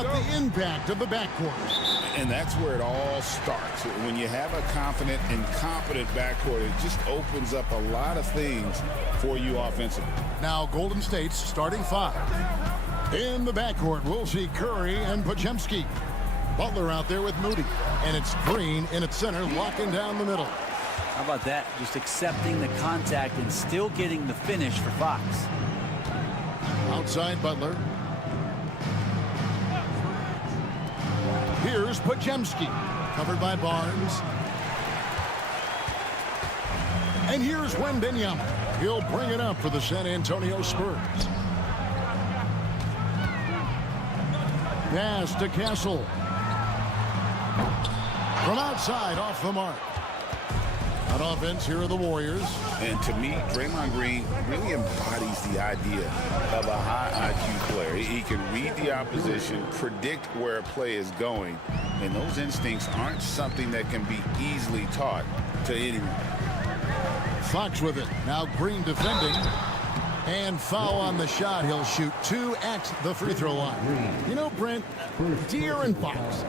about the impact of the backcourt? And that's where it all starts. When you have a confident and competent backcourt, it just opens up a lot of things for you offensively. Now Golden State's starting five. In the backcourt, we'll see Curry and Podziemski. Butler out there with Moody. And it's Green in its center, locking down the middle. How about that? Just accepting the contact and still getting the finish for Fox. Outside Butler. Here's Podziemski, covered by Barnes. And here's Wembanyama. He'll bring it up for the San Antonio Spurs. Pass to Castle. From outside, off the mark. On offense, here are the Warriors. And to me, Draymond Green really embodies the idea of a high IQ player. He can read the opposition, predict where a play is going, and those instincts aren't something that can be easily taught to anyone. Fox with it. Now Green defending. And foul on the shot. He'll shoot 2 at the free throw line. You know, Brent, De'Aaron Fox,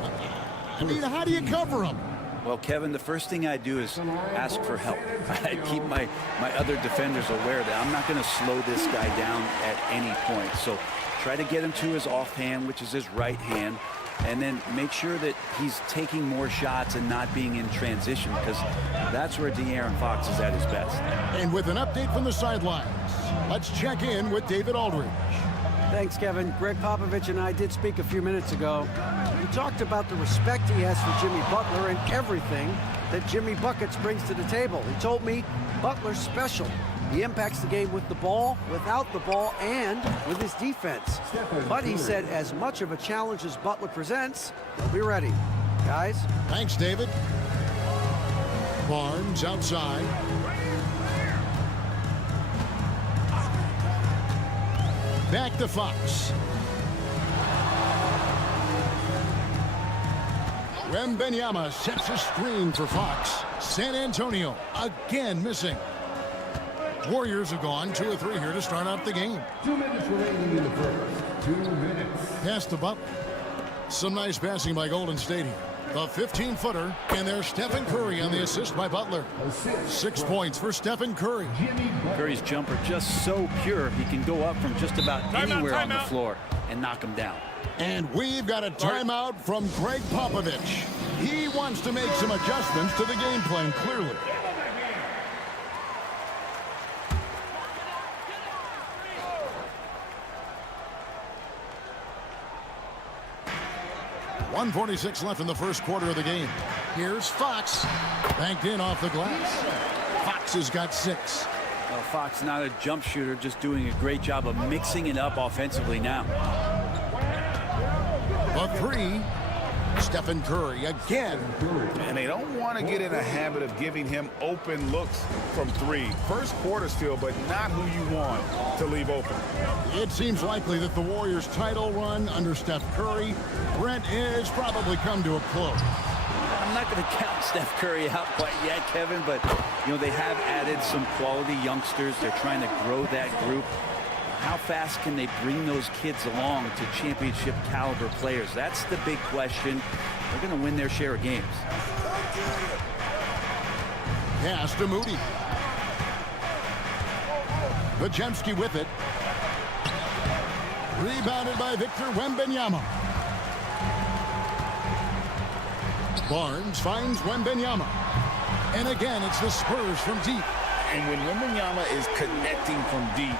I mean, how do you cover him? Well, Kevin, the first thing I do is ask for help. I keep my other defenders aware that I'm not going to slow this guy down at any point. So try to get him to his offhand, which is his right hand, and then make sure that he's taking more shots and not being in transition, because that's where De'Aaron Fox is at his best. And with an update from the sidelines, let's check in with David Aldridge. Thanks, Kevin. Greg Popovich and I did speak a few minutes ago. We talked about the respect he has for Jimmy Butler and everything that Jimmy Buckets brings to the table. He told me Butler's special. He impacts the game with the ball, without the ball, and with his defense. But he said as much of a challenge as Butler presents, he'll be ready. Guys? Thanks, David. Barnes outside. Back to Fox. Wembanyama sets a screen for Fox. San Antonio again missing. Warriors have gone 2 of 3 here to start out the game. 2 minutes remaining in the first. 2 minutes. Pass to Butler. Some nice passing by Golden State here. The 15-footer, and there's Stephen Curry on the assist by Butler. 6 points for Stephen Curry. Curry's jumper just so pure, he can go up from just about anywhere on the floor and knock him down. And we've got a timeout from Greg Popovich. He wants to make some adjustments to the game plan, clearly. .146 left in the first quarter of the game. Here's Fox. Banked in off the glass. Fox has got 6. Well, Fox not a jump shooter, just doing a great job of mixing it up offensively now. A 3. Stephen Curry again. And they don't want to get in a habit of giving him open looks from 3. First quarter still, but not who you want to leave open. It seems likely that the Warriors' title run under Steph Curry, Brent, has probably come to a close. I'm not going to count Steph Curry out quite yet, Kevin, but you know they have added some quality youngsters. They're trying to grow that group. How fast can they bring those kids along to championship caliber players? That's the big question. They're going to win their share of games. Pass to Moody. Podziemski with it. Rebounded by Victor Wembanyama. Barnes finds Wembanyama. And again, it's the Spurs from deep. And when Wembanyama is connecting from deep,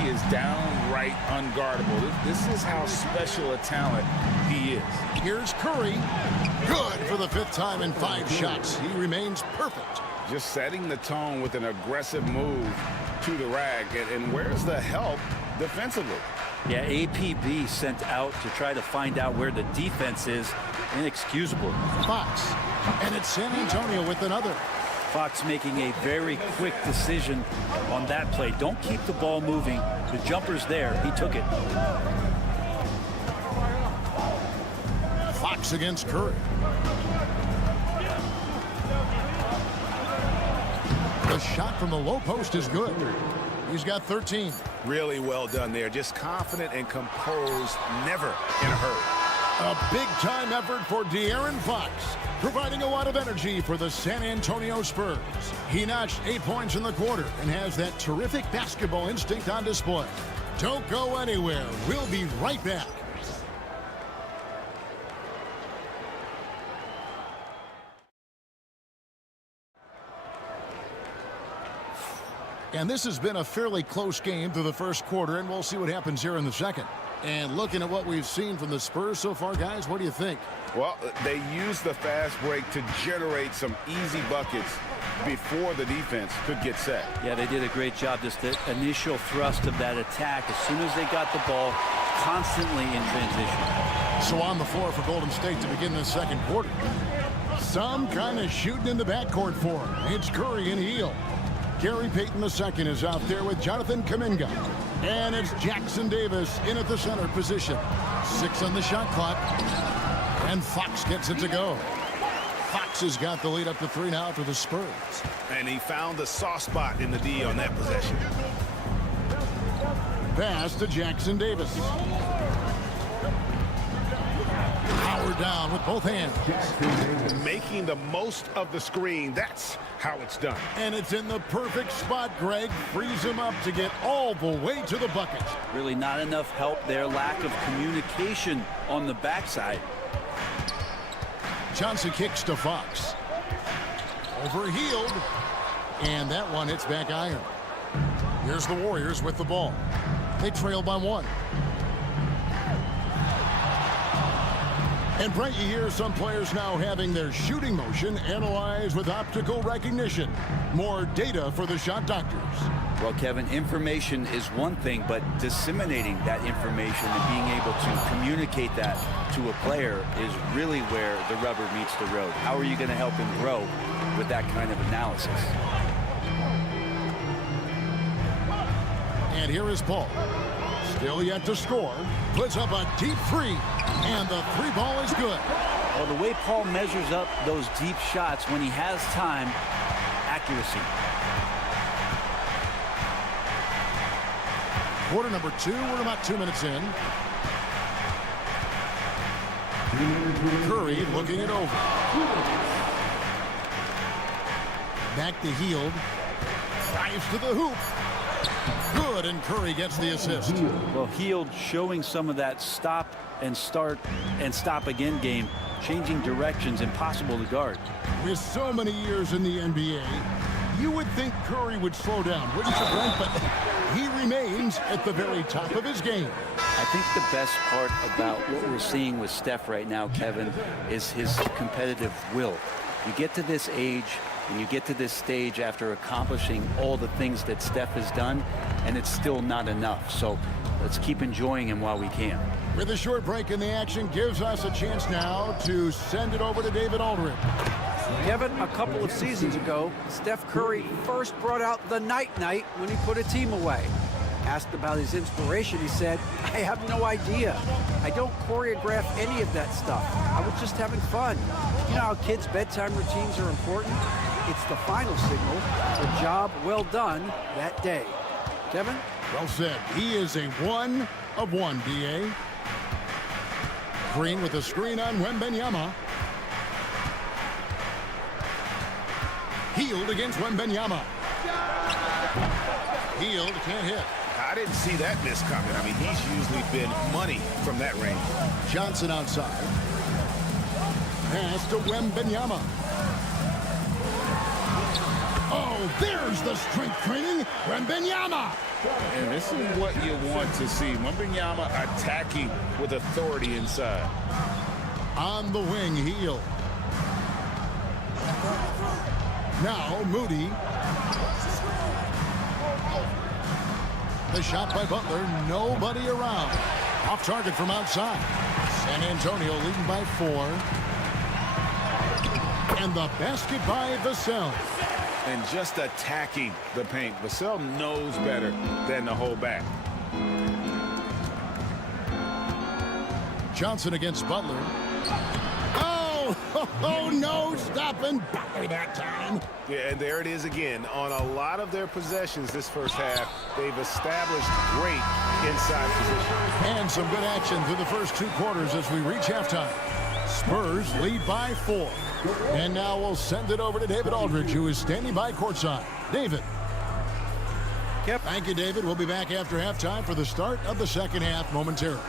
he is downright unguardable. This is how special a talent he is. Here's Curry. Good for the 5th time in 5 shots. He remains perfect. Just setting the tone with an aggressive move to the rack. And where's the help defensively? Yeah, APB sent out to try to find out where the defense is. Inexcusable. Fox. And it's San Antonio with another. Fox making a very quick decision on that play. Don't keep the ball moving. The jumper's there. He took it. Fox against Curry. The shot from the low post is good. He's got 13. Really well done there. Just confident and composed, never in a hurry. A big-time effort for De'Aaron Fox, providing a lot of energy for the San Antonio Spurs. He notched 8 points in the quarter and has that terrific basketball instinct on display. Don't go anywhere. We'll be right back. And this has been a fairly close game through the first quarter, and we'll see what happens here in the second. And looking at what we've seen from the Spurs so far, guys, what do you think? Well, they used the fast break to generate some easy buckets before the defense could get set. Yeah, they did a great job. Just the initial thrust of that attack, as soon as they got the ball, constantly in transition. So on the floor for Golden State to begin the second quarter. Some kind of shooting in the backcourt for him. It's Curry and Hield. Gary Payton II is out there with Jonathan Kuminga. And it's Jackson Davis in at the center position. 6 on the shot clock. And Fox gets it to go. Fox has got the lead up to 3 now for the Spurs. And he found the soft spot in the D on that possession. Pass to Jackson Davis. Power down with both hands. Making the most of the screen. That's how it's done. And it's in the perfect spot, Greg. Frees him up to get all the way to the bucket. Really not enough help there. Lack of communication on the backside. Johnson kicks to Fox. Over Hield. And that one hits back iron. Here's the Warriors with the ball. They trail by 1. And Brent, you hear some players now having their shooting motion analyzed with optical recognition. More data for the shot doctors. Well, Kevin, information is one thing, but disseminating that information and being able to communicate that to a player is really where the rubber meets the road. How are you going to help him grow with that kind of analysis? And here is Paul. Still yet to score. Puts up a deep 3. And the 3 ball is good. Well, the way Paul measures up those deep shots when he has time, accuracy. Quarter number 2. We're about 2 minutes in. Curry looking it over. Back to Hield. Drives to the hoop. Good, and Curry gets the assist. Well, Hield showing some of that stop and start and stop again game, changing directions, impossible to guard. With so many years in the NBA, you would think Curry would slow down, wouldn't you, Brent? But he remains at the very top of his game. I think the best part about what we're seeing with Steph right now, Kevin, is his competitive will. You get to this age and you get to this stage after accomplishing all the things that Steph has done, and it's still not enough. So let's keep enjoying him while we can. With a short break in the action, gives us a chance now to send it over to David Aldridge. Kevin, a couple of seasons ago, Steph Curry first brought out the night-night when he put a team away. Asked about his inspiration, he said, "I have no idea. I don't choreograph any of that stuff. I was just having fun." You know how kids' bedtime routines are important? It's the final signal for a job well done that day. Kevin? Well said. He is a 1 of 1, D.A. Green with a screen on Wembanyama. Hield against Wembanyama. Hield can't hit. I didn't see that miss coming. I mean, he's usually been money from that range. Johnson outside. Pass to Wembanyama. Oh, there's the strength training. Wembanyama. And this is what you want to see. Wembanyama attacking with authority inside. On the wing, Hield. Now, Moody. The shot by Butler, nobody around. Off target from outside. San Antonio leading by 4. And the basket by Vassell. And just attacking the paint. Vassell knows better than to hold back. Johnson against Butler. Oh, Oh, no, stopping Butler that time. Yeah, and there it is again. On a lot of their possessions this first half, they've established great inside position. And some good action through the first 2 quarters as we reach halftime. Spurs lead by 4. And now we'll send it over to David Aldridge, who is standing by courtside. David. Yep. Thank you, David. We'll be back after halftime for the start of the second half momentarily.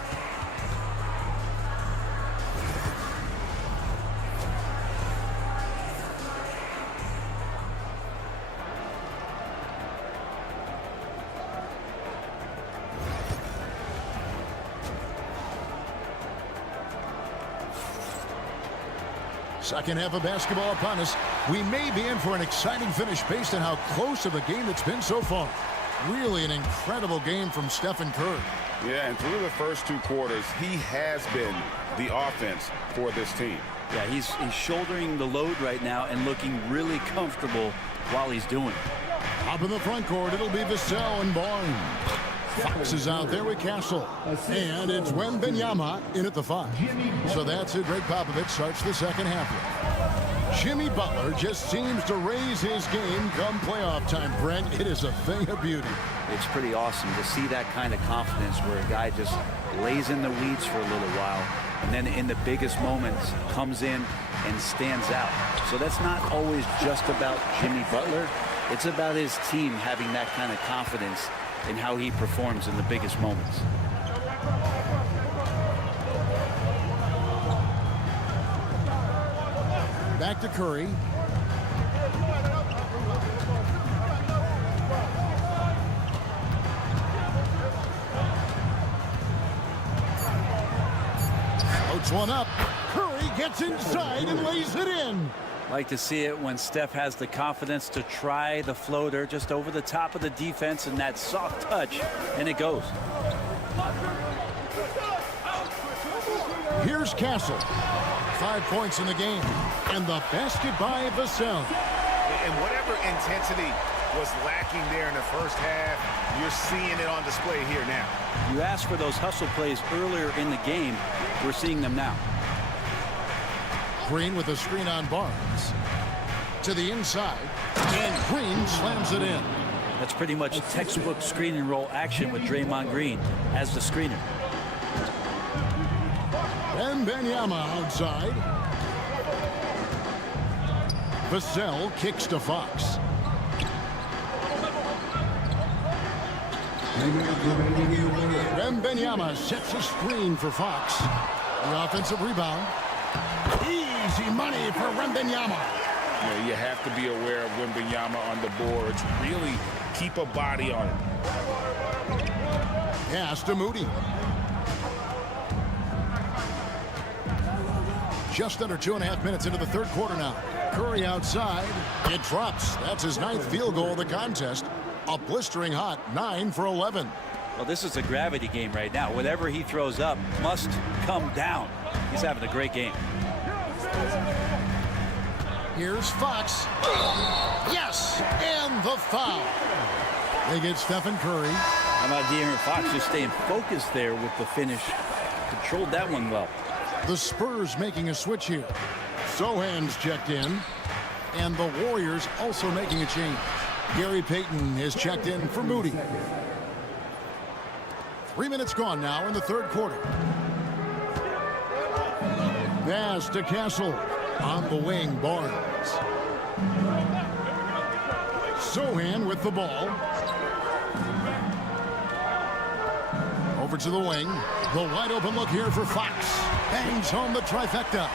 Second half of basketball upon us. We may be in for an exciting finish based on how close of a game it's been so far. Really an incredible game from Stephen Curry. Yeah, and through the first 2 quarters, he has been the offense for this team. Yeah, he's shouldering the load right now and looking really comfortable while he's doing it. Up in the front court, it'll be Vassell and Barnes. Fox is out there with Castle. And it's Wembanyama in at the 5. So that's it. Greg Popovich starts the second half with. Jimmy Butler just seems to raise his game come playoff time, Brent. It is a thing of beauty. It's pretty awesome to see that kind of confidence where a guy just lays in the weeds for a little while and then in the biggest moments comes in and stands out. So that's not always just about Jimmy Butler. It's about his team having that kind of confidence in how he performs in the biggest moments. Back to Curry. Floats one up. Curry gets inside and lays it in. Like to see it when Steph has the confidence to try the floater just over the top of the defense and that soft touch, and it goes. Here's Castle. 5 points in the game. And the basket by Vassell. And whatever intensity was lacking there in the first half, you're seeing it on display here now. You asked for those hustle plays earlier in the game. We're seeing them now. Green with a screen on Barnes. To the inside. And Green slams it in. That's pretty much textbook screen and roll action with Draymond Green as the screener. Wembanyama outside. Vassell kicks to Fox. Wembanyama sets a screen for Fox. The offensive rebound. Easy money for Wembanyama. You know, you have to be aware of Wembanyama on the boards. Really keep a body on it. Pass to Moody. Just under 2.5 minutes into the third quarter now. Curry outside. It drops. That's his 9th field goal of the contest. A blistering hot 9 for 11. Well, this is a gravity game right now. Whatever he throws up must come down. He's having a great game. Here's Fox. Yes! And the foul. They get Stephen Curry. How about De'Aaron Fox just staying focused there with the finish? Controlled that one well. The Spurs making a switch here. Sohan's checked in. And the Warriors also making a change. Gary Payton has checked in for Moody. 3 minutes gone now in the third quarter. Pass to Castle. On the wing, Barnes. Sohan with the ball. Over to the wing. The wide open look here for Fox. Bangs home the trifecta.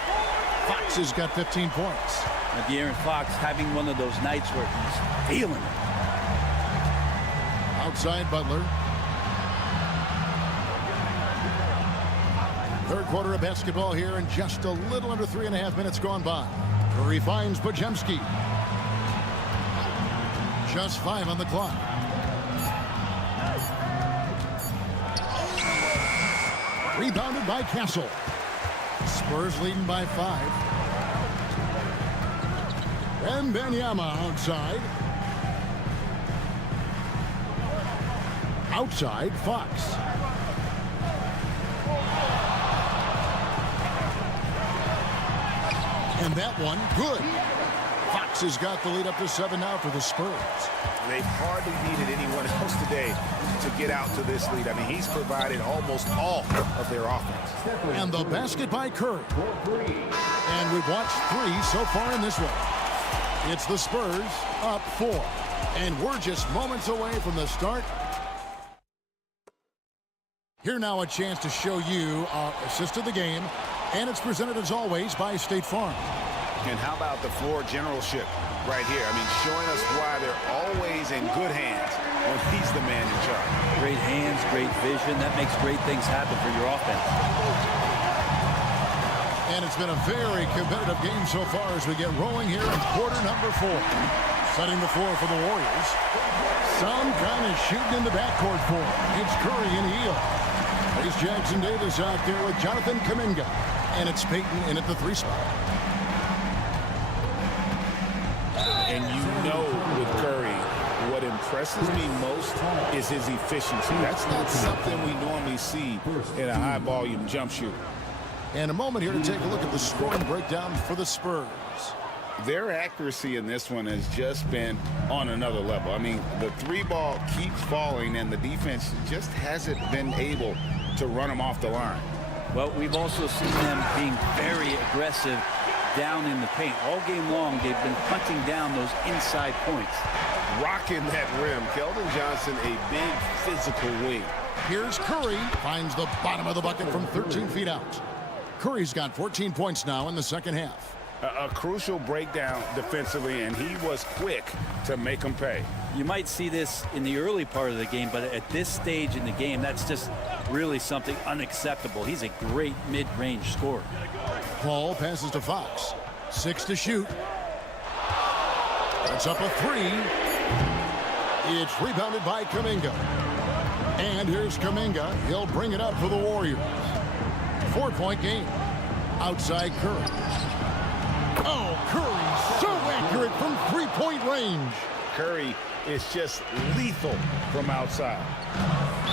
Fox has got 15 points. Now, De'Aaron Fox having one of those nights where he's feeling it. Outside Butler. Third quarter of basketball here and just a little under 3.5 minutes gone by. Curry finds Podziemski. Just 5 on the clock. Rebounded by Castle. Spurs leading by 5. Wembanyama outside. Outside Fox. And that one, good. Fox has got the lead up to 7 now for the Spurs. They've hardly needed anyone else today to get out to this lead. I mean, he's provided almost all of their offense. And the basket by Curry. And we've watched 3 so far in this one. It's the Spurs up 4. And we're just moments away from the start. Here now a chance to show you our assist of the game. And it's presented as always by State Farm. And how about the floor generalship right here? I mean, showing us why they're always in good hands when he's the man in charge. Great hands, great vision. That makes great things happen for your offense. And it's been a very competitive game so far as we get rolling here in quarter number 4. Setting the floor for the Warriors. Some kind of shooting in the backcourt for him. It's Curry and Hill. There's Jackson Davis out there with Jonathan Kuminga. And it's Payton in at the 3 spot. And you know with Curry, what impresses me most is his efficiency. That's not something we normally see in a high-volume jump shooter. And a moment here to take a look at the scoring breakdown for the Spurs. Their accuracy in this one has just been on another level. I mean, the 3 ball keeps falling, and the defense just hasn't been able to run them off the line. Well, we've also seen them being very aggressive down in the paint. All game long, they've been hunting down those inside points. Rocking that rim. Keldon Johnson, a big physical wing. Here's Curry. Finds the bottom of the bucket from 13 feet out. Curry's got 14 points now in the second half. A crucial breakdown defensively, and he was quick to make them pay. You might see this in the early part of the game, but at this stage in the game, that's just really something unacceptable. He's a great mid-range scorer. Paul passes to Fox. 6 to shoot. That's up a 3. It's rebounded by Kuminga. And here's Kuminga. He'll bring it up for the Warriors. 4-point game. Outside Curry. Oh, Curry so accurate from 3-point range. Curry is just lethal from outside.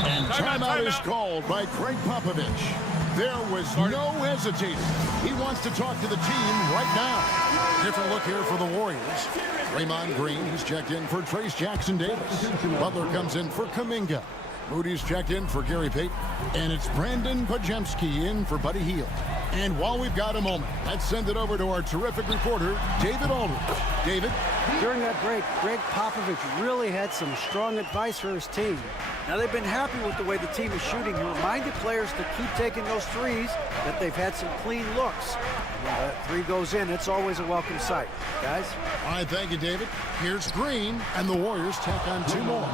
And timeout is called by Greg Popovich. There was no hesitating. He wants to talk to the team right now. Different look here for the Warriors. Draymond Green, he's checked in for Trace Jackson Davis. Butler comes in for Kuminga. Moody's checked in for Gary Payton. And it's Brandon Pajemski in for Buddy Hield. And while we've got a moment, let's send it over to our terrific reporter, David Aldridge. David? During that break, Greg Popovich really had some strong advice for his team. Now, they've been happy with the way the team is shooting. He reminded players to keep taking those threes, that they've had some clean looks. And when that 3 goes in, it's always a welcome sight. Guys? All right, thank you, David. Here's Green, and the Warriors tack on 2 more.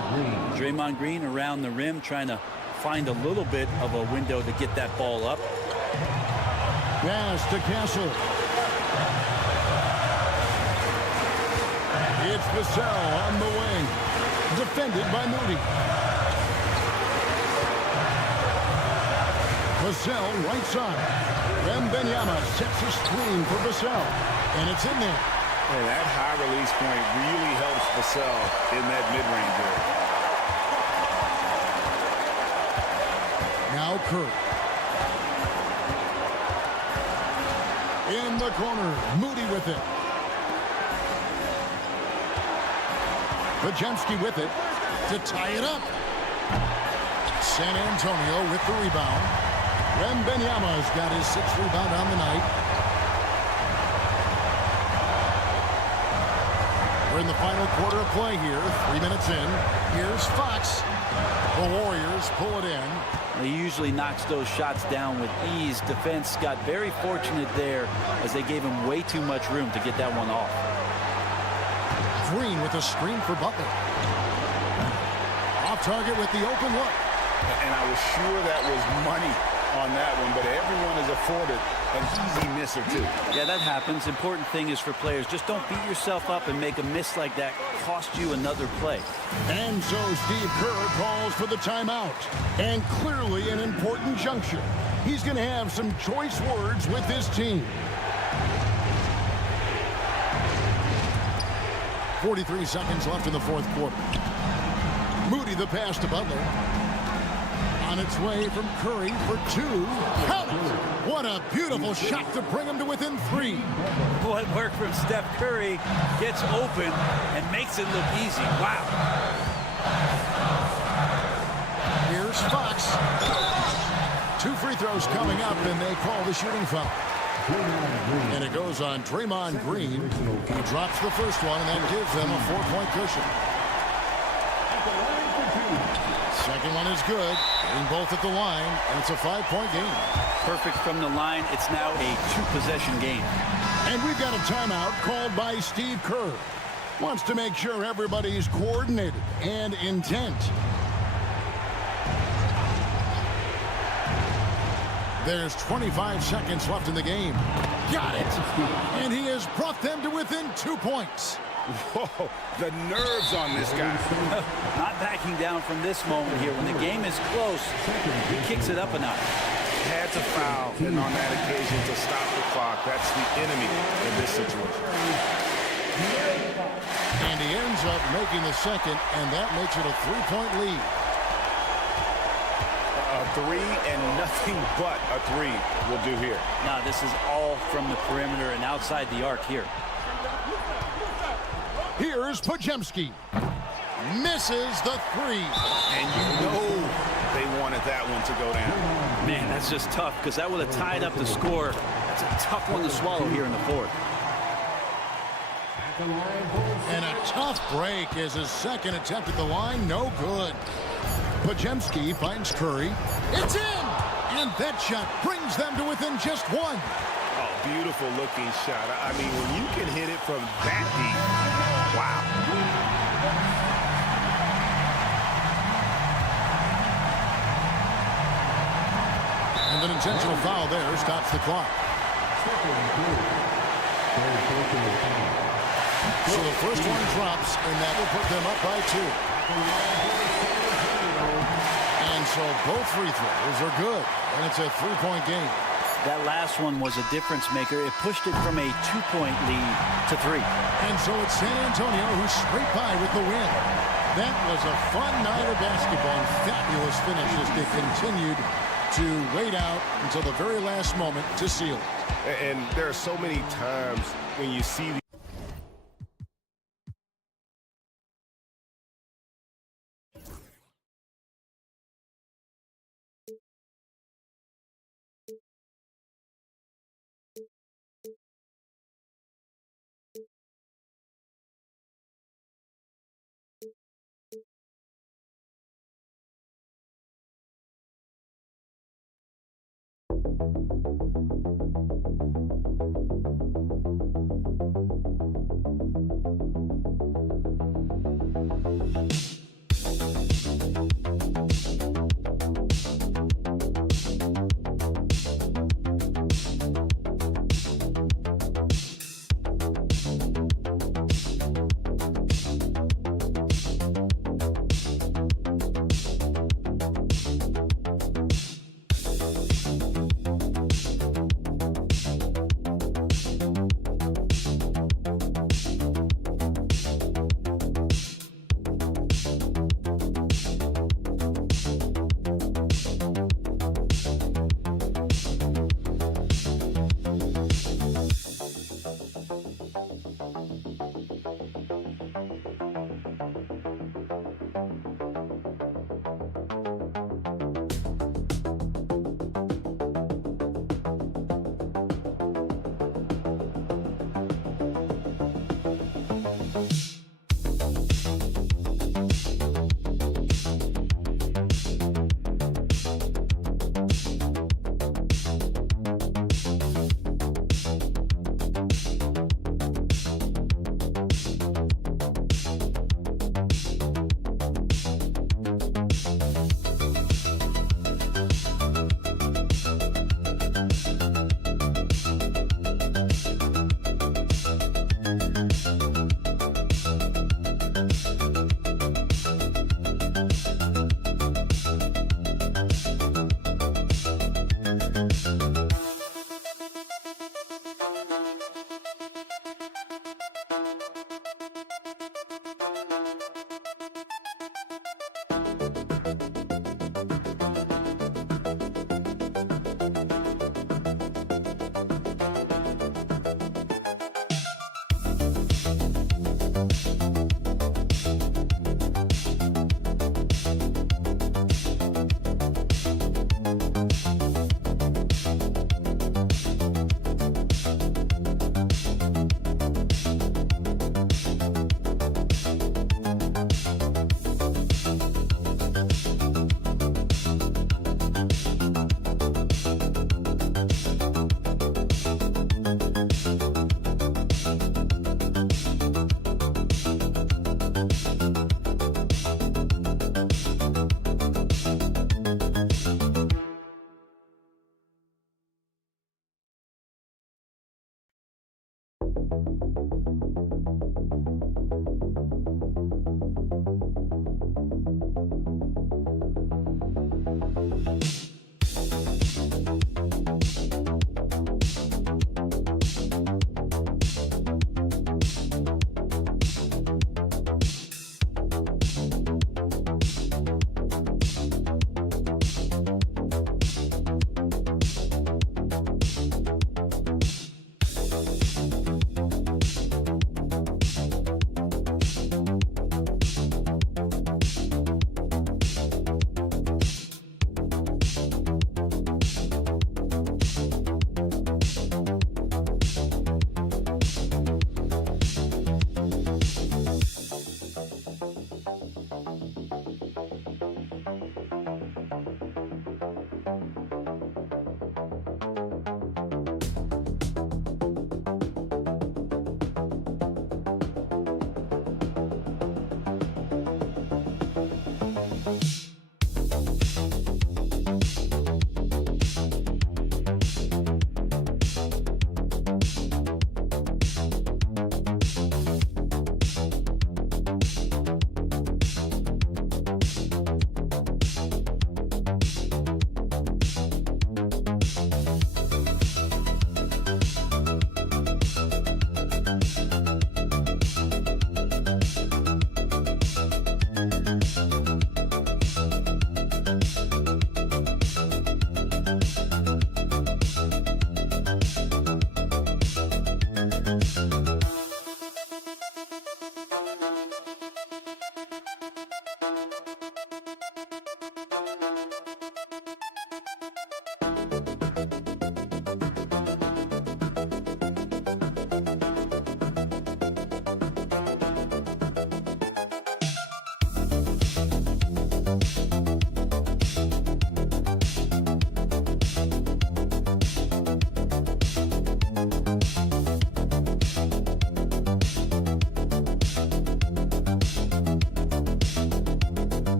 Draymond Green around the rim, trying to find a little bit of a window to get that ball up. Pass to Castle. It's Vassell on the wing. Defended by Moody. Vassell right side. Wembanyama sets a screen for Vassell. And it's in there. Hey, that high release point really helps Vassell in that mid-range area. Now Curry. In the corner, Moody with it. Pajemski with it to tie it up. San Antonio with the rebound. Wembanyama's got his 6th rebound on the night. We're in the final quarter of play here. 3 minutes in. Here's Fox. The Warriors pull it in. He usually knocks those shots down with ease. Defense got very fortunate there as they gave him way too much room to get that one off. Green with a screen for Butler. Off target with the open look. And I was sure that was money on that one, but everyone is afforded an easy misser too. Yeah, that happens. Important thing is for players, just don't beat yourself up and make a miss like that cost you another play. And so Steve Kerr calls for the timeout. And clearly an important juncture. He's going to have some choice words with his team. 43 seconds left in the 4th quarter. Moody the pass to Butler. On its way from Curry for 2. Count it! What a beautiful shot to bring him to within 3. What work from Steph Curry gets open and makes it look easy. Wow. Here's Fox. 2 free throws coming up, and they call the shooting foul. And it goes on Draymond Green. He drops the first one, and that gives them a 4-point cushion. Second one is good. Getting both at the line, and it's a 5-point game. Perfect from the line. It's now a 2-possession game. And we've got a timeout called by Steve Kerr. Wants to make sure everybody's coordinated and intent. There's 25 seconds left in the game. Got it! And he has brought them to within 2 points. Whoa, the nerves on this guy. Not backing down from this moment here. When the game is close, he kicks it up a notch. Had to foul, and on that occasion to stop the clock. That's the enemy in this situation. And he ends up making the second, and that makes it a 3-point lead. A 3 and nothing but a 3 will do here. Now, this is all from the perimeter and outside the arc here. Here's Podziemski. Misses the 3. And you know they wanted that one to go down. Man, that's just tough because that would have tied up the score. That's a tough one to swallow here in the fourth. And a tough break is his second attempt at the line. No good. Podziemski finds Curry. It's in! And that shot brings them to within just 1. Oh, beautiful looking shot. I mean, when you can hit it from that deep, wow. And an intentional foul there stops the clock. So the first one drops, and that will put them up by 2. And so both free throws are good, and it's a 3-point game. That last one was a difference maker. It pushed it from a 2-point lead to 3. And so it's San Antonio who's straight by with the win. That was a fun night of basketball and fabulous finish as they continued to wait out until the very last moment to seal it. And there are so many times when you see the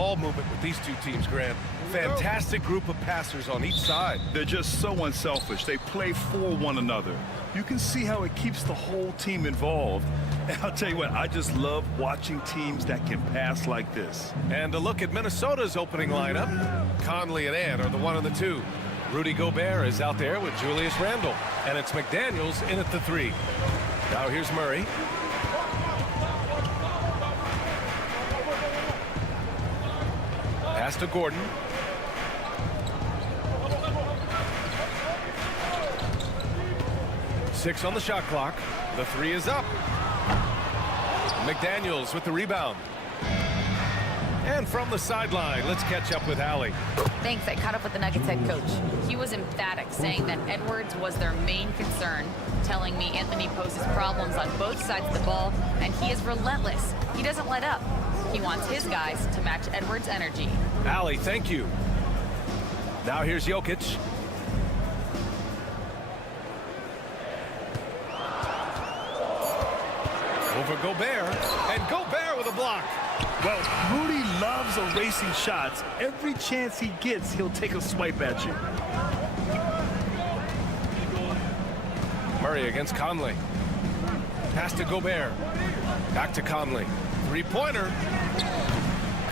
ball movement with these two teams, Grant. Fantastic group of passers on each side. They're just so unselfish. They play for one another. You can see how it keeps the whole team involved. And I'll tell you what, I just love watching teams that can pass like this. And a look at Minnesota's opening lineup. Conley and Ant are the 1 and the 2. Rudy Gobert is out there with Julius Randle. And it's McDaniels in at the 3. Now here's Murray. Pass to Gordon. 6 on the shot clock. The 3 is up. McDaniels with the rebound. And from the sideline, let's catch up with Allie. Thanks. I caught up with the Nuggets head coach. He was emphatic, saying that Edwards was their main concern, telling me Anthony poses problems on both sides of the ball, and he is relentless. He doesn't let up. He wants his guys to match Edwards' energy. Allie, thank you. Now here's Jokic. Over Gobert, and Gobert with a block. Well, Rudy loves erasing shots. Every chance he gets, he'll take a swipe at you. Murray against Conley. Pass to Gobert. Back to Conley. Three-pointer.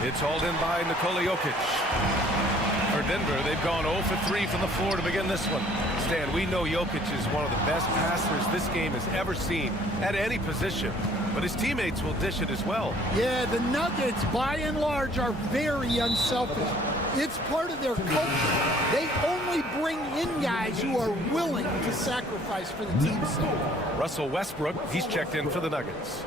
It's hauled in by Nikola Jokic. For Denver, they've gone 0 for 3 from the floor to begin this one. Stan, we know Jokic is one of the best passers this game has ever seen at any position, but his teammates will dish it as well. Yeah, the Nuggets, by and large, are very unselfish. It's part of their culture. They only bring in guys who are willing to sacrifice for the team's sake. Russell Westbrook, he's checked in for the Nuggets.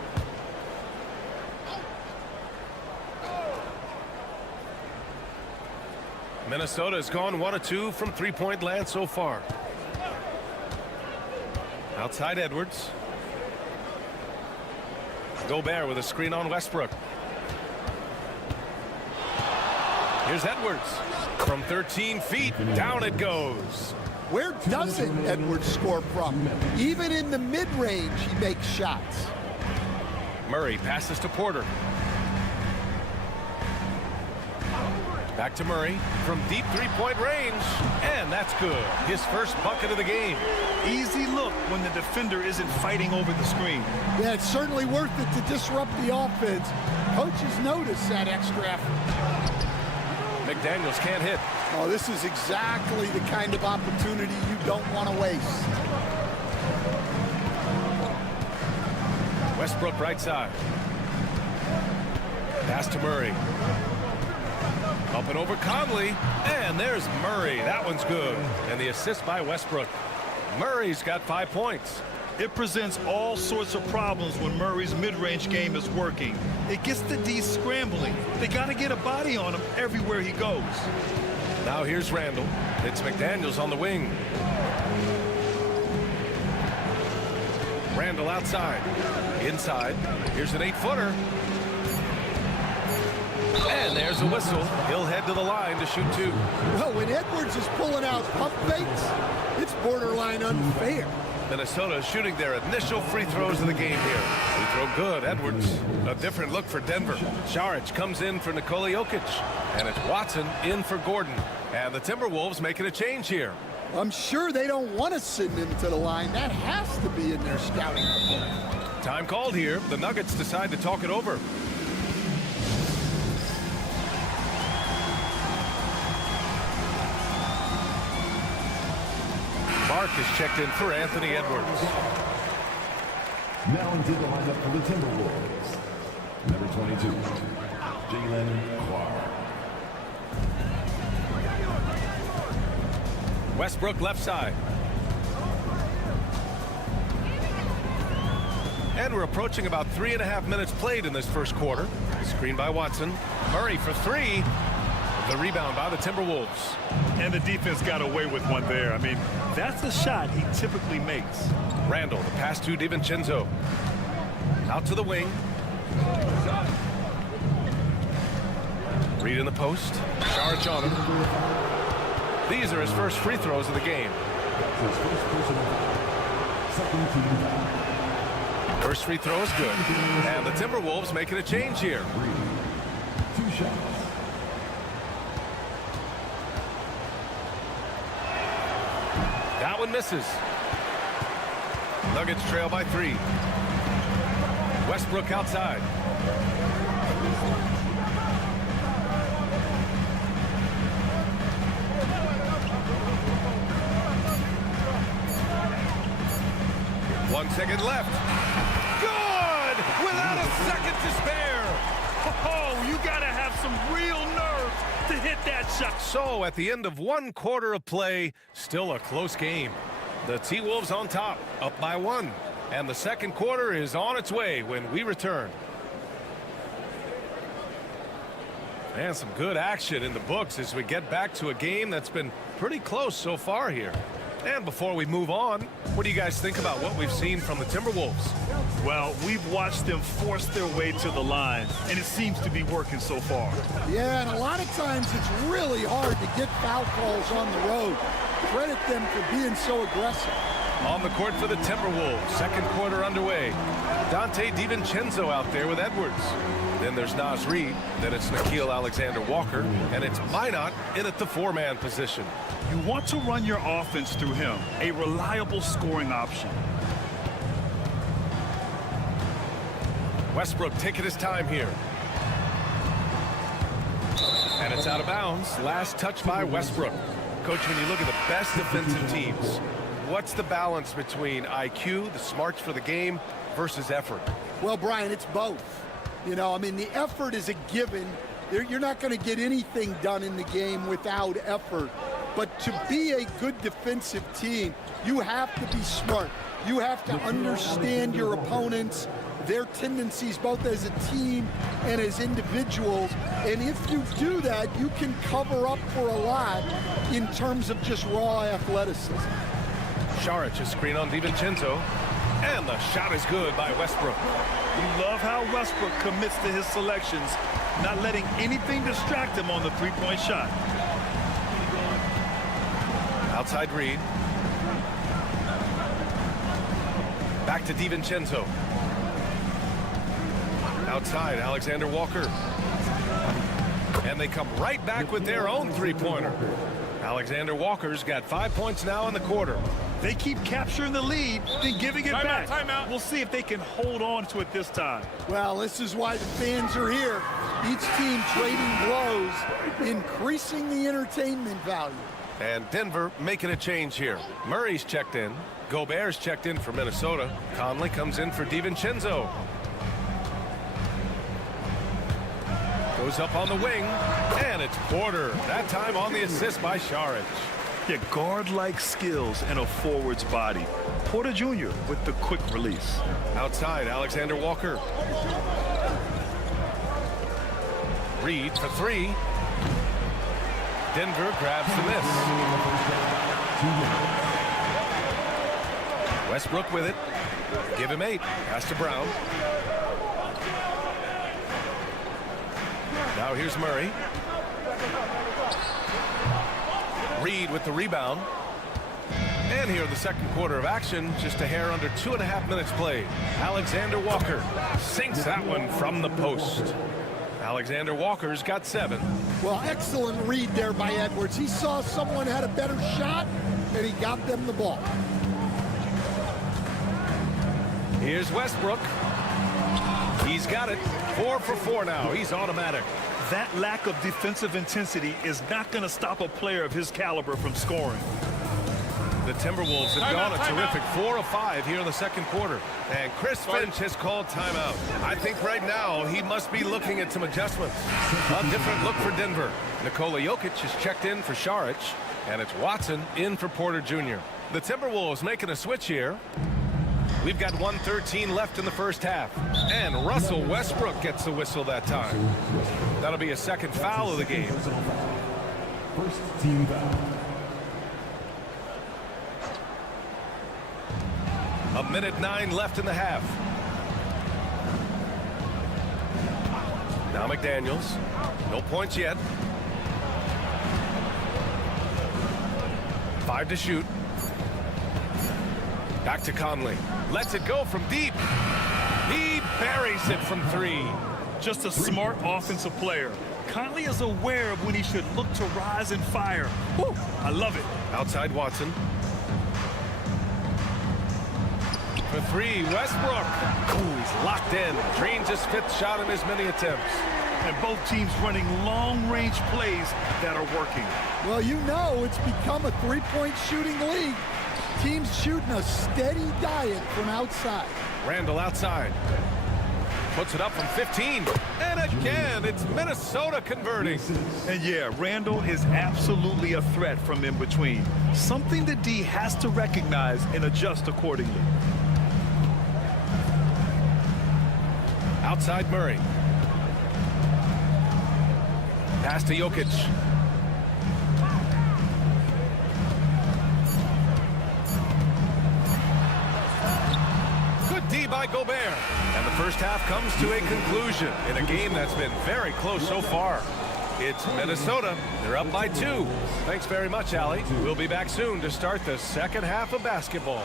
Minnesota has gone 1 of 2 from three-point land so far. Outside Edwards. Gobert with a screen on Westbrook. Here's Edwards. From 13 feet, down it goes. Where doesn't Edwards score from? Even in the mid-range, he makes shots. Murray passes to Porter. Back to Murray from deep three-point range, and that's good. His first bucket of the game. Easy look when the defender isn't fighting over the screen. Yeah, it's certainly worth it to disrupt the offense. Coaches notice that extra effort. McDaniels can't hit. Oh, this is exactly the kind of opportunity you don't want to waste. Westbrook right side. Pass to Murray. Up and over Conley, and there's Murray. That one's good. And the assist by Westbrook. Murray's got 5 points. It presents all sorts of problems when Murray's mid-range game is working. It gets the D scrambling. They got to get a body on him everywhere he goes. Now here's Randall. It's McDaniels on the wing. Randall outside. Inside. Here's an 8-footer. And there's a whistle. He'll head to the line to shoot 2. Well, when Edwards is pulling out pump fakes, it's borderline unfair. Minnesota is shooting their initial free throws of the game here. Free throw good. Edwards. A different look for Denver. Saric comes in for Nikola Jokic. And it's Watson in for Gordon. And the Timberwolves making a change here. I'm sure they don't want to send him to the line. That has to be in their scouting report. Time called here. The Nuggets decide to talk it over. Mark is checked in for Anthony Edwards. Now into the lineup for the Timberwolves. Number 22, Jalen Clark. Westbrook left side. And we're approaching about 3.5 minutes played in this first quarter. Screen by Watson. Murray for 3. The rebound by the Timberwolves. And the defense got away with one there. I mean, that's a shot he typically makes. Randall, the pass to DiVincenzo. Out to the wing. Reed in the post. Charge on him. These are his first free throws of the game. His first personal foul. Second team foul. First free throw is good. And the Timberwolves making a change here. 2 shots. That one misses. Nuggets trail by 3. Westbrook outside. One second left. Good! Without a second to spare. Oh, you got to have some real nerve to hit that shot. So at the end of 1 quarter of play, still a close game. The T-Wolves on top, up by 1. And the second quarter is on its way when we return. And some good action in the books as we get back to a game that's been pretty close so far here. And before we move on, what do you guys think about what we've seen from the Timberwolves? Well, we've watched them force their way to the line, and it seems to be working so far. Yeah, and a lot of times it's really hard to get foul calls on the road. Credit them for being so aggressive. On the court for the Timberwolves, second quarter underway. Dante DiVincenzo out there with Edwards. Then there's Naz Reid, then it's Nickeil Alexander-Walker, and it's Minot in at the 4-man position. You want to run your offense through him, a reliable scoring option. Westbrook taking his time here. And it's out of bounds. Last touch by Westbrook. Coach, when you look at the best defensive teams, what's the balance between IQ, the smarts for the game, versus effort? Well, Brian, it's both. You know, I mean, the effort is a given. You're not going to get anything done in the game without effort. But to be a good defensive team, you have to be smart. You have to understand your opponents, their tendencies, both as a team and as individuals. And if you do that, you can cover up for a lot in terms of just raw athleticism. Saric, a screen on DiVincenzo. And the shot is good by Westbrook. You love how Westbrook commits to his selections, not letting anything distract him on the three-point shot. Outside Reid. Back to DiVincenzo. Outside, Alexander-Walker. And they come right back with their own three-pointer. Alexander-Walker's got 5 points now in the quarter. They keep capturing the lead, then giving it back. Timeout. We'll see if they can hold on to it this time. Well, this is why the fans are here. Each team trading blows, increasing the entertainment value. And Denver making a change here. Murray's checked in. Gobert's checked in for Minnesota. Conley comes in for DiVincenzo. Goes up on the wing, and it's Porter. That time on the assist by Saric. Yeah, guard-like skills and a forward's body. Porter Jr. with the quick release. Outside, Alexander-Walker. Reid for 3. Denver grabs the miss. Westbrook with it. Give him 8. Pass to Brown. Now here's Murray. Reid with the rebound. And here in the second quarter of action, just a hair under 2.5 minutes played. Alexander-Walker sinks that one from the post. Alexander-Walker's got 7. Well, excellent read there by Edwards. He saw someone had a better shot, and he got them the ball. Here's Westbrook. He's got it. 4 for 4 now. He's automatic. That lack of defensive intensity is not going to stop a player of his caliber from scoring. The Timberwolves have gone a terrific 4 of 5 here in the second quarter. And Chris Finch has called timeout. I think right now he must be looking at some adjustments. A different look for Denver. Nikola Jokic is checked in for Saric, and it's Watson in for Porter Jr. The Timberwolves making a switch here. We've got 1:13 left in the first half. And Russell Westbrook gets the whistle that time. That'll be a second foul of the game. First team foul. A minute 9 left in the half. Now McDaniels. No points yet. 5 to shoot. Back to Conley. Lets it go from deep. He buries it from 3. Just a smart offensive player. Conley is aware of when he should look to rise and fire. Woo, I love it. Outside Watson. For 3, Westbrook. Ooh, he's locked in. Drains his 5th shot in as many attempts. And both teams running long-range plays that are working. Well, you know it's become a three-point shooting league. Teams shooting a steady diet from outside. Randall outside. Puts it up from 15. And again, it's Minnesota converting. And yeah, Randall is absolutely a threat from in between. Something the D has to recognize and adjust accordingly. Outside Murray. Pass to Jokic. Good D by Gobert. And the first half comes to a conclusion in a game that's been very close so far. It's Minnesota. They're up by 2. Thanks very much, Allie. We'll be back soon to start the second half of basketball.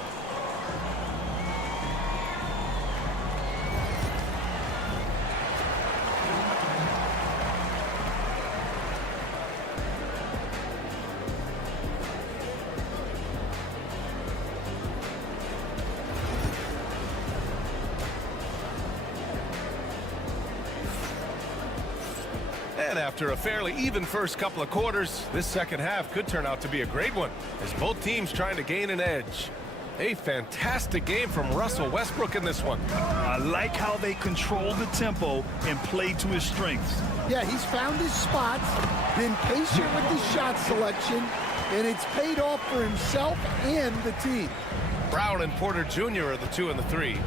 And after a fairly even first couple of quarters, this second half could turn out to be a great one, as both teams trying to gain an edge. A fantastic game from Russell Westbrook in this one. I like how they control the tempo and play to his strengths. Yeah, he's found his spots, been patient with his shot selection, and it's paid off for himself and the team. Brown and Porter Jr. are the 2 and the 3.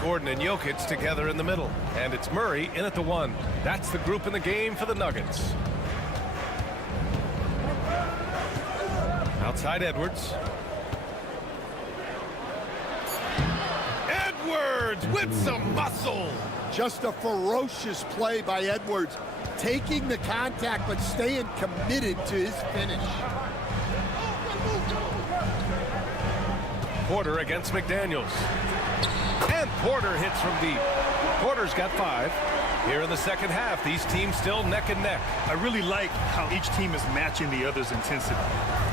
Gordon and Jokic together in the middle. And it's Murray in at the 1. That's the group in the game for the Nuggets. Outside Edwards. Edwards with some muscle. Just a ferocious play by Edwards, taking the contact but staying committed to his finish. Porter against McDaniels. And Porter hits from deep. Porter's got 5. Here in the second half, these teams still neck and neck. I really like how each team is matching the other's intensity.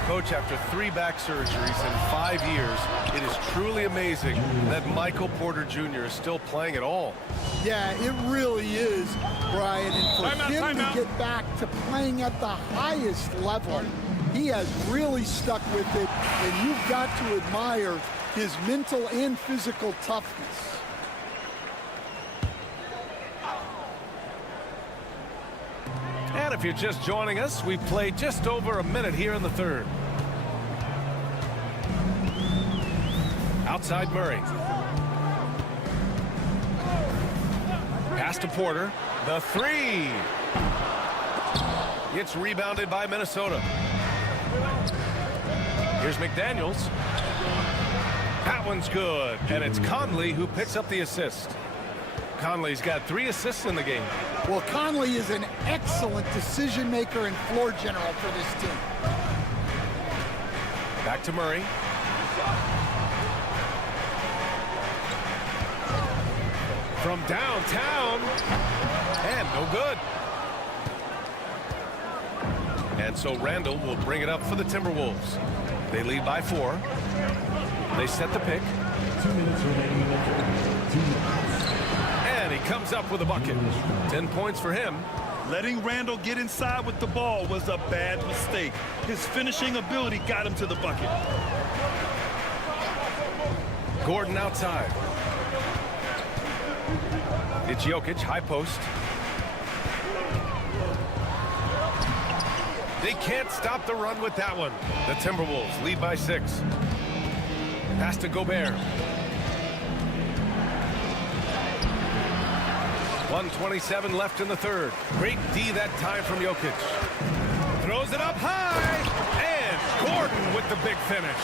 Coach, after 3 back surgeries in 5 years, it is truly amazing that Michael Porter Jr. is still playing at all. Yeah, it really is, Brian. And for him to get back to playing at the highest level, he has really stuck with it, and you've got to admire his mental and physical toughness. And if you're just joining us, we've played just over a minute here in the third. Outside Murray. Pass to Porter. The 3. It's rebounded by Minnesota. Here's McDaniels. That one's good. And it's Conley who picks up the assist. Conley's got 3 assists in the game. Well, Conley is an excellent decision maker and floor general for this team. Back to Murray. From downtown. And no good. And so Randall will bring it up for the Timberwolves. They lead by 4. They set the pick. 2 minutes remaining in the third. And he comes up with a bucket. 10 points for him. Letting Randall get inside with the ball was a bad mistake. His finishing ability got him to the bucket. Gordon outside. It's Jokic, high post. They can't stop the run with that one. The Timberwolves lead by 6. Pass to Gobert. 1:27 left in the third. Great D that time from Jokic. Throws it up high. And Gordon with the big finish.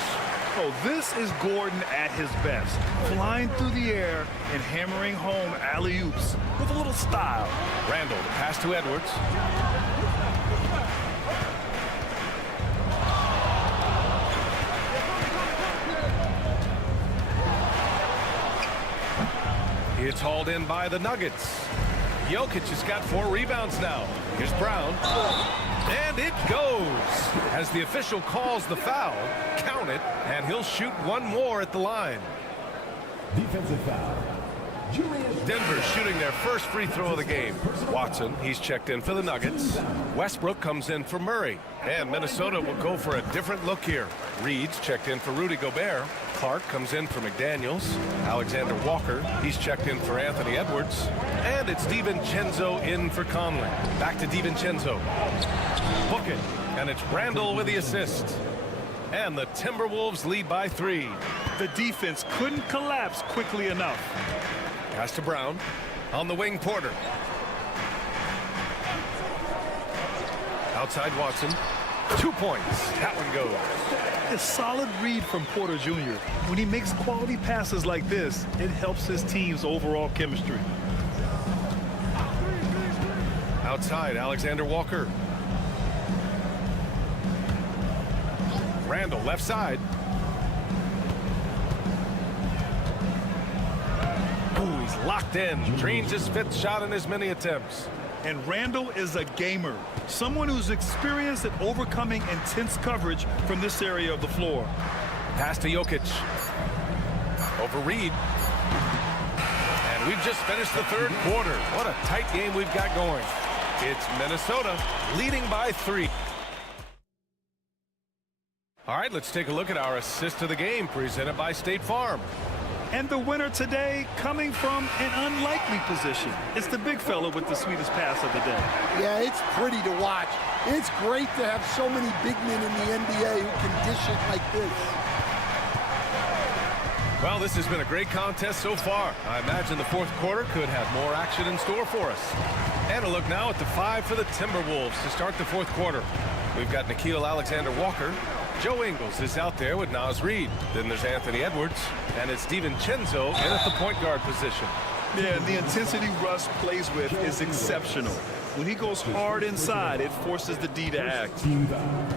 Oh, this is Gordon at his best. Flying through the air and hammering home alley-oops with a little style. Randall, the pass to Edwards. It's hauled in by the Nuggets. Jokic has got 4 rebounds now. Here's Brown. And it goes. As the official calls the foul, count it, and he'll shoot 1 more at the line. Defensive foul. Denver's shooting their first free throw of the game. Watson, he's checked in for the Nuggets. Westbrook comes in for Murray. And Minnesota will go for a different look here. Reed's checked in for Rudy Gobert. Clark comes in for McDaniels. Alexander Walker, he's checked in for Anthony Edwards. And it's DiVincenzo in for Conley. Back to DiVincenzo. Book it. And it's Randall with the assist. And the Timberwolves lead by 3. The defense couldn't collapse quickly enough. Pass to Brown. On the wing, Porter. Outside Watson. 2 points. That one goes. A solid read from Porter Jr. When he makes quality passes like this, it helps his team's overall chemistry. Outside, Alexander Walker. Randall, left side. Ooh, he's locked in. Drains his 5th shot in as many attempts. And Randall is a gamer, someone who's experienced at overcoming intense coverage from this area of the floor. Pass to Jokic. Over Reed. And we've just finished the 3rd quarter. What a tight game we've got going. It's Minnesota leading by 3. All right, let's take a look at our assist of the game presented by State Farm. And the winner today coming from an unlikely position. It's the big fella with the sweetest pass of the day. Yeah, it's pretty to watch. It's great to have so many big men in the NBA who can dish it like this. Well, this has been a great contest so far. I imagine the 4th quarter could have more action in store for us. And a look now at the 5 for the Timberwolves to start the 4th quarter. We've got Nickeil Alexander-Walker. Joe Ingles is out there with Naz Reid. Then there's Anthony Edwards, and it's DiVincenzo in at the point guard position. Yeah, the intensity Russ plays with is exceptional. When he goes hard inside, it forces the D to act.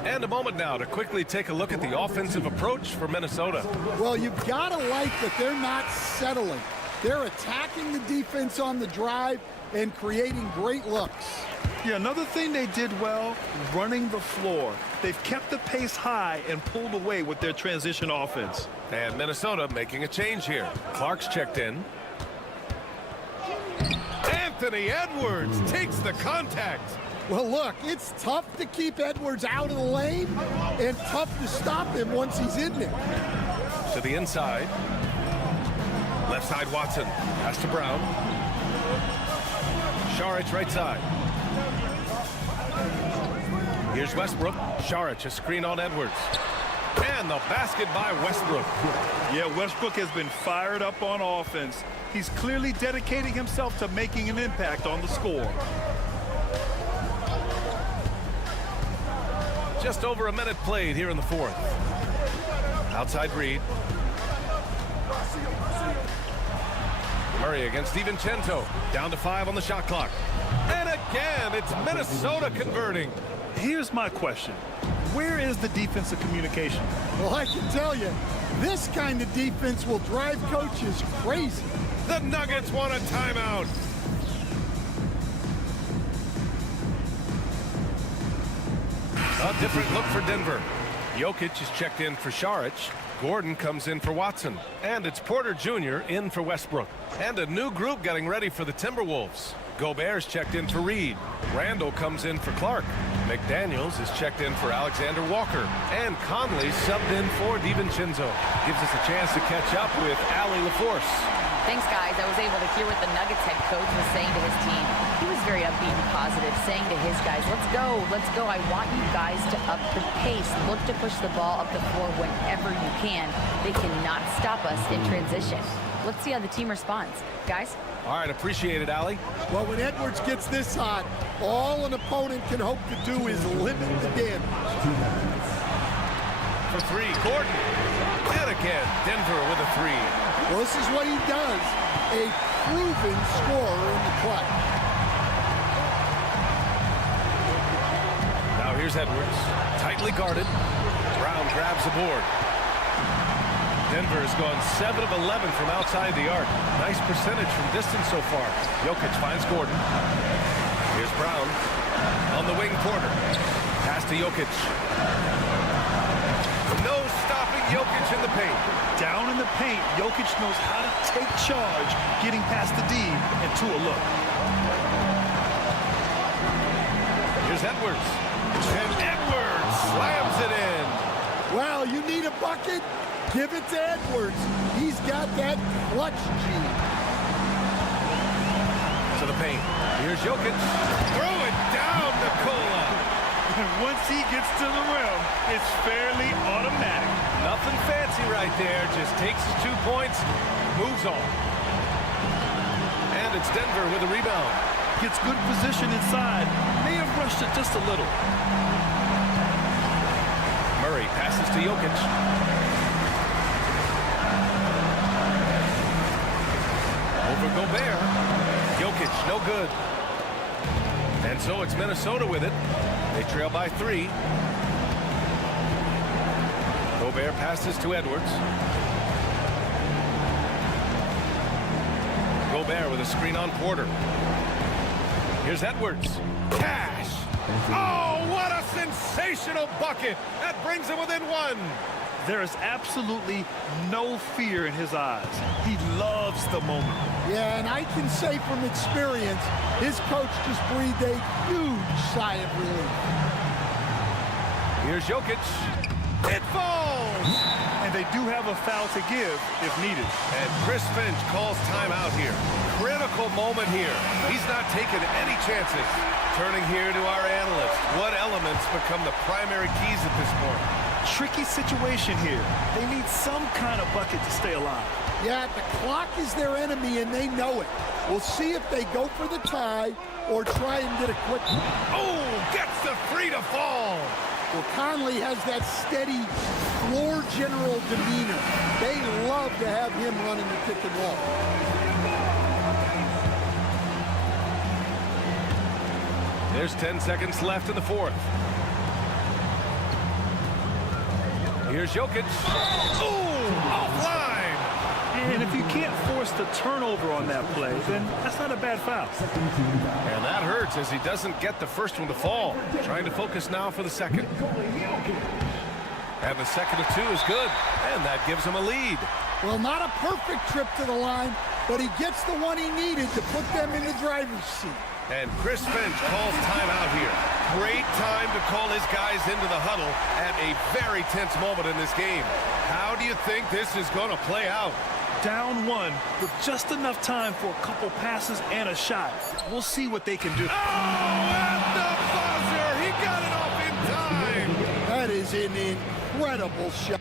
And a moment now to quickly take a look at the offensive approach for Minnesota. Well, you've got to like that they're not settling. They're attacking the defense on the drive and creating great looks. Yeah, another thing they did well, running the floor. They've kept the pace high and pulled away with their transition offense. And Minnesota making a change here. Clark's checked in. Anthony Edwards takes the contact. Well, look, it's tough to keep Edwards out of the lane and tough to stop him once he's in there. To the inside. Left side, Watson. Pass to Brown. Saric right side. Here's Westbrook. Saric, a screen on Edwards. And the basket by Westbrook. Yeah, Westbrook has been fired up on offense. He's clearly dedicating himself to making an impact on the score. Just over a minute played here in the 4th. Outside Reed. Murray against DiVincenzo. Down to 5 on the shot clock. And again, it's Minnesota converting. Here's my question. Where is the defensive communication? Well, I can tell you, this kind of defense will drive coaches crazy. The Nuggets want a timeout. A different look for Denver. Jokic is checked in for Saric. Gordon comes in for Watson. And it's Porter Jr. in for Westbrook. And a new group getting ready for the Timberwolves. Gobert's checked in for Reed. Randall comes in for Clark. McDaniels is checked in for Alexander Walker. And Conley subbed in for DiVincenzo. Gives us a chance to catch up with Allie LaForce. Thanks, guys. I was able to hear what the Nuggets head coach was saying to his team. He was very upbeat and positive, saying to his guys, let's go, let's go. I want you guys to up the pace. Look to push the ball up the floor whenever you can. They cannot stop us in transition. Let's see how the team responds. Guys? All right, appreciate it, Allie. Well, when Edwards gets this hot, all an opponent can hope to do is limit the damage. For 3, Gordon. And again, Denver with a 3. Well, this is what he does, a proven scorer in the clutch. Now here's Edwards, tightly guarded. Brown grabs the board. Denver has gone 7 of 11 from outside the arc. Nice percentage from distance so far. Jokic finds Gordon. Here's Brown. On the wing, Porter. Pass to Jokic. No stopping Jokic in the paint. Down in the paint, Jokic knows how to take charge, getting past the D and to a look. Here's Edwards. And Edwards slams it in. Well, you need a bucket? Give it to Edwards. He's got that clutch gene. To the paint. Here's Jokic. Throw it down, Nikola. And once he gets to the rim, it's fairly automatic. Nothing fancy right there. Just takes his 2 points, moves on. And it's Denver with a rebound. Gets good position inside. May have rushed it just a little. Murray passes to Jokic. Over Gobert. Jokic, no good. And so it's Minnesota with it. They trail by 3. Gobert passes to Edwards. Gobert with a screen on Porter. Here's Edwards. Cash. Oh, what a sensational bucket. That brings him within 1. There is absolutely no fear in his eyes. He loves the moment. Yeah, and I can say from experience, his coach just breathed a huge sigh of relief. Here's Jokic. It falls! And they do have a foul to give if needed. And Chris Finch calls timeout here. Critical moment here. He's not taking any chances. Turning here to our analyst. What elements become the primary keys at this point? Tricky situation here. They need some kind of bucket to stay alive. Yeah, the clock is their enemy, and they know it. We'll see if they go for the tie or try and get a quick one. Oh, gets the 3 to fall. Well, Conley has that steady floor general demeanor. They love to have him running the pick and roll. There's 10 seconds left in the 4th. Here's Jokic. Ooh, offline. And if you can't force the turnover on that play, then that's not a bad foul. And that hurts as he doesn't get the first one to fall. Trying to focus now for the second. And the second of 2 is good. And that gives him a lead. Well, not a perfect trip to the line, but he gets the one he needed to put them in the driver's seat. And Chris Finch calls timeout here. Great time to call his guys into the huddle at a very tense moment in this game. How do you think this is going to play out? Down 1 with just enough time for a couple passes and a shot. We'll see what they can do. Oh, at the buzzer! He got it off in time! That is an incredible shot.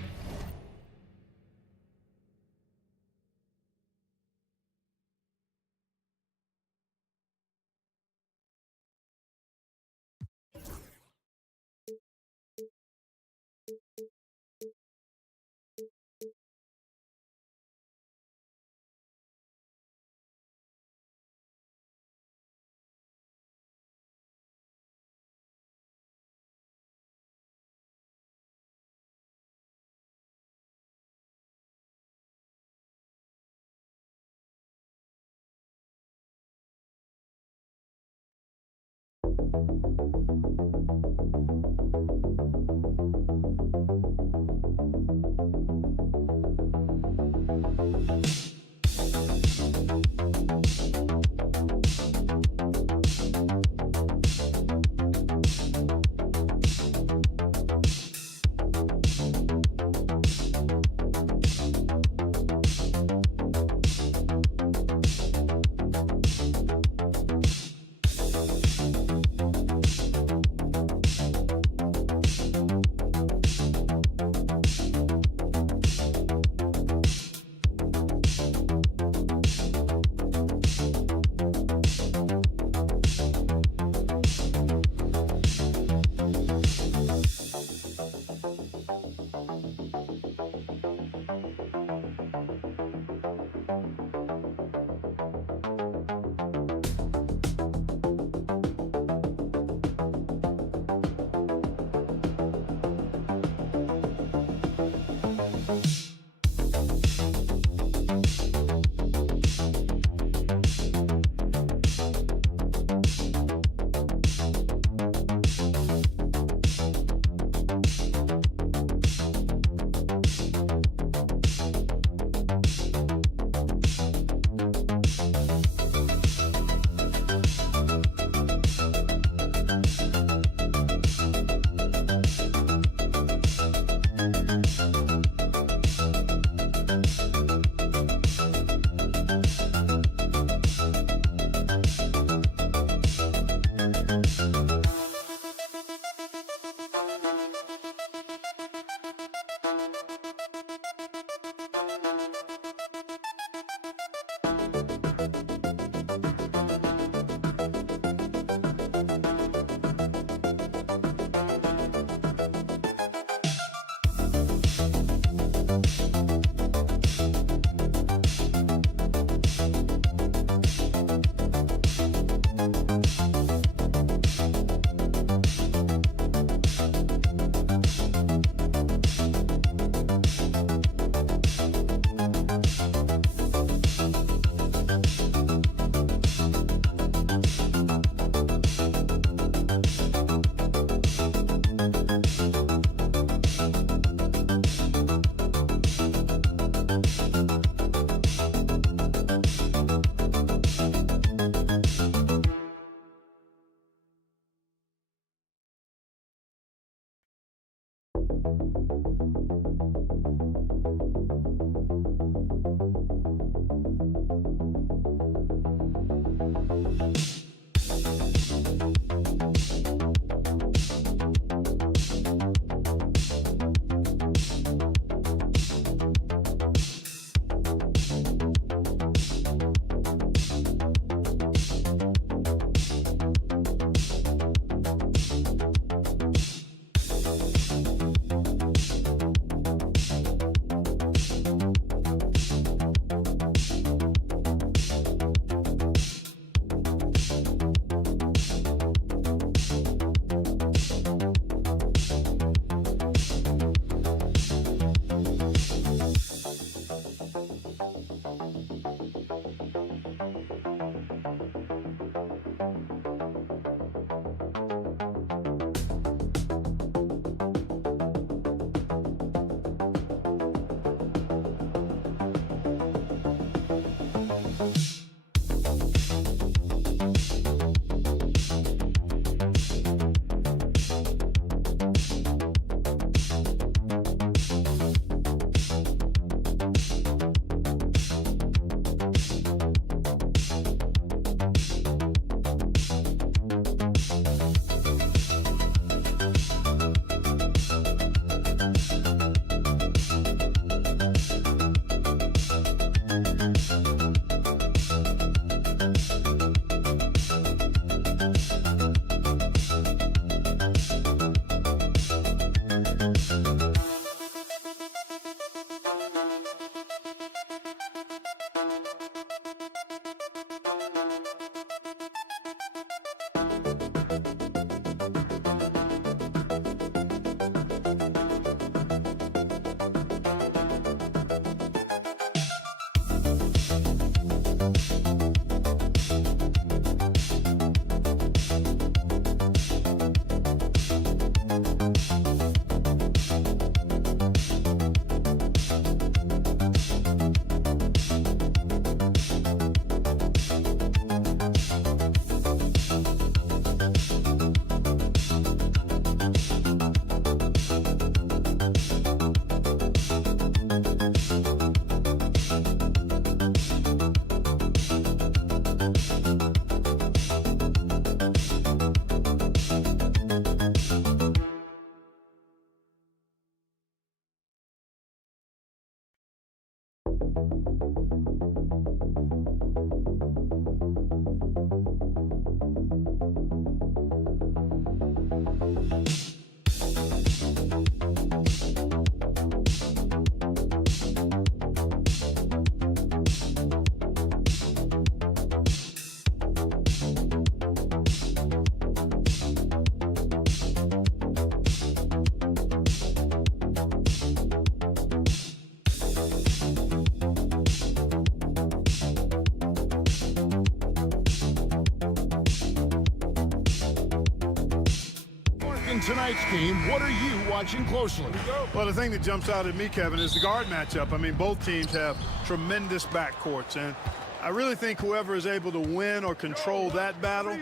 Tonight's game, what are you watching closely? Well, the thing that jumps out at me, Kevin, is the guard matchup. I mean, both teams have tremendous backcourts, and I really think whoever is able to win or control that battle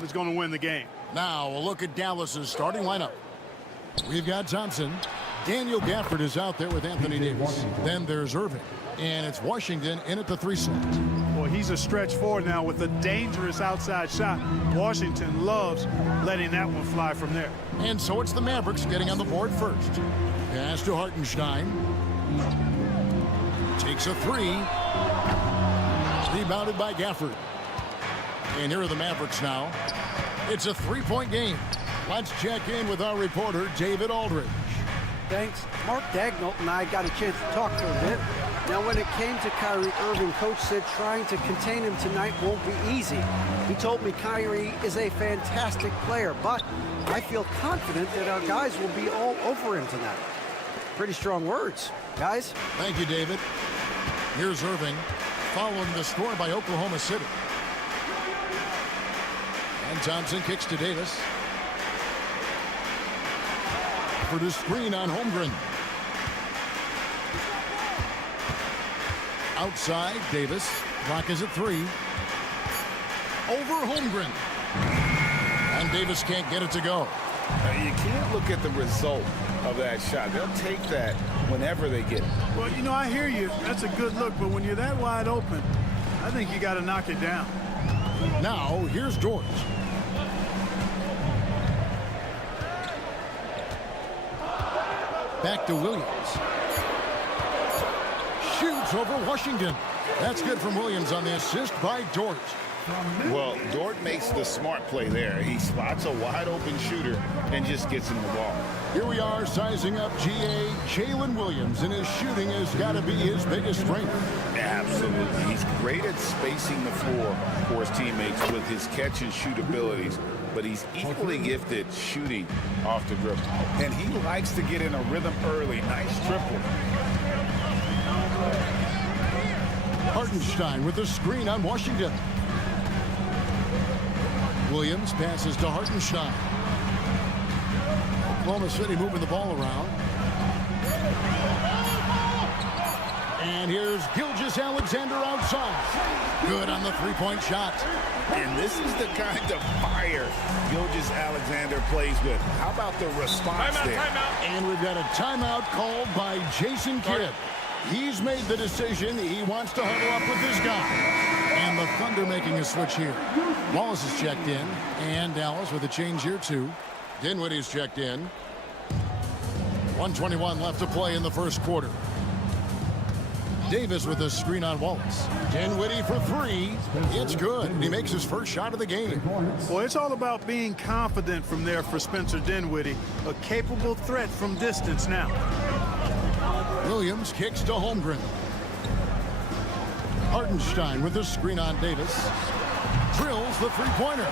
is going to win the game. Now, a look at Dallas's starting lineup. We've got Thompson. Daniel Gafford is out there with Anthony Davis. Then there's Irving. And it's Washington in at the 3 slot. Well, he's a stretch forward now with a dangerous outside shot. Washington loves letting that one fly from there. And so it's the Mavericks getting on the board first. Pass to Hartenstein. Takes a 3. Rebounded by Gafford. And here are the Mavericks now. It's a 3-point game. Let's check in with our reporter, David Aldridge. Thanks. Mark Dagnall and I got a chance to talk for a bit. Now, when it came to Kyrie Irving, Coach said trying to contain him tonight won't be easy. He told me Kyrie is a fantastic player, but I feel confident that our guys will be all over him tonight. Pretty strong words, guys. Thank you, David. Here's Irving, following the score by Oklahoma City. And Thompson kicks to Davis. For the screen on Holmgren. Outside, Davis. Clock is at 3. Over Holmgren. And Davis can't get it to go. You can't look at the result of that shot. They'll take that whenever they get it. Well, you know, I hear you. That's a good look, but when you're that wide open, I think you got to knock it down. Now, here's George. Back to Williams. Shoots over Washington. That's good from Williams on the assist by George. Well, Dort makes the smart play there. He spots a wide open shooter and just gets him the ball. Here we are sizing up GA Jalen Williams, and his shooting has got to be his biggest strength. Absolutely. He's great at spacing the floor for his teammates with his catch and shoot abilities, but he's equally gifted shooting off the dribble. And he likes to get in a rhythm early. Nice triple. Hartenstein with the screen on Washington. Williams passes to Hartenstein. Oklahoma City moving the ball around. And here's Gilgeous-Alexander outside. Good on the three-point shot. And this is the kind of fire Gilgeous-Alexander plays with. How about the response there? And we've got a timeout called by Jason Kidd. He's made the decision. He wants to huddle up with this guy. And the Thunder making a switch here. Wallace is checked in. And Dallas with a change here, too. Dinwiddie's checked in. 1:21 left to play in the first quarter. Davis with a screen on Wallace. Dinwiddie for three. It's good. He makes his first shot of the game. Well, it's all about being confident from there for Spencer Dinwiddie. A capable threat from distance now. Williams kicks to Holmgren. Hartenstein with a screen on Davis. Drills the three-pointer.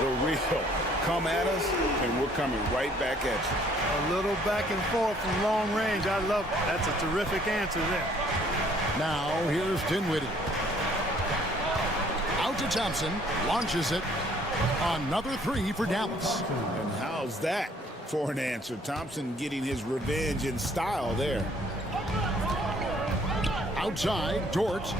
The real. Come at us, and we're coming right back at you. A little back and forth from long range. I love it. That's a terrific answer there. Now here's Dinwiddie. Out to Thompson. Launches it. Another three for Dallas. And how's that for an answer? Thompson getting his revenge in style there. Outside, Dort.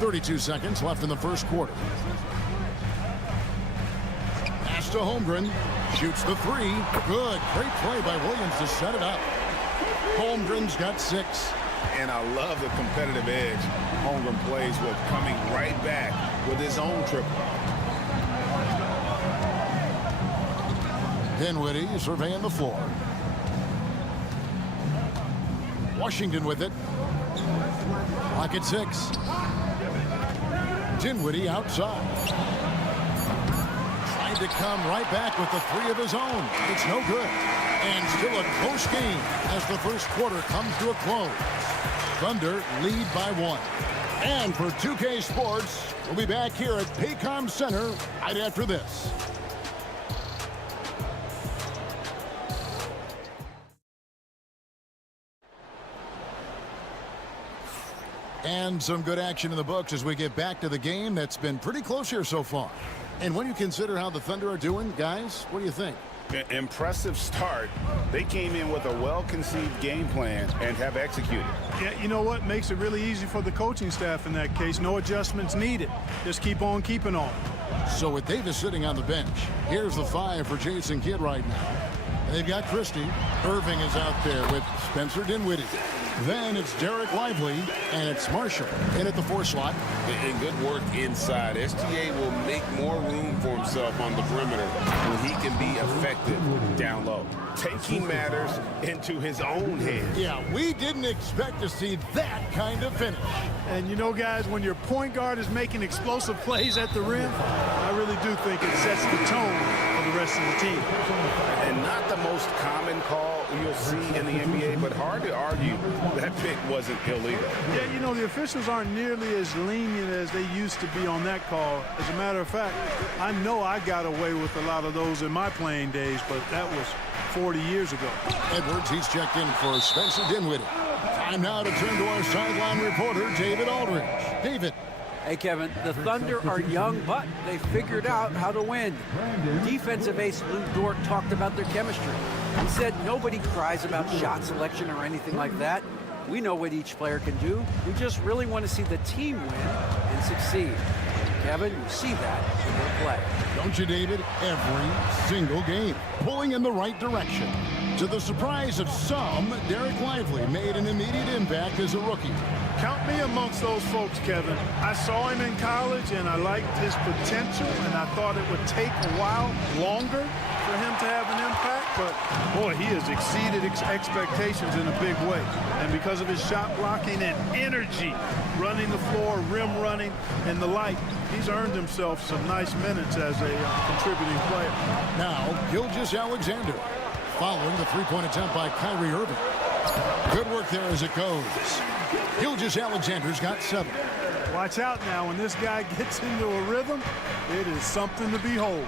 32 seconds left in the first quarter. Pass to Holmgren. Shoots the three. Good. Great play by Williams to set it up. Holmgren's got 6. And I love the competitive edge Holmgren plays with, coming right back with his own triple. Dinwiddie surveying the floor. Washington with it. Clock at 6. Dinwiddie outside. Trying to come right back with the three of his own. It's no good. And still a close game as the first quarter comes to a close. Thunder lead by 1. And for 2K Sports, we'll be back here at Paycom Center right after this. And some good action in the books as we get back to the game that's been pretty close here so far. And when you consider how the Thunder are doing, guys, what do you think? Impressive start. They came in with a well-conceived game plan and have executed. Yeah, you know what? Makes it really easy for the coaching staff in that case. No adjustments needed. Just keep on keeping on. So with Davis sitting on the bench, here's the 5 for Jason Kidd right now. And they've got Christie. Irving is out there with Spencer Dinwiddie. Then it's Derek Lively, and it's Marshall in at the 4 slot. And good work inside. SGA will make more room for himself on the perimeter when he can be effective down low. Taking matters into his own hands. Yeah, we didn't expect to see that kind of finish. And you know, guys, when your point guard is making explosive plays at the rim, I really do think it sets the tone for the rest of the team. And not the most common call you'll see in the NBA, but hard to argue that pick wasn't illegal. Yeah, you know, the officials aren't nearly as lenient as they used to be on that call. As a matter of fact, I know I got away with a lot of those in my playing days, but that was 40 years ago. Edwards, he's checked in for Spencer Dinwiddie. Time now to turn to our sideline reporter, David Aldridge. David. Hey, Kevin, the Thunder are young, but they figured out how to win. Defensive ace Lou Dort talked about their chemistry. He said nobody cries about shot selection or anything like that. We know what each player can do. We just really want to see the team win and succeed. Kevin, you see that in their play. Don't you, David? Every single game, pulling in the right direction. To the surprise of some, Derek Lively made an immediate impact as a rookie. Count me amongst those folks, Kevin. I saw him in college, and I liked his potential, and I thought it would take a while longer for him to have an impact, but boy, he has exceeded expectations in a big way. And because of his shot blocking and energy, running the floor, rim running, and the like, he's earned himself some nice minutes as a contributing player. Now, Gilgeous-Alexander, following the three-point attempt by Kyrie Irving. Good work there as it goes. Gilgeous-Alexander's got 7. Watch out now. When this guy gets into a rhythm, it is something to behold.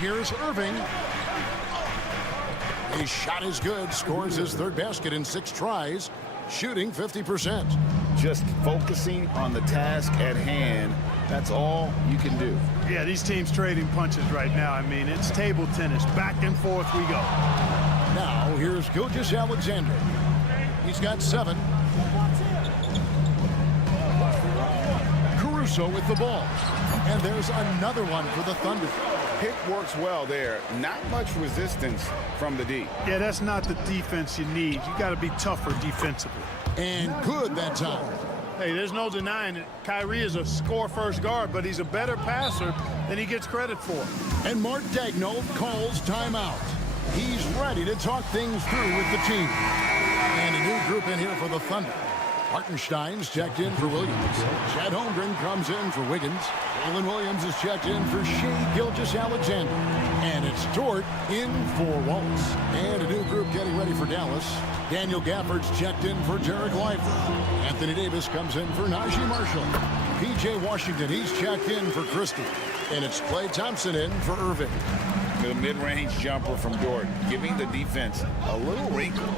Here's Irving. His shot is good. Scores his 3rd basket in 6 tries. Shooting 50%. Just focusing on the task at hand. That's all you can do. Yeah, these teams trading punches right now. I mean, it's table tennis. Back and forth we go. Now, here's Gilgeous-Alexander. He's got 7. Caruso with the ball. And there's another one for the Thunder. Pick works well there. Not much resistance from the D. Yeah, that's not the defense you need. You got to be tougher defensively. And good that time. Hey, there's no denying it. Kyrie is a score-first guard, but he's a better passer than he gets credit for. And Mark Daigneault calls timeout. He's ready to talk things through with the team. And a new group in here for the Thunder. Hartenstein's checked in for Williams. Chet Holmgren comes in for Wiggins. Jalen Williams is checked in for Shai Gilgeous-Alexander. And it's Dort in for Wallace. And a new group getting ready for Dallas. Daniel Gafford's checked in for Derek Lively. Anthony Davis comes in for Najee Marshall. P.J. Washington, he's checked in for Christie. And it's Klay Thompson in for Irving. The mid-range jumper from Dort, giving the defense a little wrinkle.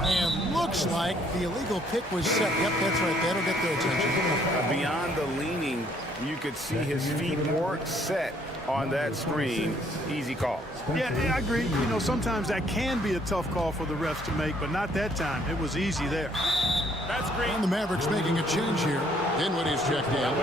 And looks like the illegal pick was set. Yep, that's right. That'll get their attention. Beyond the leaning, you could see his feet more set on that screen. Easy call. Yeah, I agree. You know, sometimes that can be a tough call for the refs to make, but not that time. It was easy there. That's great. And the Mavericks making a change here. Dinwiddie's checked in.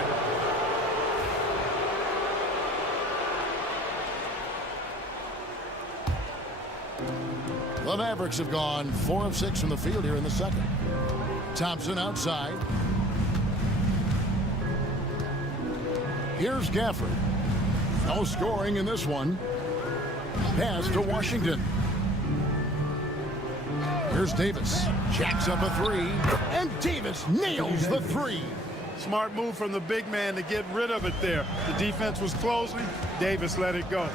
The Mavericks have gone 4 of 6 from the field here in the second. Thompson outside. Here's Gafford. No scoring in this one. Pass to Washington. Here's Davis. Jacks up a 3. And Davis nails the 3. Smart move from the big man to get rid of it there. The defense was closing. Davis let it go.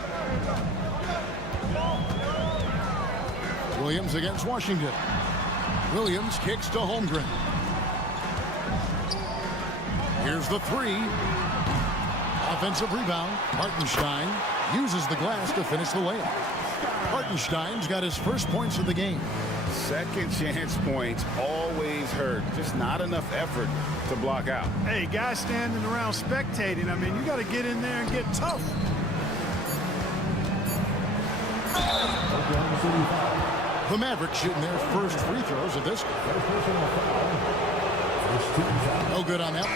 Williams against Washington. Williams kicks to Holmgren. Here's the 3. Offensive rebound. Hartenstein uses the glass to finish the layup. Hartenstein's got his first points of the game. Second chance points always hurt. Just not enough effort to block out. Hey, guys standing around spectating. I mean, you got to get in there and get tough. The Mavericks shooting their first free throws of this. No good on that.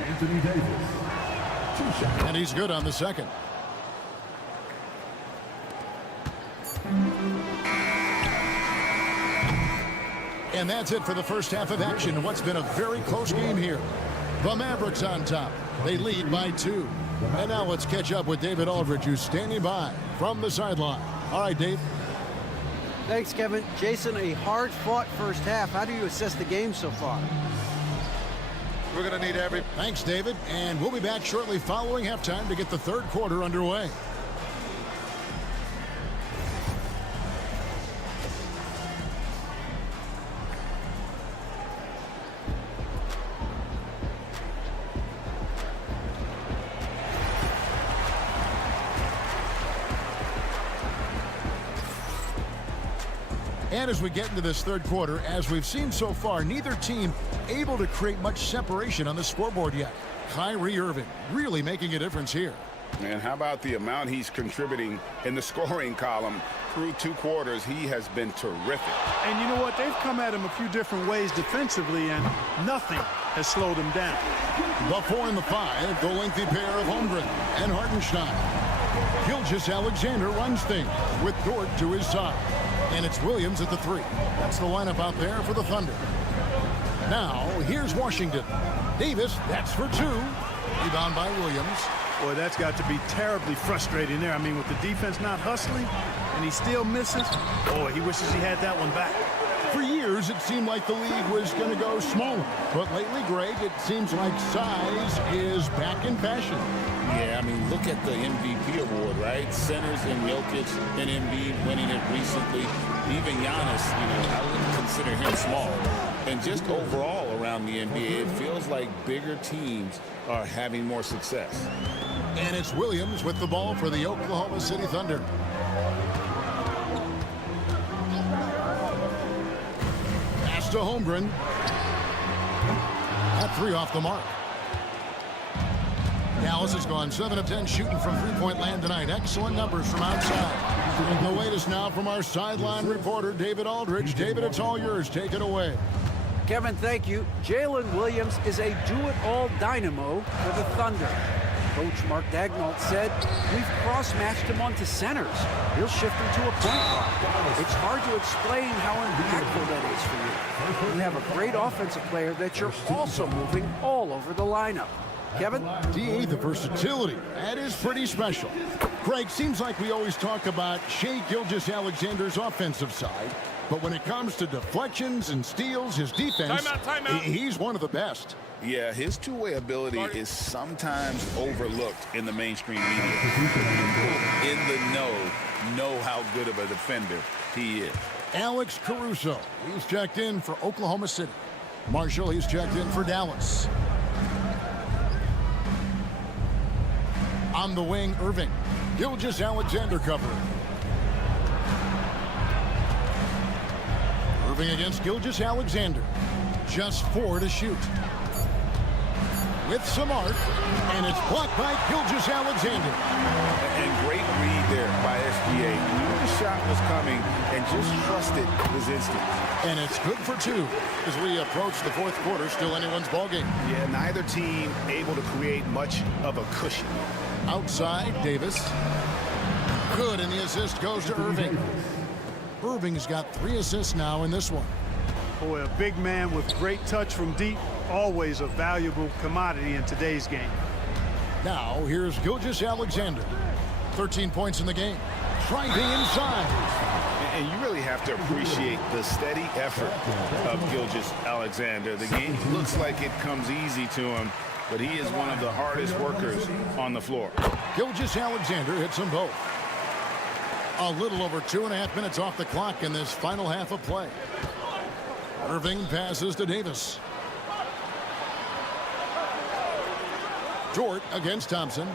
Anthony Davis. 2 shots. And he's good on the second. And that's it for the first half of action in what's been a very close game here. The Mavericks on top. They lead by 2. And now let's catch up with David Aldridge, who's standing by from the sideline. All right, Dave. Thanks, Kevin. Jason, a hard-fought first half. How do you assess the game so far? We're going to need every... Thanks, David. And we'll be back shortly following halftime to get the third quarter underway. And as we get into this third quarter, as we've seen so far, neither team able to create much separation on the scoreboard yet. Kyrie Irving really making a difference here. And how about the amount he's contributing in the scoring column through 2 quarters? He has been terrific. And you know what? They've come at him a few different ways defensively, and nothing has slowed him down. The 4 and the 5, the lengthy pair of Holmgren and Hartenstein. Gilgeous-Alexander runs things with Dort to his side. And it's Williams at the 3. That's the lineup out there for the Thunder. Now, here's Washington. Davis, that's for 2. Rebound by Williams. Boy, that's got to be terribly frustrating there. I mean, with the defense not hustling, and he still misses. Boy, he wishes he had that one back. For years, it seemed like the league was going to go smaller. But lately, Greg, it seems like size is back in fashion. Yeah, I mean, look at the MVP award, right? Centers and Jokic and Embiid winning it recently. Even Giannis, I wouldn't consider him small. And just overall around the NBA, it feels like bigger teams are having more success. And it's Williams with the ball for the Oklahoma City Thunder. Pass to Holmgren. That 3 off the mark. Dallas has gone 7 of 10 shooting from three-point land tonight. Excellent numbers from outside. And the latest now from our sideline reporter, David Aldridge. David, it's all yours. Take it away. Kevin, thank you. Jalen Williams is a do-it-all dynamo for the Thunder. Coach Mark Daigneault said, we've cross-matched him onto centers. He'll shift him to a point guard. It's hard to explain how impactful that is for you. You have a great offensive player that you're also moving all over the lineup. Kevin? DA, the versatility. That is pretty special. Craig, seems like we always talk about Shai Gilgeous-Alexander's offensive side, but when it comes to deflections and steals, his defense, Timeout. He's one of the best. Yeah, his two-way ability is sometimes overlooked in the mainstream media. In the know how good of a defender he is. Alex Caruso, he's checked in for Oklahoma City. Marshall, he's checked in for Dallas. On the wing, Irving. Gilgeous-Alexander covering. Irving against Gilgeous-Alexander. Just 4 to shoot. With some arc, and it's blocked by Gilgeous-Alexander. And great read there by SGA. He knew the shot was coming and just trusted his instincts. And it's good for 2 as we approach the fourth quarter. Still anyone's ballgame. Yeah, neither team able to create much of a cushion. Outside, Davis. Good, and the assist goes to Irving. Irving's got 3 assists now in this one. Boy, a big man with great touch from deep, always a valuable commodity in today's game. Now, here's Gilgeous-Alexander. 13 points in the game. Driving inside. And you really have to appreciate the steady effort of Gilgeous-Alexander. The game looks like it comes easy to him, but he is one of the hardest workers on the floor. Gilgeous-Alexander hits them both. A little over 2.5 minutes off the clock in this final half of play. Irving passes to Davis. Dort against Thompson.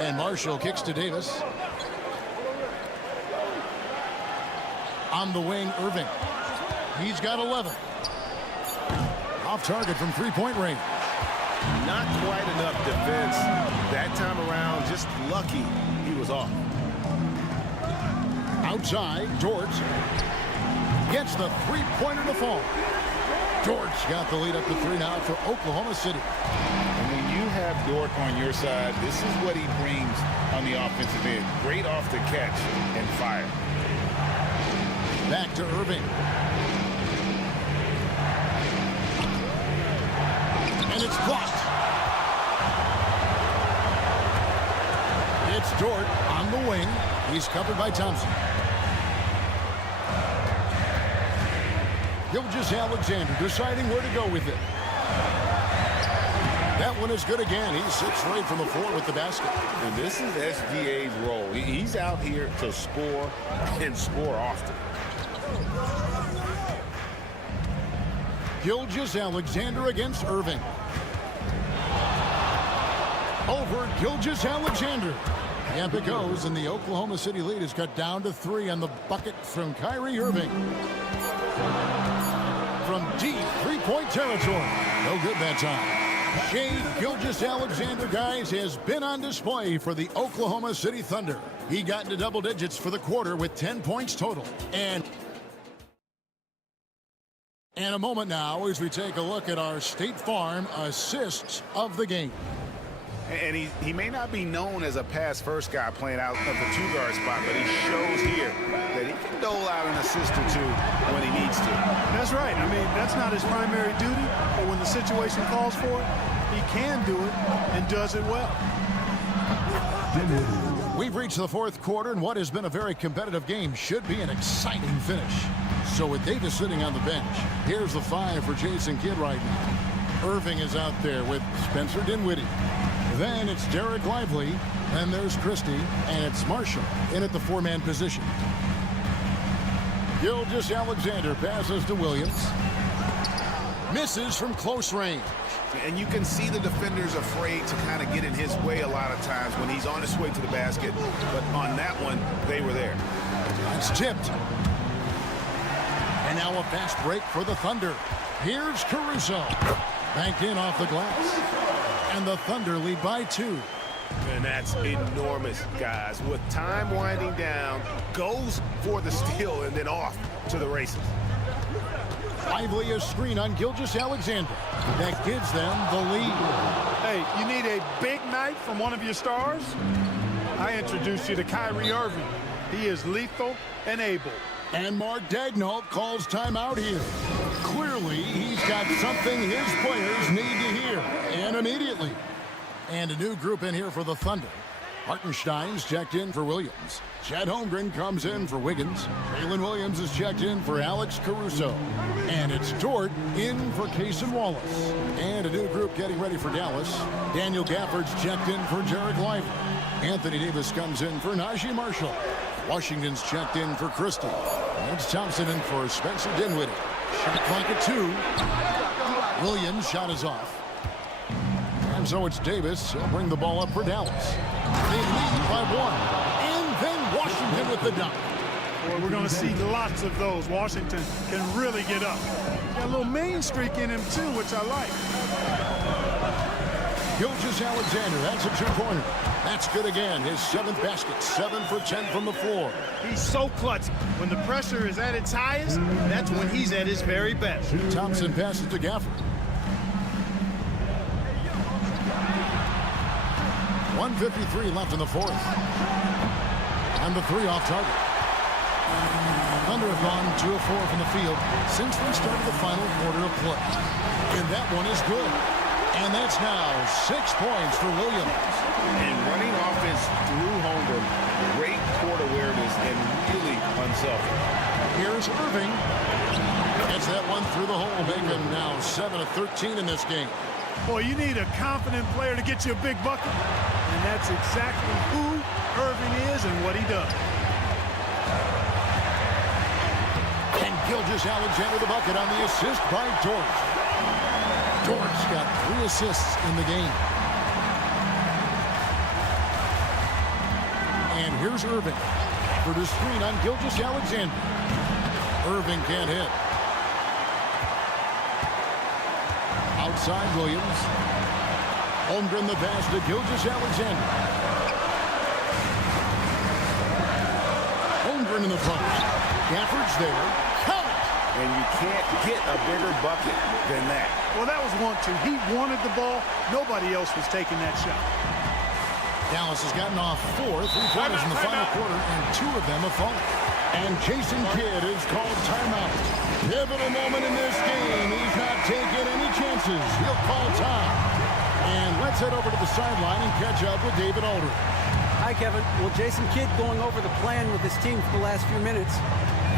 And Marshall kicks to Davis. On the wing, Irving. He's got 11. Off target from three-point range. Not quite enough defense that time around. Just lucky he was off. Outside, Dort gets the three-pointer to fall. Dort's got the lead up to 3 now for Oklahoma City. And when you have Dort on your side, this is what he brings on the offensive end. Great off the catch and fire. Back to Irving. And it's blocked. It's Dort on the wing. He's covered by Thompson. Gilgeous-Alexander deciding where to go with it. That one is good again. He sits right from the floor with the basket. And this is SGA's role. He's out here to score and score often. Gilgeous-Alexander against Irving. Over Gilgeous-Alexander. Yep, it goes, and the Oklahoma City lead is cut down to 3 on the bucket from Kyrie Irving. From deep three-point territory. No good that time. Shai Gilgeous-Alexander, guys, has been on display for the Oklahoma City Thunder. He got into double digits for the quarter with 10 points total. And a moment now as we take a look at our State Farm assists of the game. And he may not be known as a pass-first guy playing out of the 2-guard spot, but he shows here that he can dole out an assist or 2 when he needs to. That's right. I mean, that's not his primary duty, but when the situation calls for it, he can do it and does it well. We've reached the fourth quarter, and what has been a very competitive game should be an exciting finish. So with Davis sitting on the bench, here's the 5 for Jason Kidd right now. Irving is out there with Spencer Dinwiddie. Then it's Derek Lively, and there's Christie, and it's Marshall in at the 4-man position. Gilgeous-Alexander passes to Williams. Misses from close range. And you can see the defenders afraid to kind of get in his way a lot of times when he's on his way to the basket. But on that one, they were there. It's tipped. And now a fast break for the Thunder. Here's Caruso. Banked in off the glass. And the Thunder lead by 2. And that's enormous, guys. With time winding down, goes for the steal and then off to the races. Lively a screen on Gilgeous-Alexander. That gives them the lead. Hey, you need a big night from one of your stars? I introduced you to Kyrie Irving. He is lethal and able. And Mark Daigneault calls timeout here. Clearly, he's got something his players need to hear, and immediately. And a new group in here for the Thunder. Hartenstein's checked in for Williams. Chet Holmgren comes in for Wiggins. Jalen Williams is checked in for Alex Caruso. And it's Dort in for Cason Wallace. And a new group getting ready for Dallas. Daniel Gafford's checked in for Jarek Lively. Anthony Davis comes in for Najee Marshall. Washington's checked in for Christie. It's Thompson in for Spencer Dinwiddie. Shot clock at 2. Williams' shot is off. And so it's Davis. He'll bring the ball up for Dallas. They lead by 1. And then Washington with the dunk. Boy, we're going to see lots of those. Washington can really get up. Got a little main streak in him, too, which I like. Gilgeous-Alexander, that's a two-pointer. That's good again. His 7th basket, 7 for 10 from the floor. He's so clutch. When the pressure is at its highest, that's when he's at his very best. Thompson passes to Gafford. 1:53 left in the 4th. And the 3 off target. Thunder have gone 2 of 4 from the field since we started the final quarter of play. And that one is good. And that's now 6 points for Williams. And running offense through Holmgren, great court awareness and really unselfish. Here's Irving. Gets that one through the hole, making now 7 of 13 in this game. Boy, you need a confident player to get you a big bucket. And that's exactly who Irving is and what he does. And Gilgeous-Alexander the bucket on the assist by Dort. Dort's got 3 assists in the game. And here's Irving for the screen on Gilgeous-Alexander. Irving can't hit. Outside Williams. Holmgren the pass to Gilgeous-Alexander. Holmgren in the post. Gafford's there. Count it! And you can't get a bigger bucket than that. Well, that was 1-2. He wanted the ball. Nobody else was taking that shot. Dallas has gotten off 4 3-pointers in the final quarter, and 2 of them have fallen. And Jason Kidd is called timeout. Pivotal moment in this game. He's not taking any chances. He'll call time. And let's head over to the sideline and catch up with David Aldridge. Hi, Kevin. Well, Jason Kidd going over the plan with his team for the last few minutes.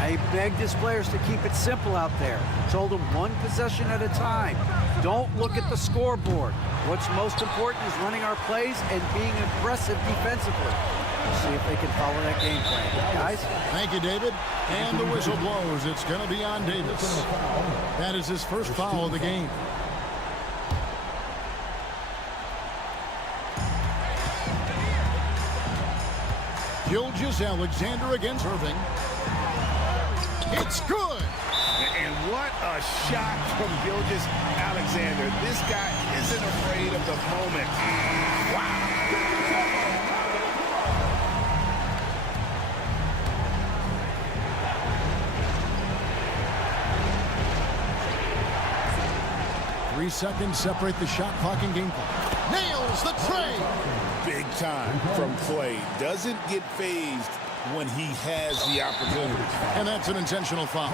He begged his players to keep it simple out there. Told them 1 possession at a time. Don't look at the scoreboard. What's most important is running our plays and being aggressive defensively. See if they can follow that game plan. Guys? Thank you, David. And the whistle blows. It's going to be on Davis. That is his first foul of the game. Gilgeous-Alexander against Irving. It's good. And what a shot from Gilgeous-Alexander. This guy isn't afraid of the moment. Wow. Three seconds separate the shot clock and game clock. Nails the tray. Big time from Clay. Doesn't get phased when he has the opportunity. And that's an intentional foul.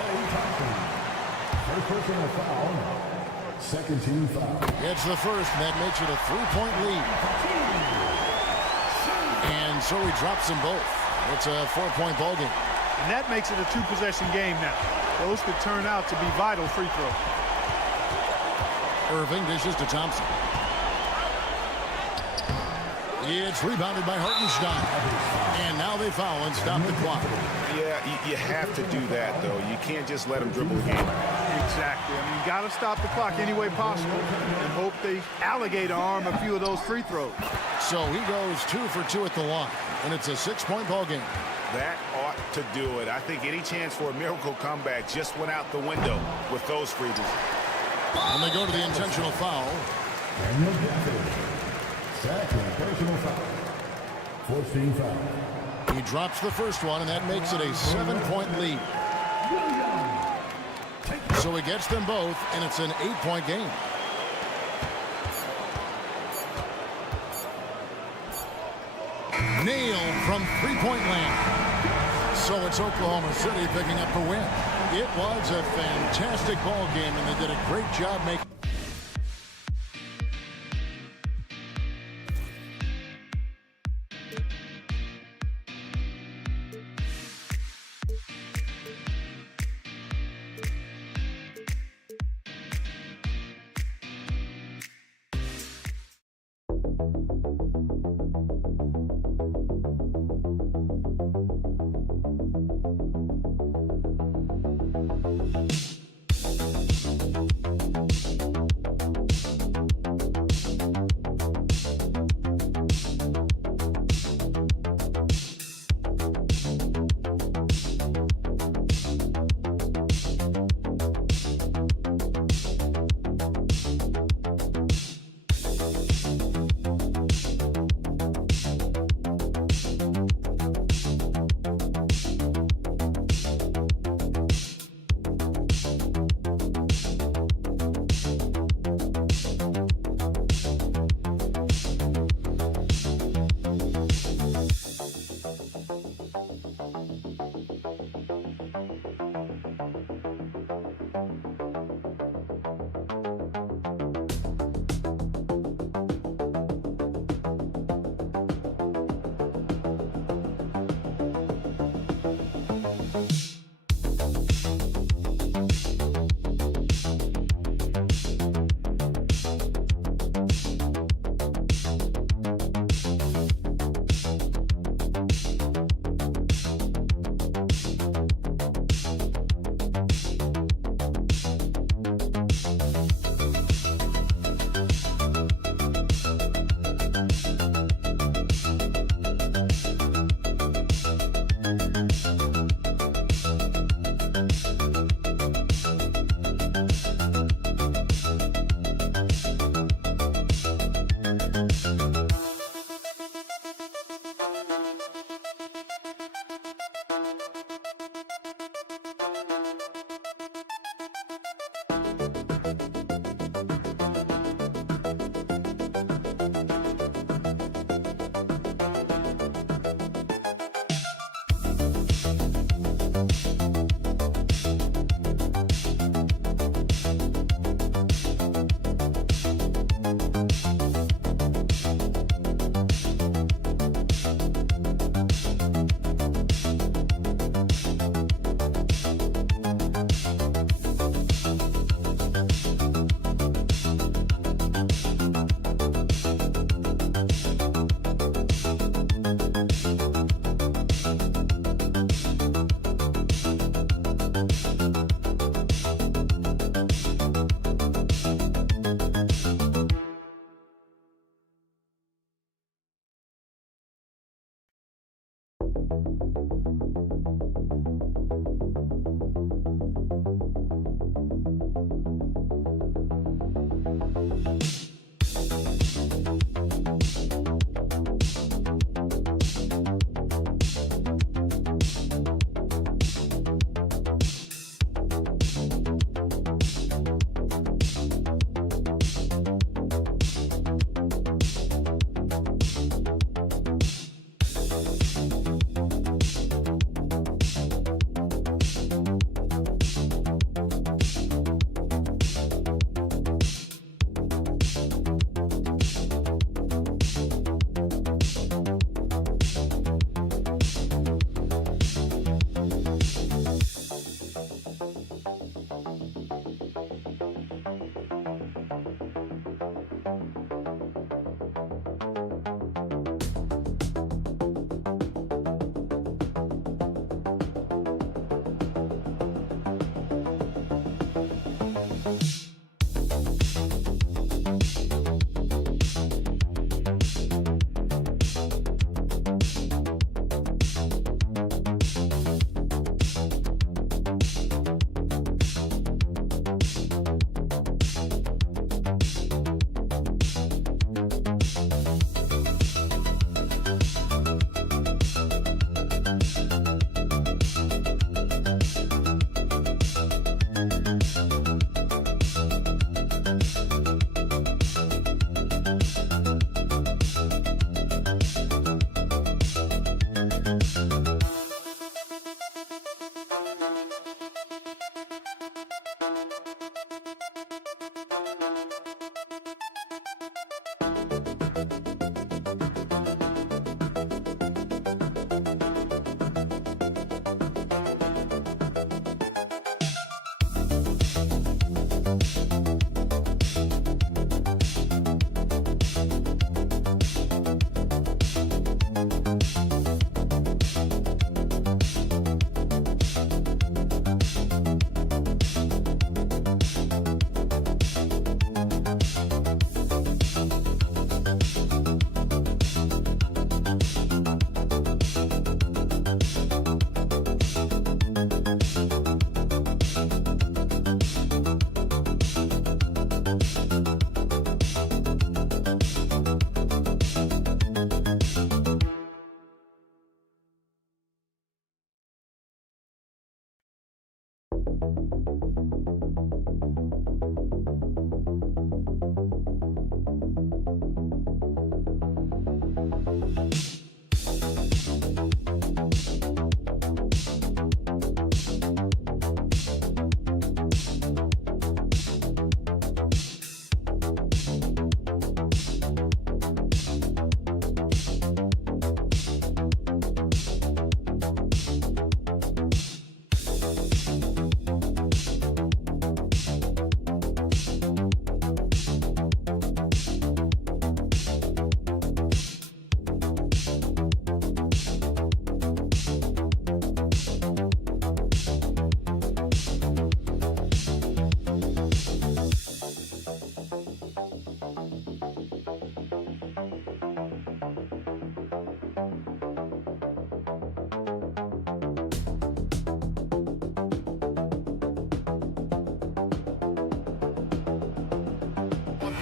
First personal foul. Second team foul. It's the first, and that makes it a 3-point lead. And so he drops them both. It's a 4-point ball game. And that makes it a 2-possession game now. Those could turn out to be vital free throws. Irving dishes to Thompson. It's rebounded by Hartenstein. And now they foul and stop the clock. Yeah, you have to do that, though. You can't just let them dribble the game. Exactly. I mean, you got to stop the clock any way possible and hope they alligator arm a few of those free throws. So he goes 2 for 2 at the line, and it's a 6-point ball game. That ought to do it. I think any chance for a miracle comeback just went out the window with those freezes. And they go to the intentional foul. Second personal foul. Forcing foul. He drops the first one, and that makes it a 7-point lead. So he gets them both, and it's an 8-point game. Nailed from three-point land. So it's Oklahoma City picking up the win. It was a fantastic ball game, and they did a great job making.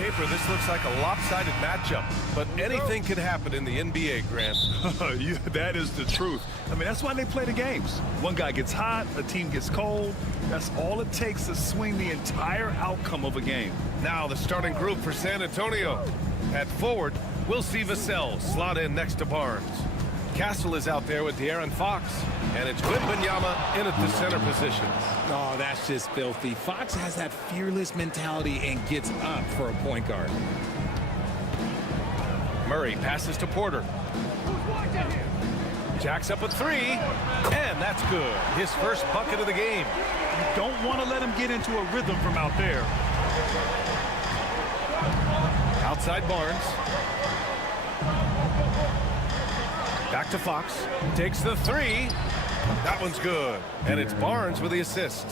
paper, this looks like a lopsided matchup, but anything can happen in the NBA, Grant. Yeah, that is the truth. I mean, that's why they play the games. One guy gets hot, a team gets cold. That's all it takes to swing the entire outcome of a game. Now the starting group for San Antonio. At forward, we'll see Vassell slot in next to Barnes. Castle is out there with De'Aaron Fox, and it's Wembanyama in at the center position. Oh, that's just filthy. Fox has that fearless mentality and gets up for a point guard. Murray passes to Porter. Jacks up a three, and that's good. His first bucket of the game. You don't want to let him get into a rhythm from out there. Outside Barnes. Back to Fox. Takes the three. That one's good. And it's Barnes with the assist.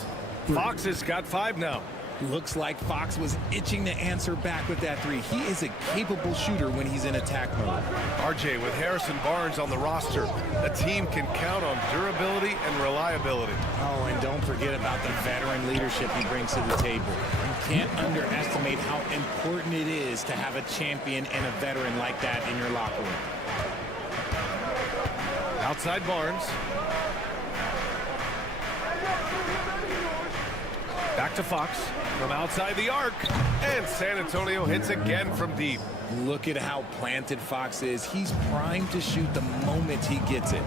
Fox has got 5 now. Looks like Fox was itching to answer back with that three. He is a capable shooter when he's in attack mode. RJ with Harrison Barnes on the roster. A team can count on durability and reliability. Oh, and don't forget about the veteran leadership he brings to the table. You can't underestimate how important it is to have a champion and a veteran like that in your locker room. Outside Barnes. Back to Fox from outside the arc. And San Antonio hits again from deep. Look at how planted Fox is. He's primed to shoot the moment he gets it.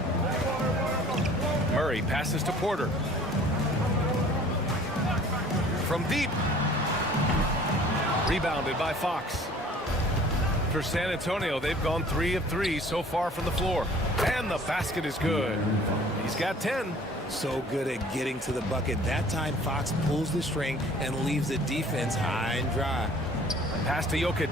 Murray passes to Porter. From deep. Rebounded by Fox. For San Antonio, they've gone 3 of 3 so far from the floor. And the basket is good. He's got 10. So good at getting to the bucket. That time, Fox pulls the string and leaves the defense high and dry. Pass to Jokic.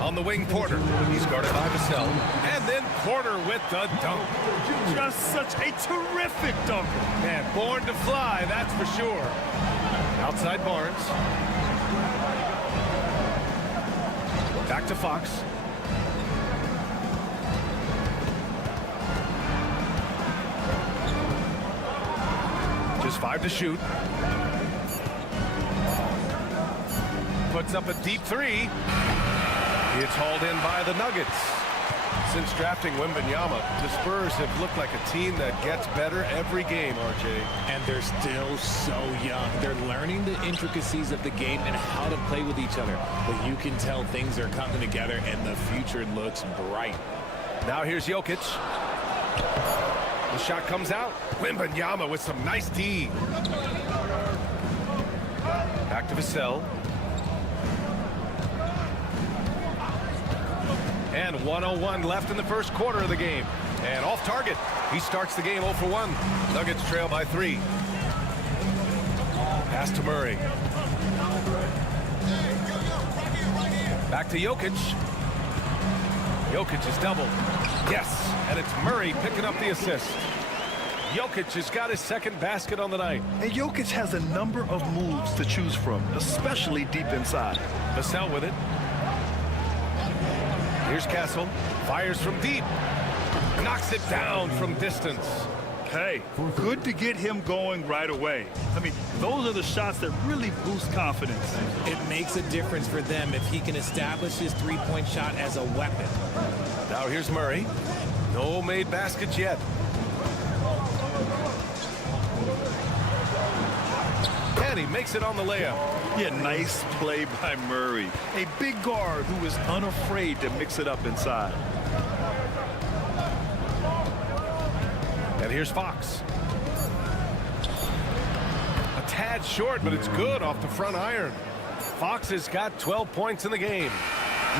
On the wing, Porter. He's guarded by Vassell. And then Porter with the dunk. Just such a terrific dunk. Man, born to fly, that's for sure. Outside Barnes. Back to Fox. Just 5 to shoot. Puts up a deep 3. It's hauled in by the Nuggets. Since drafting Wembanyama, the Spurs have looked like a team that gets better every game, RJ. And they're still so young. They're learning the intricacies of the game and how to play with each other. But you can tell things are coming together and the future looks bright. Now here's Jokic. The shot comes out. Wembanyama with some nice D. Back to Vassell. And 1:01 left in the first quarter of the game. And off target. He starts the game 0 for 1. Nuggets trail by 3. Pass to Murray. Back to Jokic. Jokic is doubled. Yes, and it's Murray picking up the assist. Jokic has got his second basket on the night. And Jokic has a number of moves to choose from, especially deep inside. Vassell with it. Here's Castle. Fires from deep. Knocks it down from distance. Hey, good to get him going right away. I mean, those are the shots that really boost confidence. It makes a difference for them if he can establish his three-point shot as a weapon. Now here's Murray. No made baskets yet. And he makes it on the layup. Yeah, nice play by Murray. A big guard who is unafraid to mix it up inside. And here's Fox. A tad short, but it's good off the front iron. Fox has got 12 points in the game.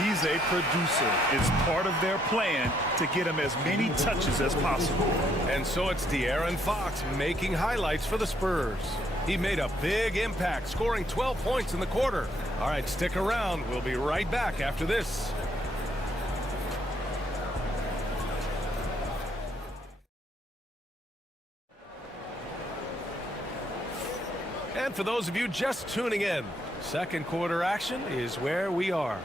He's a producer. It's part of their plan to get him as many touches as possible. And so it's De'Aaron Fox making highlights for the Spurs. He made a big impact, scoring 12 points in the quarter. All right, stick around. We'll be right back after this. And for those of you just tuning in, second quarter action is where we are.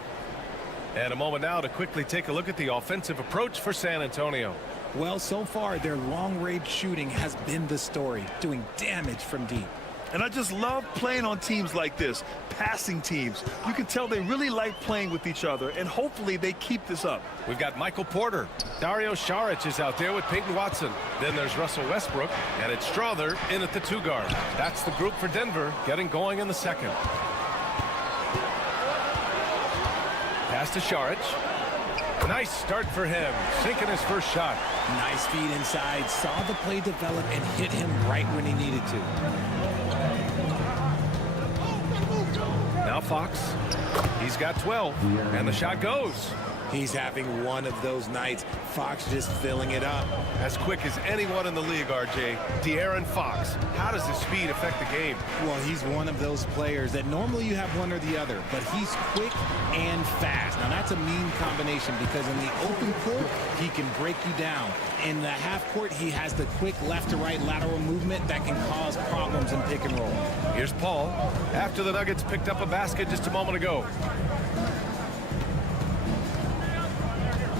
And a moment now to quickly take a look at the offensive approach for San Antonio. Well, so far, their long-range shooting has been the story, doing damage from deep. And I just love playing on teams like this, passing teams. You can tell they really like playing with each other, and hopefully they keep this up. We've got Michael Porter. Dario Saric is out there with Peyton Watson. Then there's Russell Westbrook, and it's Strother in at the 2 guard. That's the group for Denver getting going in the second. Pass to Saric. Nice start for him, sinking his first shot. Nice feed inside, saw the play develop and hit him right when he needed to. Now Fox, he's got 12, and the shot goes. He's having one of those nights. Fox just filling it up. As quick as anyone in the league, RJ. De'Aaron Fox, how does his speed affect the game? Well, he's one of those players that normally you have one or the other, but he's quick and fast. Now, that's a mean combination because in the open court, he can break you down. In the half court, he has the quick left-to-right lateral movement that can cause problems in pick and roll. Here's Paul, after the Nuggets picked up a basket just a moment ago.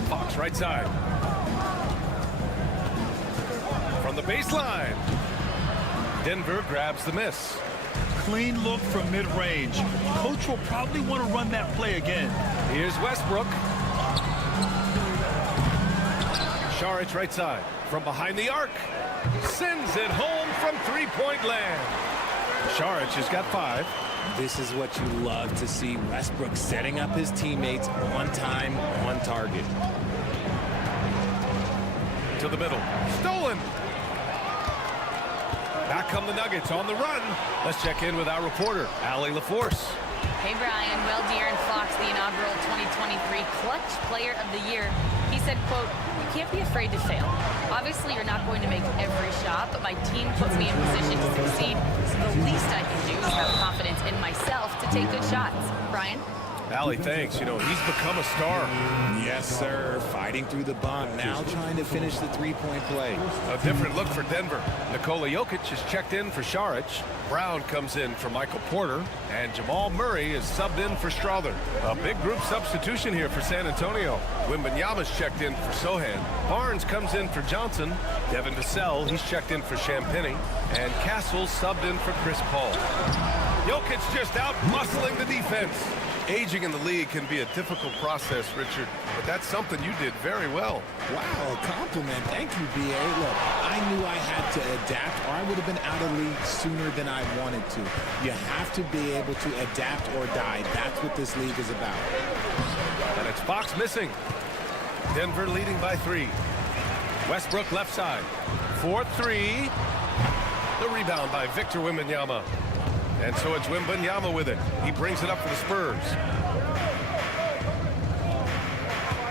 Fox right side. From the baseline. Denver grabs the miss. Clean look from mid-range. Coach will probably want to run that play again. Here's Westbrook. Saric right side. From behind the arc. Sends it home from three-point land. Saric has got 5. This is what you love to see. Westbrook setting up his teammates on time, on target. To the middle. Stolen. Back come the Nuggets on the run. Let's check in with our reporter, Allie LaForce. Hey, Brian. Well, De'Aaron Fox, the inaugural 2023 Clutch Player of the Year, he said, quote, "You can't be afraid to fail. Obviously, you're not going to make every shot, but my team puts me in position to succeed. So the least I can do is have confidence in myself to take good shots." Brian? Allie, thanks. You know, he's become a star. Yes, sir. Fighting through the bump. Now trying to finish the three-point play. A different look for Denver. Nikola Jokic is checked in for Saric. Brown comes in for Michael Porter. And Jamal Murray is subbed in for Strother. A big group substitution here for San Antonio. Wembanyama's checked in for Sohan. Barnes comes in for Johnson. Devin Vassell, he's checked in for Champagny. And Castle subbed in for Chris Paul. Jokic just out muscling the defense. Aging in the league can be a difficult process, Richard, but that's something you did very well. Wow, compliment. Thank you, B.A. Look, I knew I had to adapt or I would have been out of league sooner than I wanted to. You have to be able to adapt or die. That's what this league is about. And it's Fox missing. Denver leading by 3. Westbrook left side. 4-3. The rebound by Victor Wembanyama. And so it's Wembanyama with it. He brings it up for the Spurs.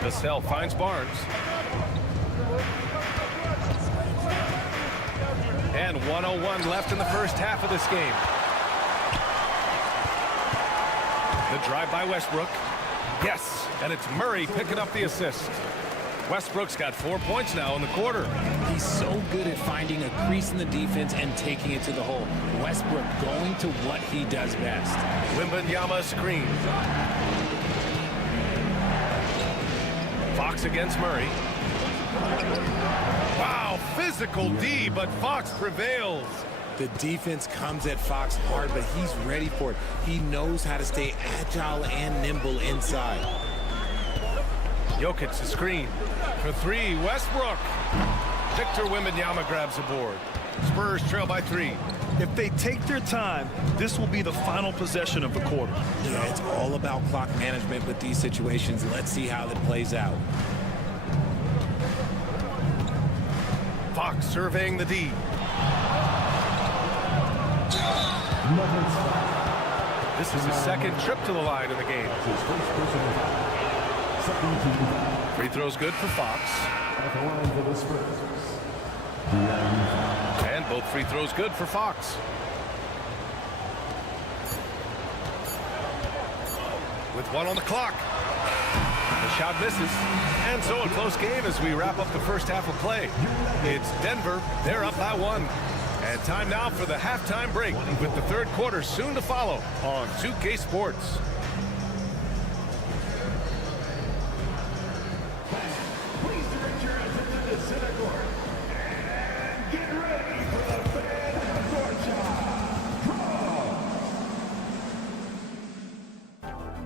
Vassell finds Barnes. And 1:01 left in the first half of this game. The drive by Westbrook. Yes, and it's Murray picking up the assist. Westbrook's got 4 points now in the quarter. He's so good at finding a crease in the defense and taking it to the hole. Westbrook going to what he does best. Wembanyama screen. Fox against Murray. Wow, physical D, but Fox prevails. The defense comes at Fox hard, but he's ready for it. He knows how to stay agile and nimble inside. Jokic the screen. For 3, Westbrook. Victor Wembanyama grabs the board. Spurs trail by 3. If they take their time, this will be the final possession of the quarter. Yeah, it's all about clock management with these situations. Let's see how that plays out. Fox surveying the D. This is his second trip to the line in the game. Free throws good for Fox. And both free throws good for Fox. With 1 on the clock. The shot misses. And so a close game as we wrap up the first half of play. It's Denver. They're up by 1. And time now for the halftime break with the third quarter soon to follow on 2K Sports.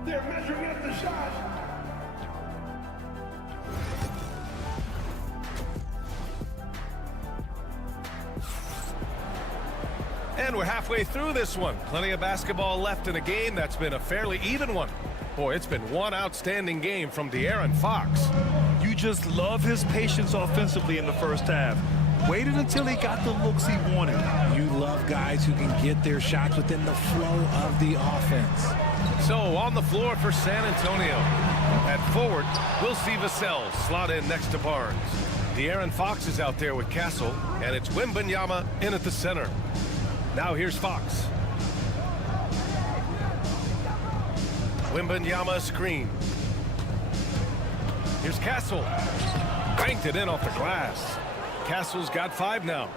They're measuring up the shot. And we're halfway through this one. Plenty of basketball left in a game that's been a fairly even one. Boy, it's been one outstanding game from De'Aaron Fox. You just love his patience offensively in the first half. Waited until he got the looks he wanted. You love guys who can get their shots within the flow of the offense. So on the floor for San Antonio. At forward, we'll see Vassell slot in next to Barnes. De'Aaron Fox is out there with Castle, and it's Wembanyama in at the center. Now here's Fox. Wembanyama screen. Here's Castle. Banked it in off the glass. Castle's got 5 now.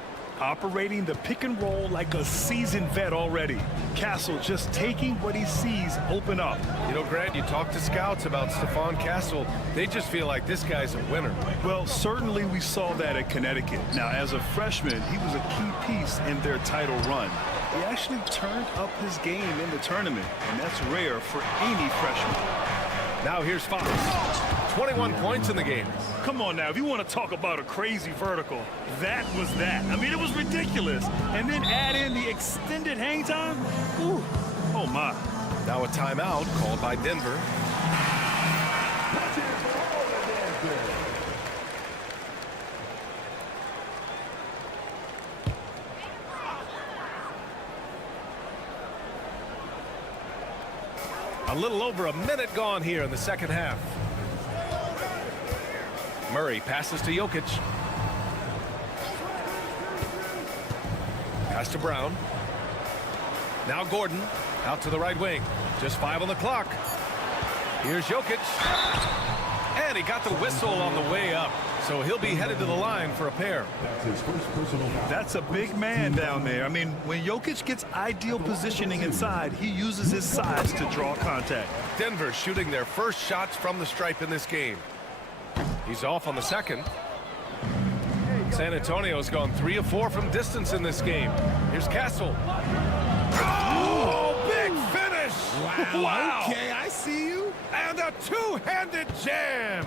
Operating the pick and roll like a seasoned vet already. Castle just taking what he sees open up. You know, Grant, you talk to scouts about Stephon Castle. They just feel like this guy's a winner. Well, certainly we saw that at Connecticut. Now, as a freshman, he was a key piece in their title run. He actually turned up his game in the tournament, and that's rare for any freshman. Now here's Fox. 21 points in the game. Come on now, if you want to talk about a crazy vertical, that was that. I mean, it was ridiculous. And then add in the extended hang time. Ooh, oh my. Now a timeout called by Denver. A little over a minute gone here in the second half. Murray passes to Jokic. Pass to Brown. Now Gordon out to the right wing. Just 5 on the clock. Here's Jokic. And he got the whistle on the way up. So he'll be headed to the line for a pair. That's a big man down there. I mean, when Jokic gets ideal positioning inside, he uses his size to draw contact. Denver shooting their first shots from the stripe in this game. He's off on the second. San Antonio's gone 3 of 4 from distance in this game. Here's Castle. Oh, big finish! Wow. Okay, I see you. And a two-handed jam.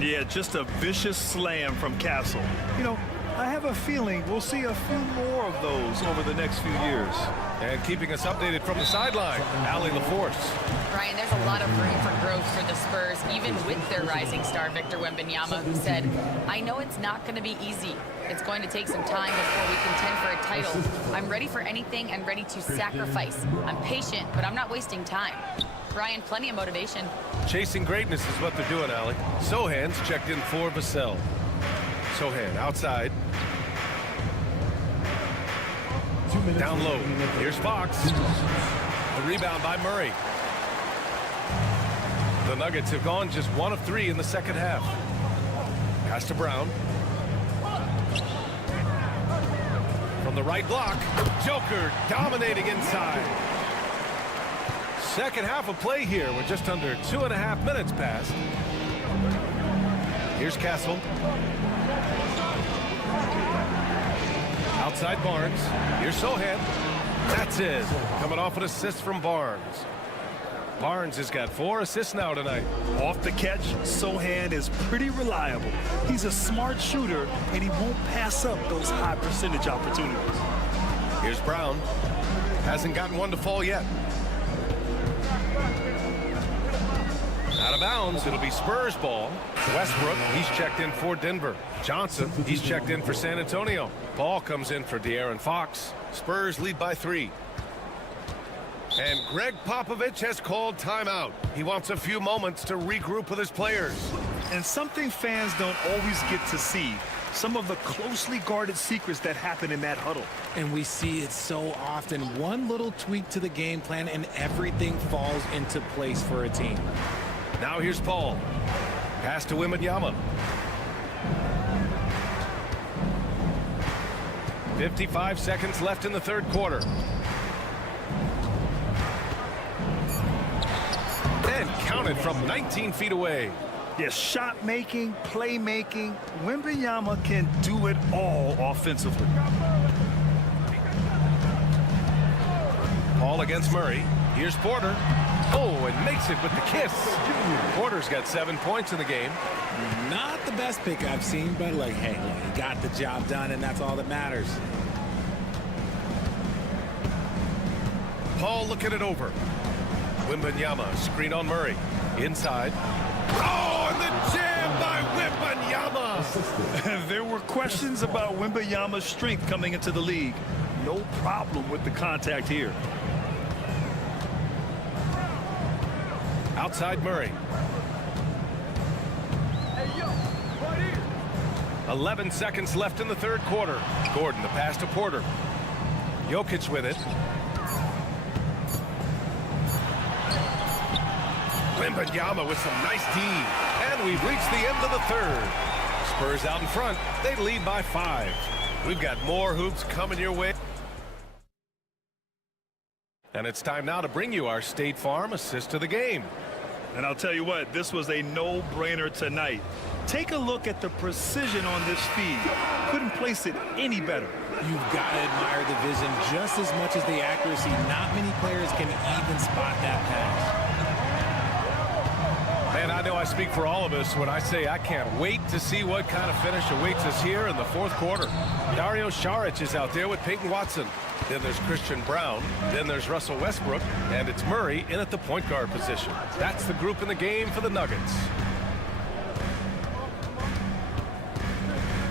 Yeah, just a vicious slam from Castle. You know, I haven't have a feeling we'll see a few more of those over the next few years. And keeping us updated from the sideline, Allie LaForce. Brian, there's a lot of room for growth for the Spurs, even with their rising star, Victor Wembanyama, who said, I know it's not going to be easy. It's going to take some time before we contend for a title. I'm ready for anything and ready to sacrifice. I'm patient, but I'm not wasting time. Brian, plenty of motivation. Chasing greatness is what they're doing, Allie. Sohan's checked in for Vassell. Sohan outside. Down low. Here's Fox. The rebound by Murray. The Nuggets have gone just 1 of 3 in the second half. Pass to Brown. From the right block, Joker dominating inside. Second half of play here. We're just under 2.5 minutes past. Here's Castle. Outside Barnes. Here's Sohan. That's it. Coming off an assist from Barnes. Barnes has got 4 assists now tonight. Off the catch, Sohan is pretty reliable. He's a smart shooter, and he won't pass up those high percentage opportunities. Here's Brown. Hasn't gotten one to fall yet. Out of bounds, it'll be Spurs ball. Westbrook, he's checked in for Denver. Johnson, he's checked in for San Antonio. Ball comes in for De'Aaron Fox. Spurs lead by 3. And Greg Popovich has called timeout. He wants a few moments to regroup with his players. And something fans don't always get to see. Some of the closely guarded secrets that happen in that huddle. And we see it so often. One little tweak to the game plan and everything falls into place for a team. Now here's Paul. Pass to Wembanyama. 55 seconds left in the third quarter. And counted from 19 feet away. Yes, shot making, playmaking. Wembanyama can do it all offensively. Paul against Murray. Here's Porter. Oh, and makes it with the kiss. Porter's got 7 points in the game. Not the best pick I've seen, but like, hey, he got the job done, and that's all that matters. Paul looking it over. Wembanyama, screen on Murray. Inside. Oh, and the jam by Wembanyama. There were questions about Wembanyama's strength coming into the league. No problem with the contact here. Outside Murray. 11 seconds left in the third quarter. Gordon, the pass to Porter. Jokic with it. Wembanyama with some nice D. And we've reached the end of the third. Spurs out in front. They lead by 5. We've got more hoops coming your way. And it's time now to bring you our State Farm assist of the game. And I'll tell you what, this was a no-brainer tonight. Take a look at the precision on this feed. Couldn't place it any better. You've got to admire the vision just as much as the accuracy. Not many players can even spot that pass. Man, I know I speak for all of us when I say I can't wait to see what kind of finish awaits us here in the fourth quarter. Dario Saric is out there with Peyton Watson. Then there's Christian Brown. Then there's Russell Westbrook. And it's Murray in at the point guard position. That's the group in the game for the Nuggets.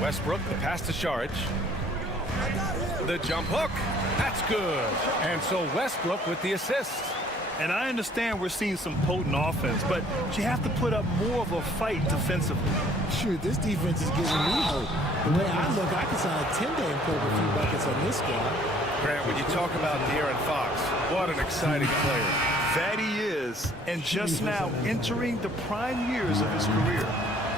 Westbrook, the pass to Saric. The jump hook. That's good. And so Westbrook with the assist. And I understand we're seeing some potent offense, but you have to put up more of a fight defensively. Shoot, this defense is giving me hope. The way I look, I can sign a 10-day and put up a few buckets on this squad. Grant, when you talk about De'Aaron Fox, what an exciting player. That he is, and just now entering the prime years of his career.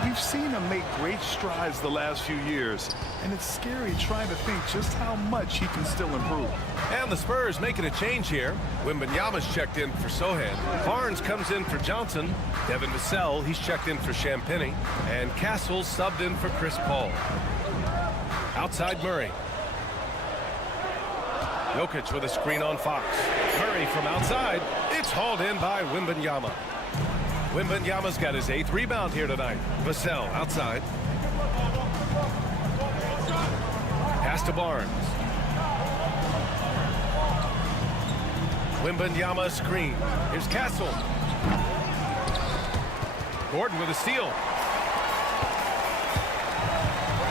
We've seen him make great strides the last few years, and it's scary trying to think just how much he can still improve. And the Spurs making a change here. Wembanyama's checked in for Sohan. Barnes comes in for Johnson. Devin Vassell, he's checked in for Champagnie. And Castle's subbed in for Chris Paul. Outside Murray. Jokic with a screen on Fox. Murray from outside. It's hauled in by Wembanyama. Wembanyama's got his 8th rebound here tonight. Vassell outside. to Barnes. Wembanyama screen. Here's Castle. Gordon with a steal.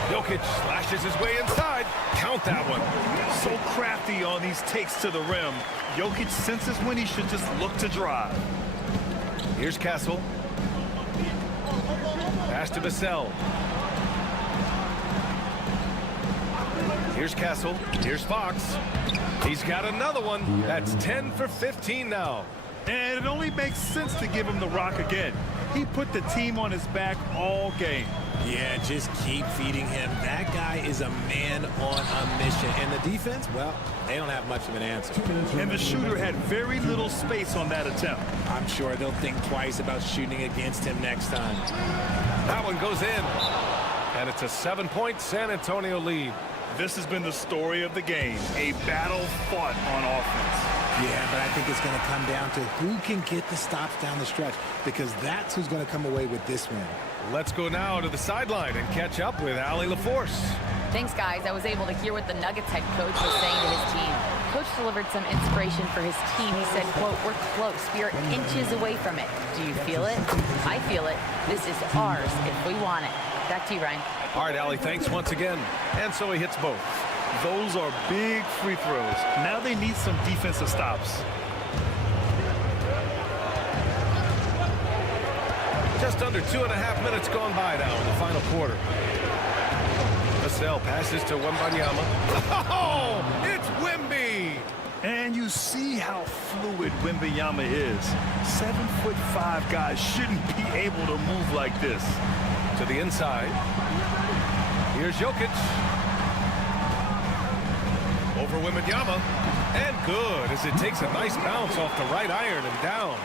Jokic slashes his way inside. Count that one. So crafty on these takes to the rim. Jokic senses when he should just look to drive. Here's Castle. Pass to Vassell. Here's Castle. Here's Fox. He's got another one. That's 10 for 15 now. And it only makes sense to give him the rock again. He put the team on his back all game. Yeah, just keep feeding him. That guy is a man on a mission. And the defense, well, they don't have much of an answer. And the shooter had very little space on that attempt. I'm sure they'll think twice about shooting against him next time. That one goes in. And it's a 7-point San Antonio lead. This has been the story of the game. A battle fought on offense. Yeah, but I think it's going to come down to who can get the stops down the stretch, because that's who's going to come away with this win. Let's go now to the sideline and catch up with Allie LaForce. Thanks, guys. I was able to hear what the Nuggets head coach was saying to his team. Coach delivered some inspiration for his team. He said, quote, "We're close. We are inches away from it. Do you feel it? I feel it. This is ours if we want it." Back to you, Ryan. All right, Allie, thanks once again. And so he hits both. Those are big free throws. Now they need some defensive stops. Just under 2.5 minutes gone by now in the final quarter. Vassell passes to Wembanyama. Oh, it's Wemby! And you see how fluid Wembanyama is. 7'5" guys shouldn't be able to move like this. To the inside. Here's Jokic. Over Wembanyama. And good, as it takes a nice bounce off the right iron and down.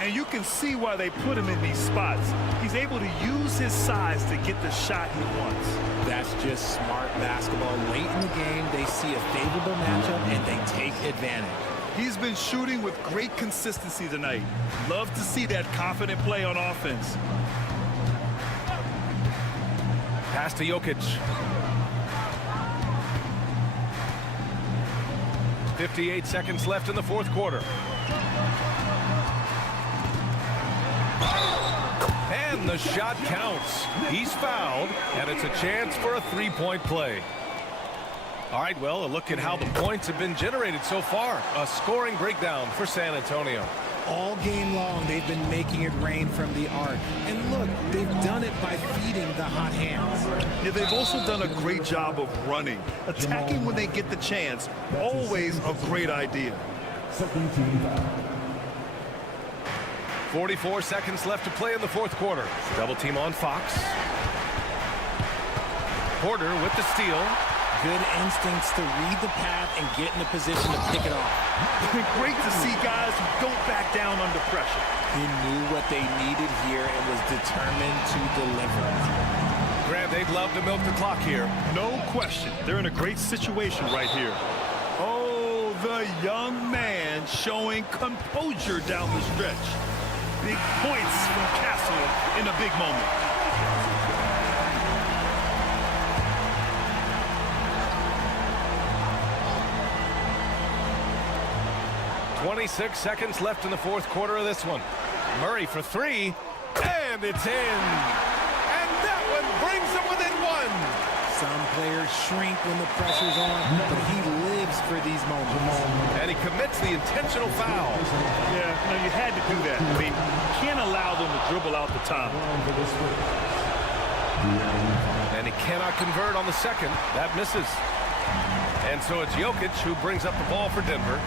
And you can see why they put him in these spots. He's able to use his size to get the shot he wants. That's just smart basketball. Late in the game, they see a favorable matchup, and they take advantage. He's been shooting with great consistency tonight. Love to see that confident play on offense. Pass to Jokic. 58 seconds left in the fourth quarter. And the shot counts. He's fouled, and it's a chance for a three-point play. All right, well, a look at how the points have been generated so far. A scoring breakdown for San Antonio. All game long, they've been making it rain from the arc. And look, they've done it by feeding the hot hands. Yeah, they've also done a great job of running. Attacking when they get the chance, always a great idea. 44 seconds left to play in the fourth quarter. Double team on Fox. Porter with the steal. Good instincts to read the path and get in a position to pick it off. It's been great to see guys who don't back down under pressure. He knew what they needed here and was determined to deliver. Grant, they'd love to milk the clock here. No question. They're in a great situation right here. Oh, the young man showing composure down the stretch. Big points from Castle in a big moment. 26 seconds left in the fourth quarter of this one. Murray for three, and it's in. And that one brings them within one. Some players shrink when the pressure's on, but he lives for these moments. And he commits the intentional foul. Yeah, no, you had to do that. I mean, you can't allow them to dribble out the time. And he cannot convert on the second. That misses. And so it's Jokic who brings up the ball for Denver.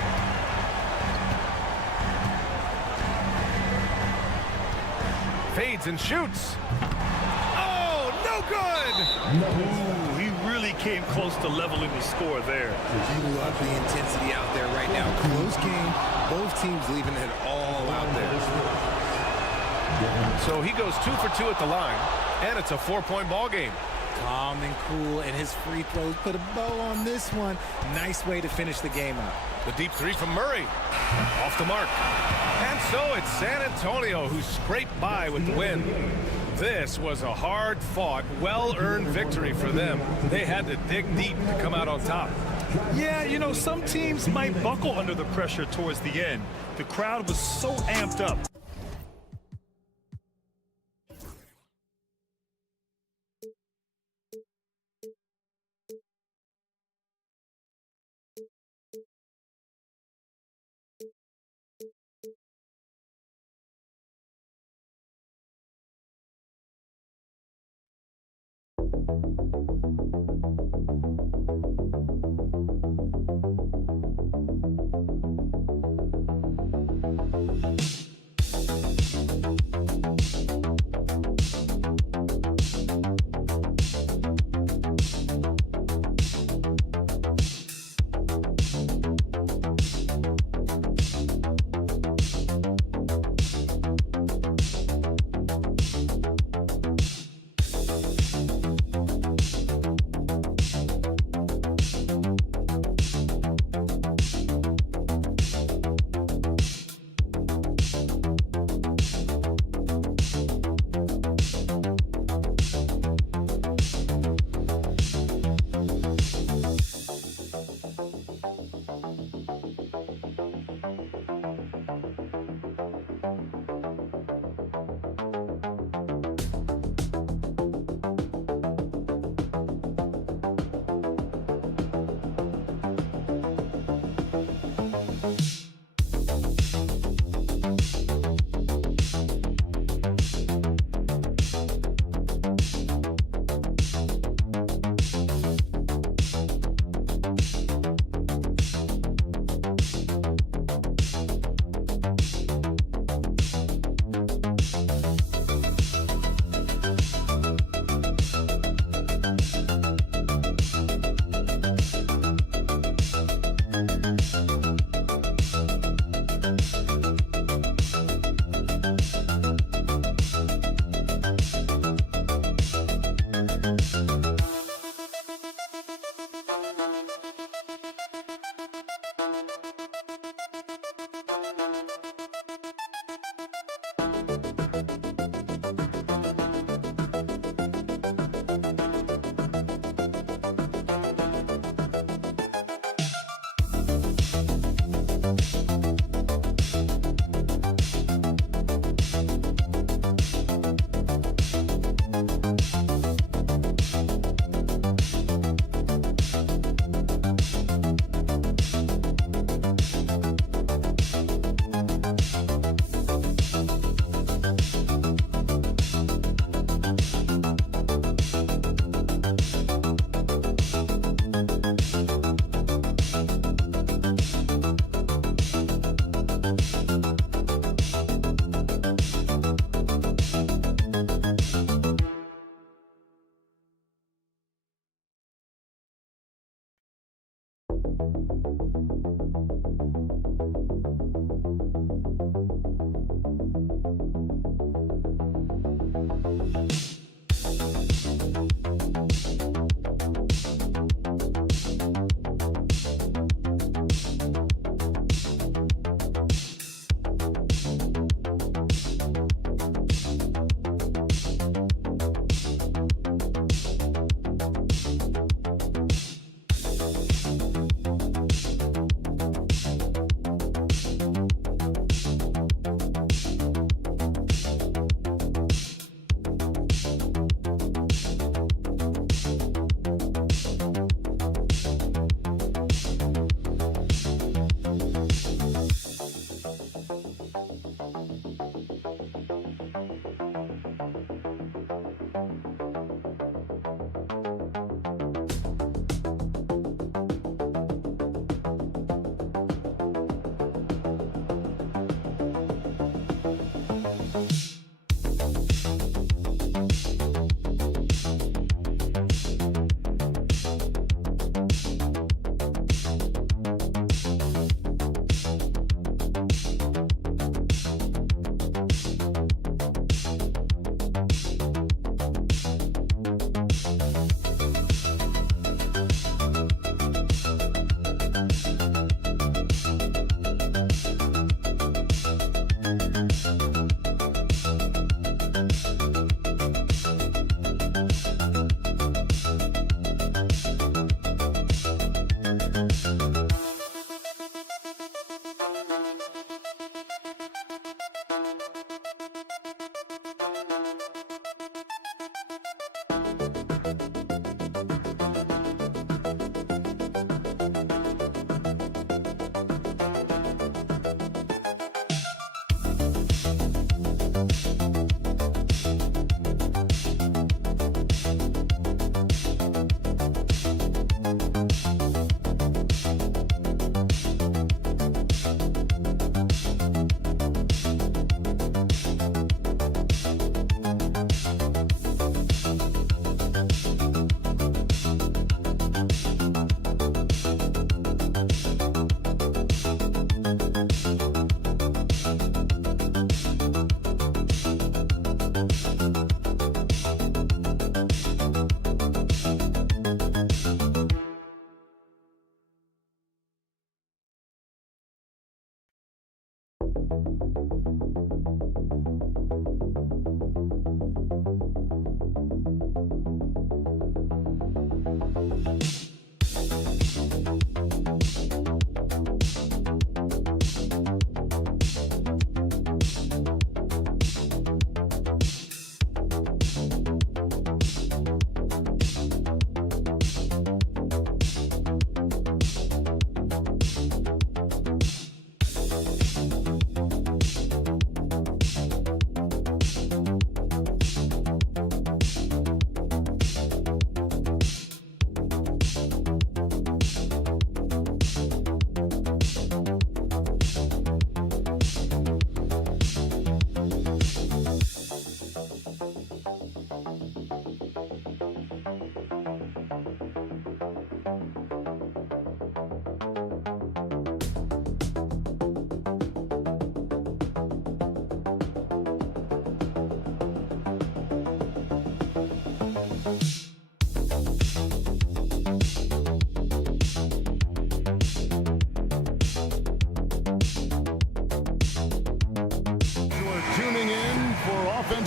Fades and shoots. Oh, no good! Ooh, he really came close to leveling the score there. You love the intensity out there right now. Close game, both teams leaving it all out there. So he goes 2 for 2 at the line, and it's a 4-point ball game. Calm and cool, and his free throws put a bow on this one. Nice way to finish the game out. The deep three from Murray. Off the mark. And so it's San Antonio who scraped by with the win. This was a hard-fought, well-earned victory for them. They had to dig deep to come out on top. Yeah, you know, some teams might buckle under the pressure towards the end. The crowd was so amped up.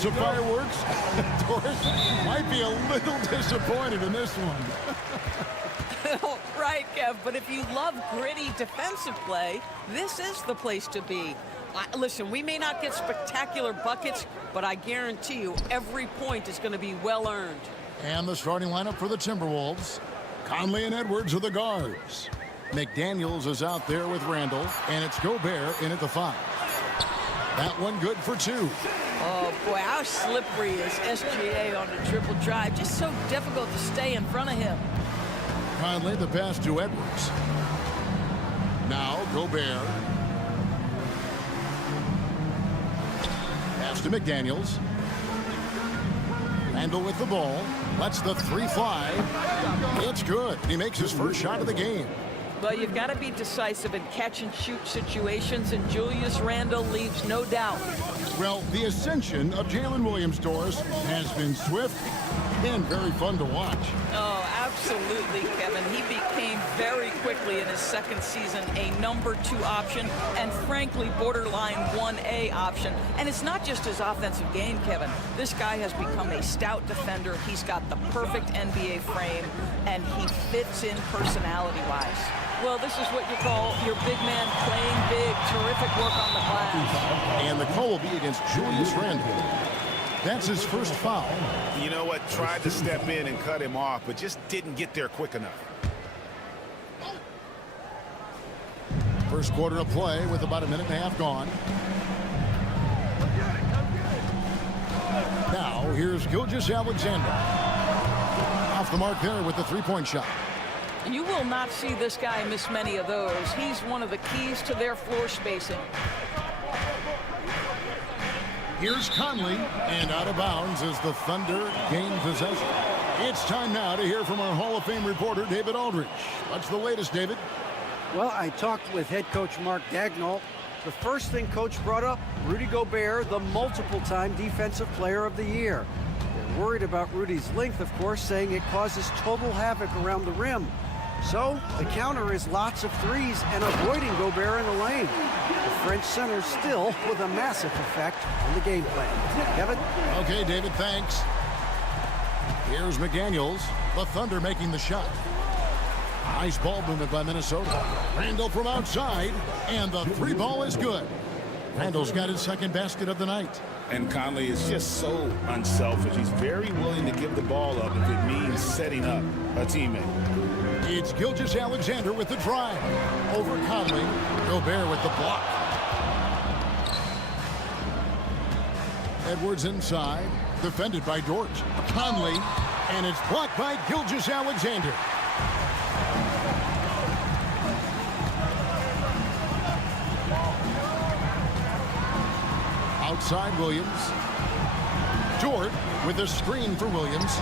bunch of fireworks. Doris might be a little disappointed in this one. Right, Kev, but if you love gritty defensive play, this is the place to be. Listen, we may not get spectacular buckets, but I guarantee you every point is going to be well earned. And the starting lineup for the Timberwolves. Conley and Edwards are the guards. McDaniels is out there with Randall, and it's Gobert in at the 5. That one good for 2. Oh, boy, how slippery is SGA on the triple drive. Just so difficult to stay in front of him. Conley, the pass to Edwards. Now Gobert. Pass to McDaniels. Randall with the ball. Lets the 3 fly. It's good. He makes his first shot of the game. Well, you've got to be decisive in catch-and-shoot situations, and Julius Randle leaves no doubt. Well, the ascension of Jalen Williams, Doris, has been swift and very fun to watch. Oh, absolutely, Kevin. He became very quickly in his second season a number 2 option and, frankly, borderline 1A option. And it's not just his offensive game, Kevin. This guy has become a stout defender. He's got the perfect NBA frame, and he fits in personality-wise. Well, this is what you call your big man playing big. Terrific work on the glass. And the call will be against Julius Randle. That's his first foul. You know what? Tried to step in and cut him off, but just didn't get there quick enough. First quarter of play with about a minute and a half gone. Now, here's Gilgeous-Alexander. Off the mark there with the 3-point shot. You will not see this guy miss many of those. He's one of the keys to their floor spacing. Here's Conley, and out of bounds as the Thunder gain possession. It's time now to hear from our Hall of Fame reporter, David Aldridge. What's the latest, David? Well, I talked with head coach Mark Dagnall. The first thing coach brought up, Rudy Gobert, the multiple-time Defensive Player of the Year. They're worried about Rudy's length, of course, saying it causes total havoc around the rim. So the counter is lots of threes and avoiding Gobert in the lane. The French center still with a massive effect on the game plan. Kevin? Okay, David, thanks. Here's McDaniels. The Thunder making the shot. Nice ball movement by Minnesota. Randall from outside, and the 3 ball is good. Randall's got his second basket of the night. And Conley is just so unselfish. He's very willing to give the ball up if it means setting up a teammate. It's Gilgeous-Alexander with the drive. Over Conley. Gobert with the block. Edwards inside. Defended by Dort. Conley. And it's blocked by Gilgeous-Alexander. Outside Williams. Dort with a screen for Williams.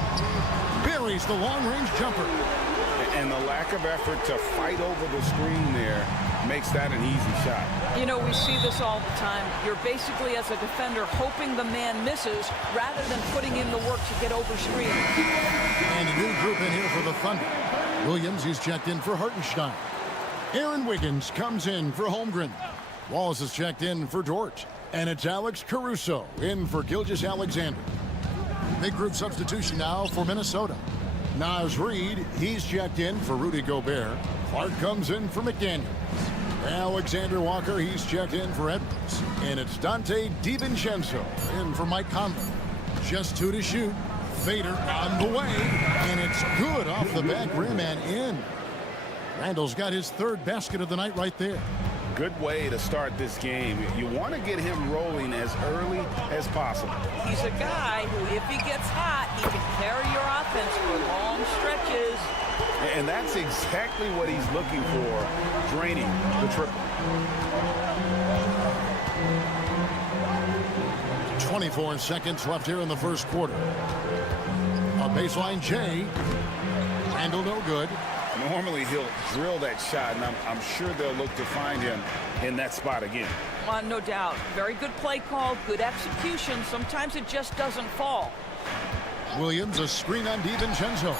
Buries the long-range jumper. And the lack of effort to fight over the screen there makes that an easy shot. You know, we see this all the time. You're basically, as a defender, hoping the man misses rather than putting in the work to get over screens. And a new group in here for the Thunder. Williams, he's checked in for Hartenstein. Aaron Wiggins comes in for Holmgren. Wallace is checked in for Dort. And it's Alex Caruso in for Gilgeous-Alexander. Big group substitution now for Minnesota. Naz Reid, he's checked in for Rudy Gobert. Clark comes in for McDaniels. Alexander Walker, he's checked in for Edwards. And it's Dante DiVincenzo in for Mike Conley. Just 2 to shoot. Fader on the way. And it's good off the back rim and in. Randall's got his 3rd basket of the night right there. Good way to start this game. You want to get him rolling as early as possible. He's a guy who, if he gets hot, he can carry your offense for long stretches. And that's exactly what he's looking for, draining the triple. 24 seconds left here in the first quarter. A baseline J. Randall no good. Normally he'll drill that shot, and I'm sure they'll look to find him in that spot again. No doubt. Very good play call, good execution. Sometimes it just doesn't fall. Williams, a screen on DiVincenzo.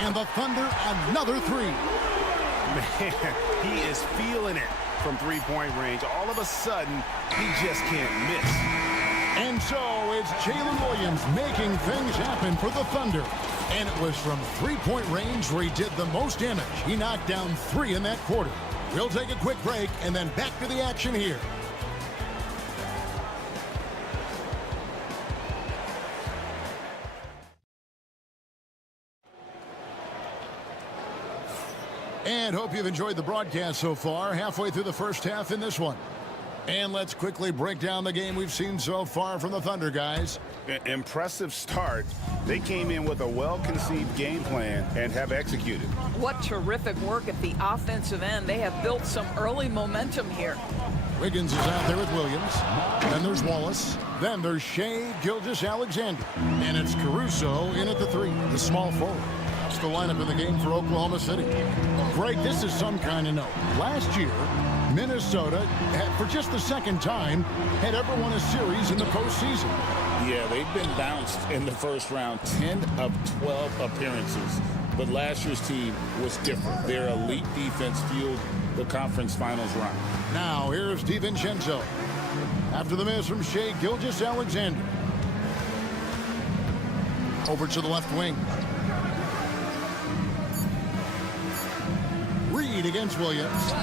And the Thunder, another 3. Man, he is feeling it from 3-point range. All of a sudden, he just can't miss. And so it's Jalen Williams making things happen for the Thunder. And it was from three-point range where he did the most damage. He knocked down 3 in that quarter. We'll take a quick break and then back to the action here. And hope you've enjoyed the broadcast so far. Halfway through the first half in this one. And let's quickly break down the game we've seen so far from the Thunder, guys. Impressive start. They came in with a well-conceived game plan and have executed. What terrific work at the offensive end. They have built some early momentum here. Wiggins is out there with Williams. Then there's Wallace. Then there's Shai Gilgeous-Alexander. And it's Caruso in at the 3, the small forward. That's the lineup in the game for Oklahoma City. Greg, this is some kind of note. Last year, Minnesota, for just the second time, had ever won a series in the postseason. Yeah, they've been bounced in the first round, 10 of 12 appearances. But last year's team was different. Their elite defense fueled the conference finals run. Now, here's DiVincenzo. After the miss from Shai Gilgeous-Alexander. Over to the left wing. Reed against Williams.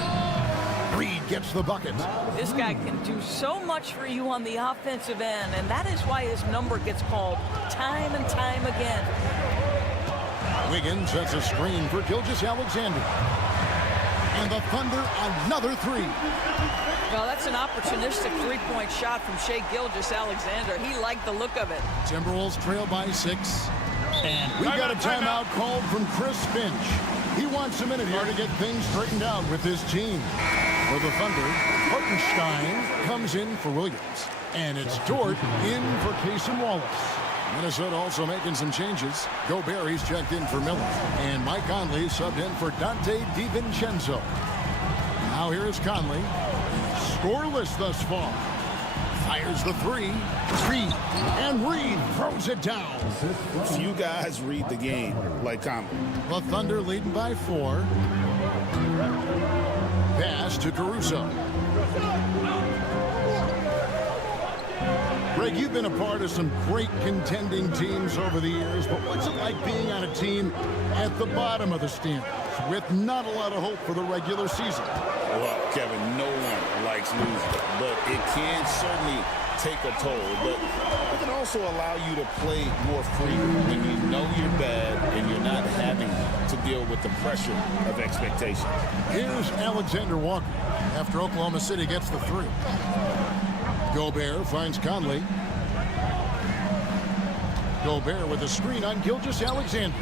Reed gets the bucket. This guy can do so much for you on the offensive end, and that is why his number gets called time and time again. Wiggins sets a screen for Gilgeous-Alexander. And the Thunder another 3. Well, that's an opportunistic three-point shot from Shai Gilgeous-Alexander. He liked the look of it. Timberwolves trail by 6. And we got a timeout called from Chris Finch. He wants a minute here to get things straightened out with his team. For the Thunder, Hartenstein comes in for Williams. And it's Dort in for Cason Wallace. Minnesota also making some changes. Gobert, he's checked in for Miller. And Mike Conley subbed in for Dante DiVincenzo. Now here's Conley. Scoreless thus far. Fires the 3. Reed. And Reed throws it down. Few guys read the game like Conley. The Thunder leading by 4. Pass to Caruso. Greg, you've been a part of some great contending teams over the years, but what's it like being on a team at the bottom of the standings with not a lot of hope for the regular season? Well, Kevin, no one likes losing, but it can certainly take a toll. But it can also allow you to play more freely when you know you're bad and you're not having to deal with the pressure of expectations. Here's Alexander Walker after Oklahoma City gets the 3. Gobert finds Conley. Gobert with a screen on Gilgeous-Alexander.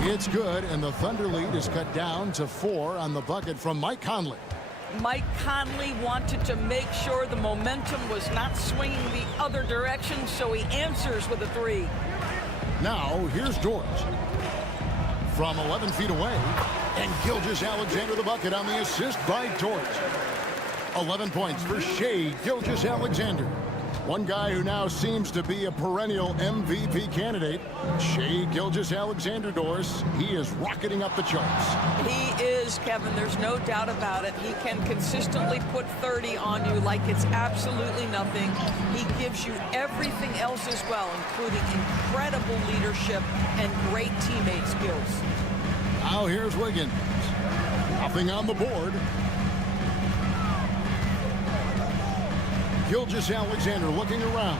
It's good, and the Thunder lead is cut down to 4 on the bucket from Mike Conley. Mike Conley wanted to make sure the momentum was not swinging the other direction, so he answers with a 3. Now, here's Dort. From 11 feet away, and Gilgeous-Alexander the bucket on the assist by Dort. 11 points for Shai Gilgeous-Alexander. One guy who now seems to be a perennial MVP candidate, Shai Gilgeous-Alexander, Doris. He is rocketing up the charts. He is, Kevin. There's no doubt about it. He can consistently put 30 on you like it's absolutely nothing. He gives you everything else as well, including incredible leadership and great teammate skills. Now here's Wiggins. Nothing on the board. Gilgeous-Alexander looking around.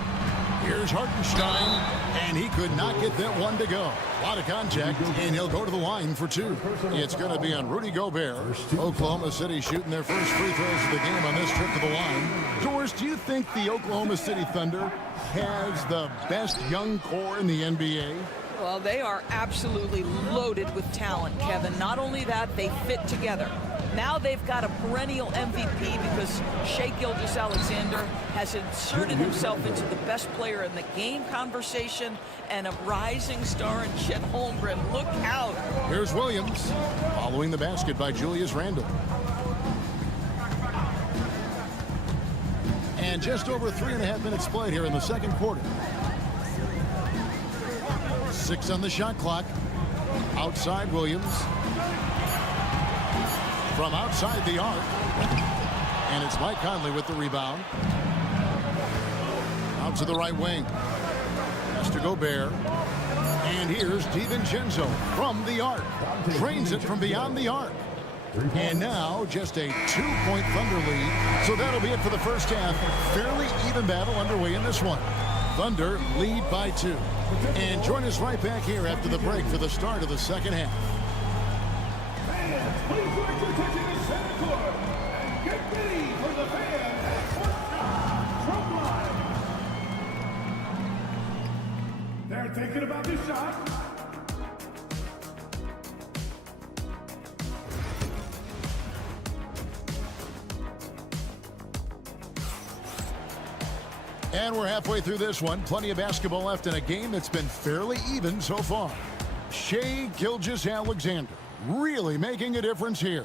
Here's Hartenstein, and he could not get that one to go. A lot of contact, and he'll go to the line for 2. It's going to be on Rudy Gobert. Oklahoma City shooting their first free throws of the game on this trip to the line. Doris, do you think the Oklahoma City Thunder has the best young core in the NBA? Well, they are absolutely loaded with talent, Kevin. Not only that, they fit together. Now they've got a perennial MVP because Shai Gilgeous-Alexander has inserted himself into the best player in the game conversation and a rising star in Chet Holmgren. Look out. Here's Williams following the basket by Julius Randle. And just over 3.5 minutes played here in the second quarter. 6 on the shot clock. Outside Williams. From outside the arc. And it's Mike Conley with the rebound. Out to the right wing. Has to Gobert. And here's DiVincenzo from the arc. Drains it from beyond the arc. And now just a 2-point Thunder lead. So that'll be it for the first half. Fairly even battle underway in this one. Thunder lead by 2. And join us right back here after the break for the start of the second half. They're thinking about this shot. And we're halfway through this one. Plenty of basketball left in a game that's been fairly even so far. Shai Gilgeous-Alexander really making a difference here.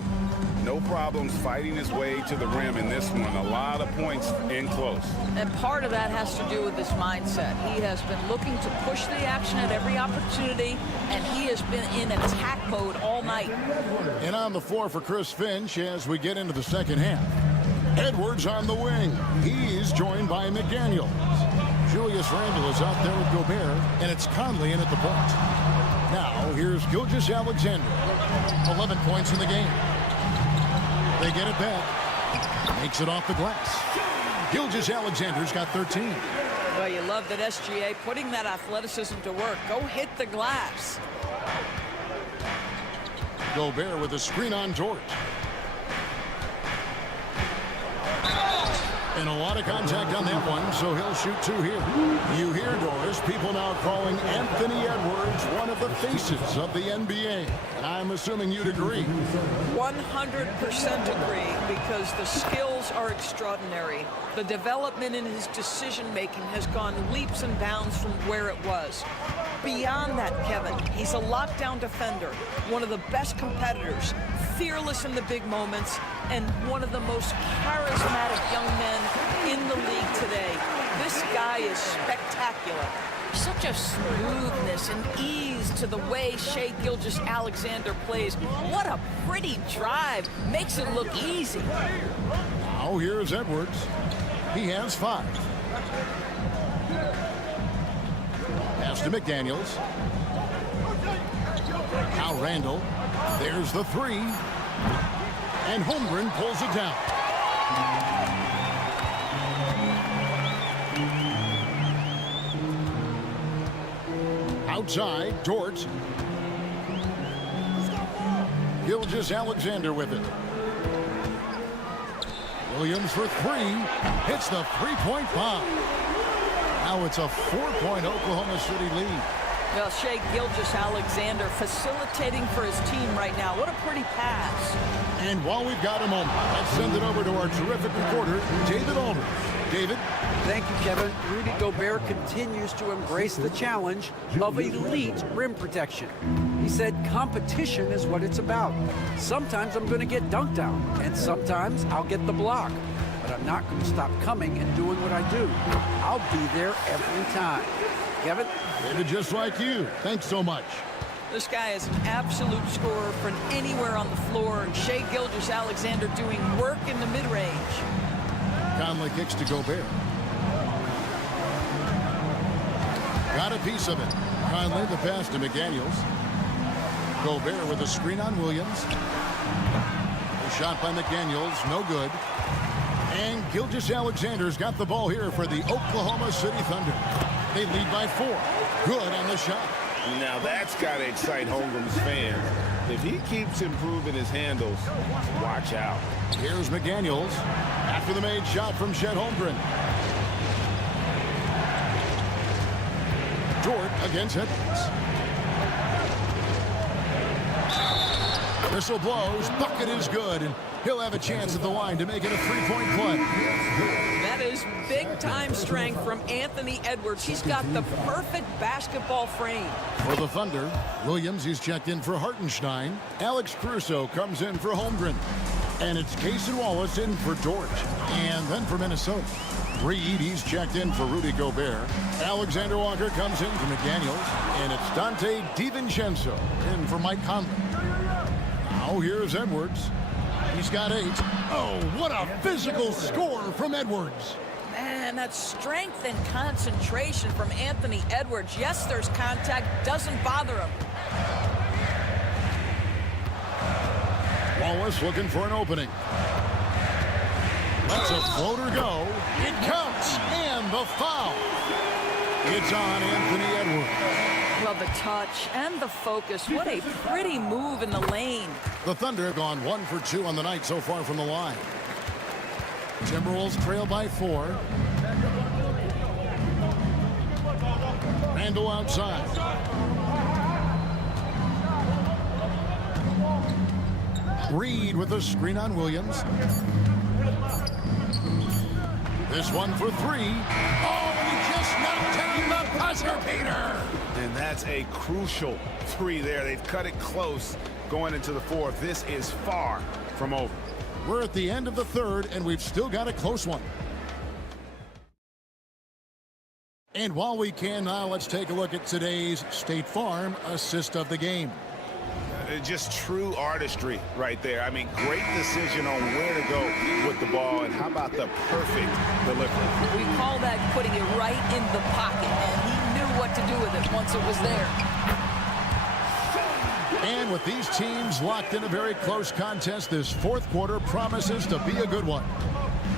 No problems fighting his way to the rim in this one. A lot of points in close. And part of that has to do with his mindset. He has been looking to push the action at every opportunity, and he has been in attack mode all night. And on the floor for Chris Finch as we get into the second half. Edwards on the wing. He's joined by McDaniels. Julius Randle is out there with Gobert, and it's Conley in at the point. Now, here's Gilgeous-Alexander. 11 points in the game. They get it back. Makes it off the glass. Gilgeous-Alexander's got 13. Well, you love that SGA putting that athleticism to work. Go hit the glass. Gobert with a screen on George. And a lot of contact on that one, so he'll shoot 2 here. You hear, Doris, people now calling Anthony Edwards one of the faces of the NBA. And I'm assuming you'd agree. 100% agree, because the skills are extraordinary. The development in his decision-making has gone leaps and bounds from where it was. Beyond that, Kevin, he's a lockdown defender, one of the best competitors, fearless in the big moments, and one of the most charismatic young men in the league today. This guy is spectacular. Such a smoothness and ease to the way Shai Gilgeous-Alexander plays. What a pretty drive. Makes it look easy. Now here's Edwards. He has 5. Pass to McDaniels. Now Randle. There's the 3. And Holmgren pulls it down. Outside, Dort. Gilgeous-Alexander with it. Williams for 3. Hits the 3-point bomb. Now it's a 4-point Oklahoma City lead. Well, Shai Gilgeous-Alexander facilitating for his team right now. What a pretty pass. And while we've got a moment, let's send it over to our terrific reporter, David Aldridge. David? Thank you, Kevin. Rudy Gobert continues to embrace the challenge of elite rim protection. He said competition is what it's about. Sometimes I'm going to get dunked on, and sometimes I'll get the block. But I'm not going to stop coming and doing what I do. I'll be there every time. Kevin? David, just like you. Thanks so much. This guy is an absolute scorer from anywhere on the floor. And Shai Gilgeous-Alexander doing work in the mid-range. Conley kicks to Gobert. Got a piece of it. Conley the pass to McDaniels. Gobert with a screen on Williams. A shot by McDaniels, no good. And Gilgeous-Alexander's got the ball here for the Oklahoma City Thunder. They lead by 4. Good on the shot. Now that's got to excite Holmgren's fans. If he keeps improving his handles, watch out. Here's McDaniels after the made shot from Chet Holmgren. Dort against Edwards. Whistle blows, bucket is good, and he'll have a chance at the line to make it a 3-point play. That is big-time strength from Anthony Edwards. He's got the perfect basketball frame. For the Thunder, Williams is checked in for Hartenstein. Alex Caruso comes in for Holmgren. And it's Cason Wallace in for Dort. And then for Minnesota, Reed, he's checked in for Rudy Gobert. Alexander Walker comes in for McDaniels. And it's Dante DiVincenzo in for Mike Conley. Now here's Edwards. He's got 8. Oh, what a physical score from Edwards. Man, And that strength and concentration from Anthony Edwards. Yes, there's contact, doesn't bother him. Wallace looking for an opening. Lets a floater go. It counts. And the foul. It's on Anthony Edwards. Well, the touch and the focus. What a pretty move in the lane. The Thunder have gone 1 for 2 on the night so far from the line. Timberwolves trail by 4. Randall outside. Reed with a screen on Williams. This one for 3. Oh, and he just knocked down the buzzer beater. And that's a crucial 3 there. They've cut it close going into the 4th. This is far from over. We're at the end of the 3rd, and we've still got a close one. And while we can now, let's take a look at today's State Farm assist of the game. Just true artistry right there. I mean, great decision on where to go with the ball, and how about the perfect delivery? We call that putting it right in the pocket, and he knew what to do with it once it was there. And with these teams locked in a very close contest, this 4th quarter promises to be a good one.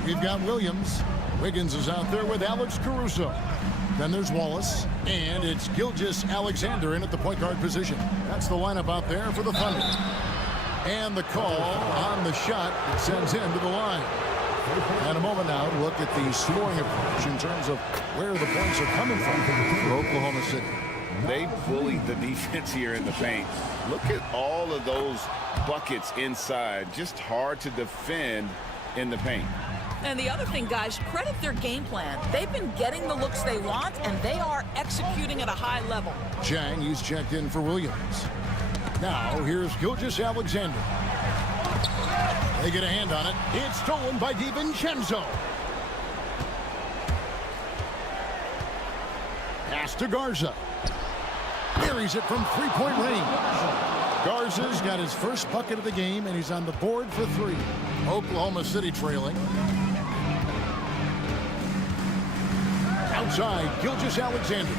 We've got Williams. Wiggins is out there with Alex Caruso. Then there's Wallace, and it's Gilgeous-Alexander in at the point guard position. That's the lineup out there for the Thunder. And the call on the shot that sends him to the line. And a moment now to look at the scoring approach in terms of where the points are coming from for Oklahoma City. They bullied the defense here in the paint. Look at all of those buckets inside. Just hard to defend in the paint. And the other thing, guys, credit their game plan. They've been getting the looks they want, and they are executing at a high level. Chang, he's checked in for Williams. Now, here's Gilgeous-Alexander. They get a hand on it. It's stolen by DiVincenzo. Pass to Garza. Buries it from three-point range. Garza's got his first bucket of the game, and he's on the board for 3. Oklahoma City trailing. Outside, Gilgeous-Alexander.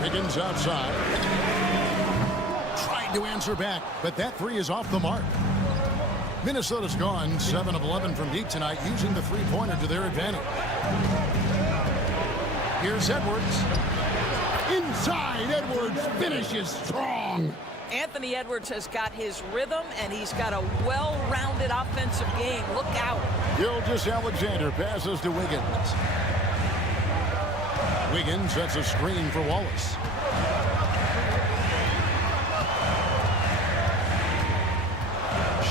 Wiggins outside. Tried to answer back, but that 3 is off the mark. Minnesota's gone 7 of 11 from deep tonight, using the three-pointer to their advantage. Here's Edwards. Inside, Edwards finishes strong. Anthony Edwards has got his rhythm, and he's got a well-rounded offensive game. Look out. Gilgeous-Alexander passes to Wiggins. Wiggins sets a screen for Wallace.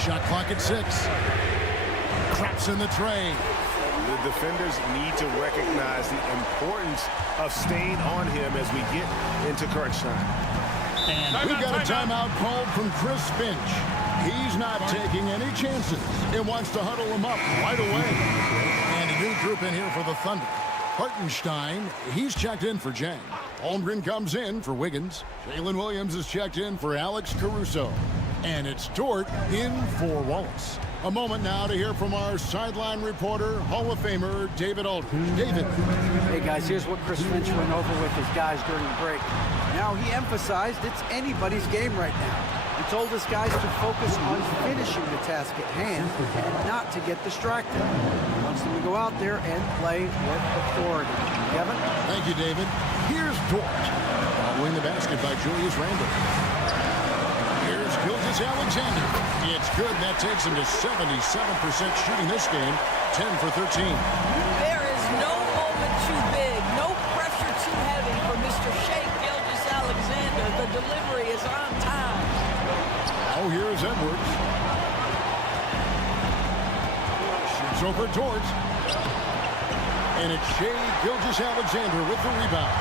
Shot clock at 6. Traps in the tray. The defenders need to recognize the importance of staying on him as we get into crunch time. And we've got a timeout called from Chris Finch. He's not taking any chances and wants to huddle him up right away. And a new group in here for the Thunder. Hartenstein, he's checked in for Jang. Holmgren comes in for Wiggins. Jalen Williams is checked in for Alex Caruso. And it's Dort in for Wallace. A moment now to hear from our sideline reporter, Hall of Famer David Aldridge. David. Hey, guys, here's what Chris Finch went over with his guys during the break. Now, he emphasized it's anybody's game right now. He told his guys to focus on finishing the task at hand and not to get distracted. He wants them to go out there and play with authority. Kevin? Thank you, David. Here's Dort. Following the basket by Julius Randle. Here's Gilgeous-Alexander. It's good. That takes him to 77% shooting this game. 10 for 13. There is no moment too big, no pressure too heavy for Mr. Shea Gilgeous-Alexander. The delivery is on time. Oh, here's Edwards. Shoots over Dort. And it's Shea Gilgeous-Alexander with the rebound.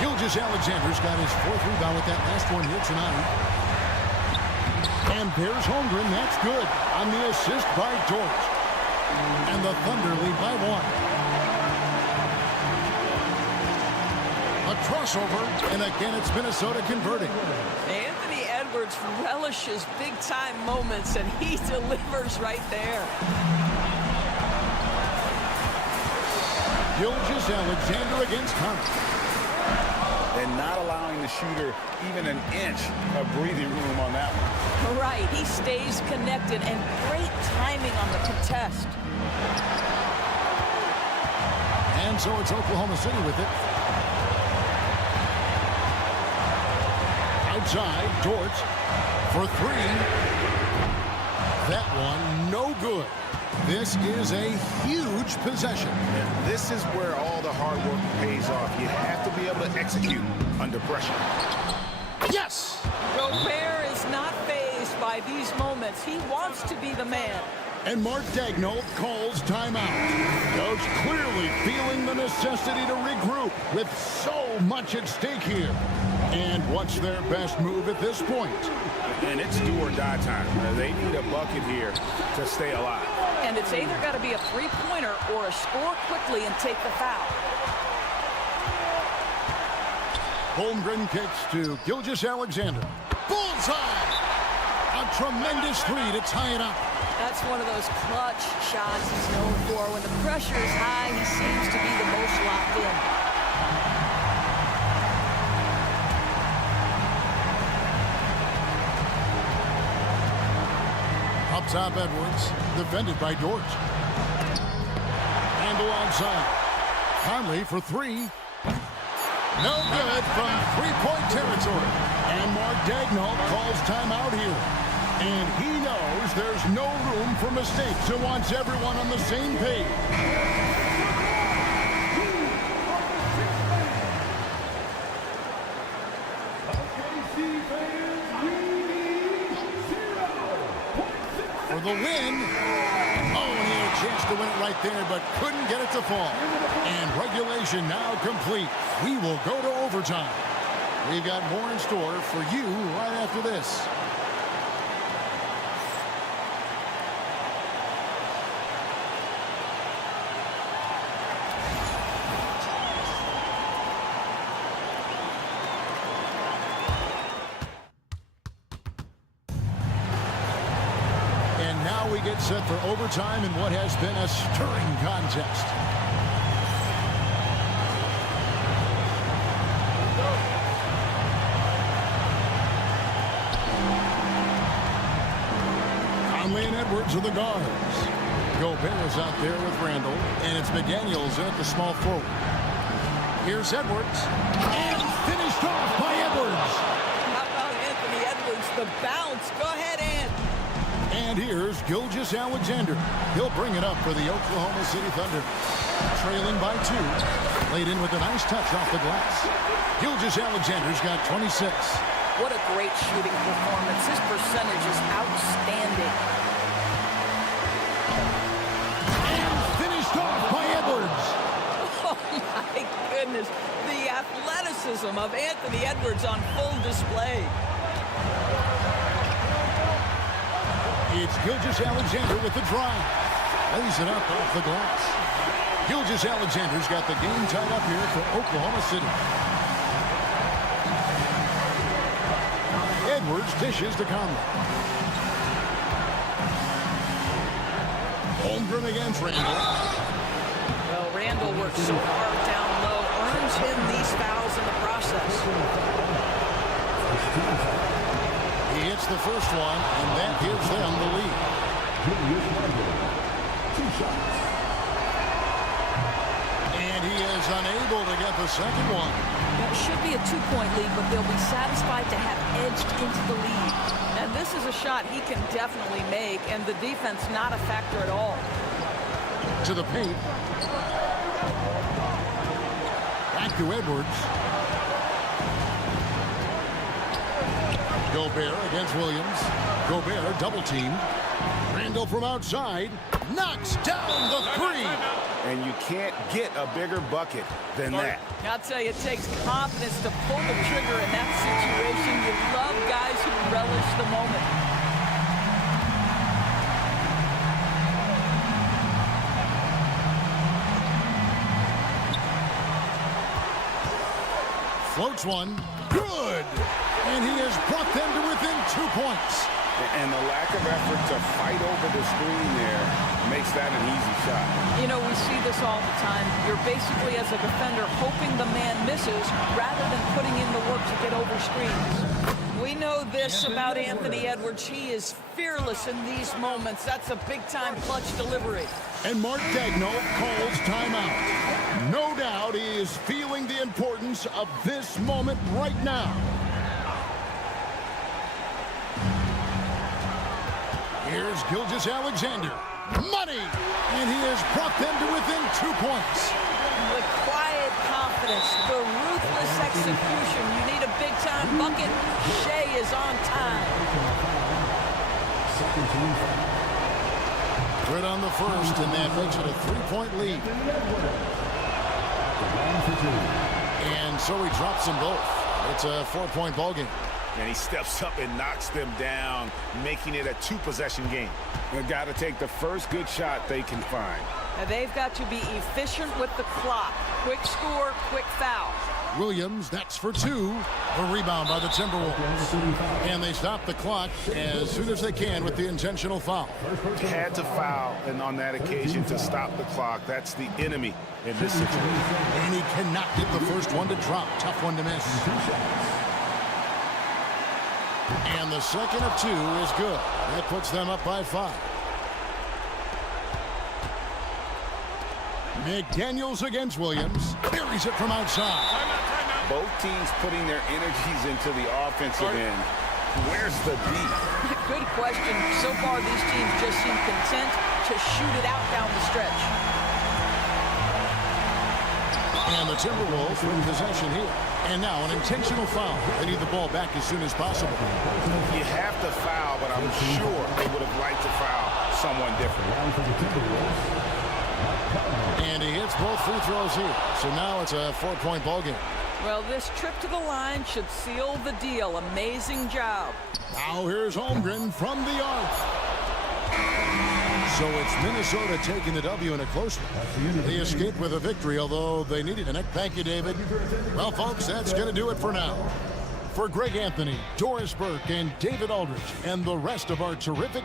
Gilgeous-Alexander's got his 4th rebound with that last one here tonight. And there's Holmgren. That's good on the assist by Dort. And the Thunder lead by 1. A crossover, and again it's Minnesota converting. Anthony Edwards Edwards relishes big-time moments, and he delivers right there. Gilgeous-Alexander against Conley. And not allowing the shooter even an inch of breathing room on that one. Right, he stays connected, and great timing on the contest. And so it's Oklahoma City with it. Outside, Dort for three. That one, no good. This is a huge possession. And this is where all the hard work pays off. You have to be able to execute under pressure. Yes! Gobert is not fazed by these moments. He wants to be the man. And Mark Daigneault calls timeout. Coach clearly feeling the necessity to regroup with so much at stake here. And what's their best move at this point? And it's do or die time. They need a bucket here to stay alive. And it's either got to be a three-pointer or a score quickly and take the foul. Holmgren kicks to Gilgeous-Alexander. Bullseye! A tremendous three to tie it up. That's one of those clutch shots he's known for. When the pressure is high, he seems to be the most locked in. Up top, Edwards, defended by Dort. Handle outside. Conley for three. No good from three-point territory. And Mark Daigneault calls timeout here. And he knows there's no room for mistakes and wants everyone on the same page. For the win. Oh, and he had a chance to win it right there, but couldn't get it to fall. And regulation now complete. We will go to overtime. We've got more in store for you right after this. We get set for overtime in what has been a stirring contest. Conley and Edwards are the guards. Gobert is out there with Randall, and it's McDaniels in at the small forward. Here's Edwards, and finished off by Edwards. How about Anthony Edwards, the bounce? Go ahead, Ant. And here's Gilgeous-Alexander. He'll bring it up for the Oklahoma City Thunder. Trailing by two. Laid in with a nice touch off the glass. Gilgeous-Alexander's got 26. What a great shooting performance. His percentage is outstanding. And finished off by Edwards. Oh, my goodness. The athleticism of Anthony Edwards on full display. It's Gilgeous-Alexander with the drive. Lays it up off the glass. Gilgeous-Alexander's got the game tied up here for Oklahoma City. Edwards dishes to Conley. Holmgren against Randall. Well, Randall works so hard down low, earns him these fouls in the process. He hits the first one, and that gives them the lead. And he is unable to get the second one. It should be a two-point lead, but they'll be satisfied to have edged into the lead. And this is a shot he can definitely make, and the defense not a factor at all. To the paint. Back to Edwards. Gobert against Williams. Gobert double teamed. Randall from outside knocks down the three. And you can't get a bigger bucket than that. I'll tell you, it takes confidence to pull the trigger in that situation. You love guys who relish the moment. Floats one. Good. And he has brought them to within 2 points. And the lack of effort to fight over the screen there makes that an easy shot. You know, we see this all the time. You're basically, as a defender, hoping the man misses rather than putting in the work to get over screens. We know this about Anthony Edwards. He is fearless in these moments. That's a big-time clutch delivery. And Mark Daigneault calls timeout. No doubt he is feeling the importance of this moment right now. Here's Gilgeous-Alexander. Money! And he has brought them to within 2 points. The quiet confidence, the ruthless execution. You need a big-time bucket. Shea is on time. Good on the first, and that makes it a 3-point lead. And so he drops them both. It's a 4-point ball game. And he steps up and knocks them down, making it a 2-possession game. They've got to take the first good shot they can find. Now they've got to be efficient with the clock. Quick score, quick foul. Williams, that's for 2. A rebound by the Timberwolves. And they stop the clock as soon as they can with the intentional foul. Had to foul, and on that occasion to stop the clock. That's the enemy in this situation. And he cannot get the first one to drop. Tough one to miss. And the second of 2 is good. That puts them up by 5. McDaniels against Williams. Buries it from outside. Both teams putting their energies into the offensive end. Where's the D? Good question. So far, these teams just seem content to shoot it out down the stretch. And the Timberwolves win possession here. And now an intentional foul. They need the ball back as soon as possible. You have to foul, but I'm sure they would have liked to foul someone different. And he hits both free throws here. So now it's a 4-point ball game. Well, this trip to the line should seal the deal. Amazing job. Now here's Holmgren from the arc. So it's Minnesota taking the W in a close one. They escaped with a victory, although they needed a neck. Thank you, David. Well, folks, that's going to do it for now. For Greg Anthony, Doris Burke, and David Aldridge, and the rest of our terrific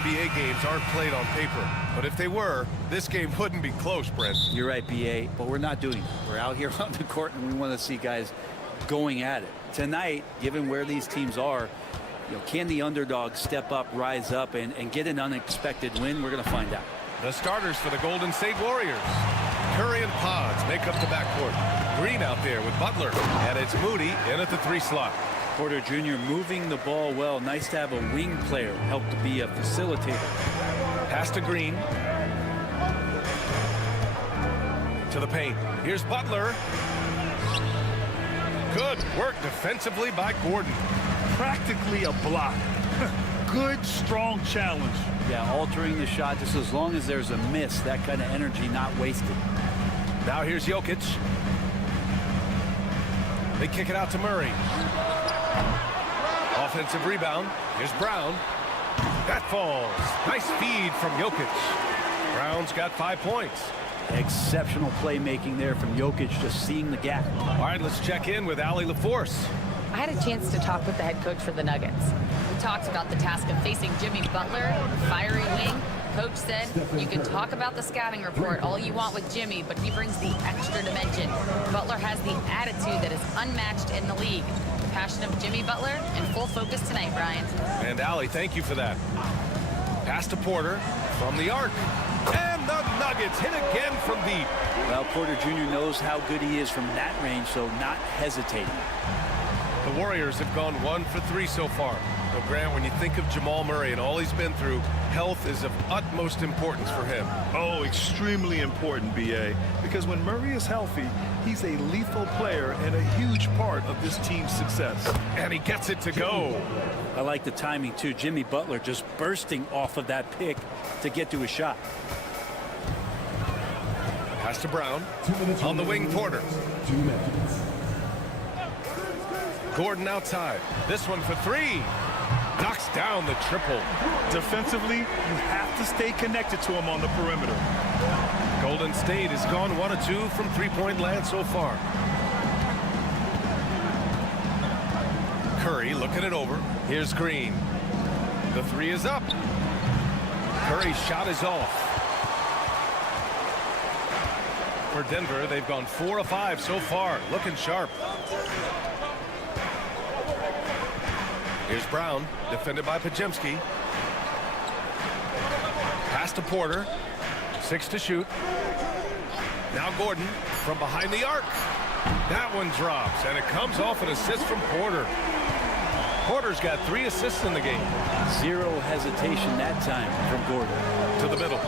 NBA games aren't played on paper. But if they were, this game wouldn't be close, Brent. You're right, BA, but we're not doing it. We're out here on the court, and we want to see guys going at it. Tonight, given where these teams are, can the underdog step up, rise up, and get an unexpected win? We're going to find out. The starters for the Golden State Warriors. Curry and Pods make up the backcourt. Green out there with Butler, and it's Moody in at the 3 slot. Porter Jr. moving the ball well. Nice to have a wing player help to be a facilitator. Pass to Green. To the paint. Here's Butler. Good work defensively by Gordon. Practically a block. Good, strong challenge. Yeah, altering the shot just as long as there's a miss. That kind of energy not wasted. Now here's Jokic. They kick it out to Murray. Offensive rebound. Here's Brown. That falls. Nice feed from Jokic. Brown's got 5 points. Exceptional playmaking there from Jokic, just seeing the gap. All right, let's check in with Allie LaForce. I had a chance to talk with the head coach for the Nuggets. We talked about the task of facing Jimmy Butler, fiery wing. Coach said, you can talk about the scouting report all you want with Jimmy, but he brings the extra dimension. Butler has the attitude that is unmatched in the league. The passion of Jimmy Butler in full focus tonight, Brian. And Allie, thank you for that. Pass to Porter from the arc. And the Nuggets hit again from deep. Well, Porter Jr. knows how good he is from that range, so not hesitating. The Warriors have gone 1 for 3 so far. But Grant, when you think of Jamal Murray and all he's been through, health is of utmost importance for him. Oh, extremely important, BA. Because when Murray is healthy, he's a lethal player and a huge part of this team's success. And he gets it to go. I like the timing, too. Jimmy Butler just bursting off of that pick to get to his shot. Pass to Brown. On the wing, Porter. 2 minutes. Gordon outside. This one for 3. Knocks down the triple. Defensively, you have to stay connected to him on the perimeter. Golden State has gone 1 of 2 from 3-point land so far. Curry looking it over. Here's Green. The 3 is up. Curry's shot is off. For Denver, they've gone 4 of 5 so far. Looking sharp. Here's Brown, defended by Pajemski. Pass to Porter. 6 to shoot. Now Gordon from behind the arc. That one drops, and it comes off an assist from Porter. Porter's got 3 assists in the game. 0 hesitation that time from Gordon. To the middle.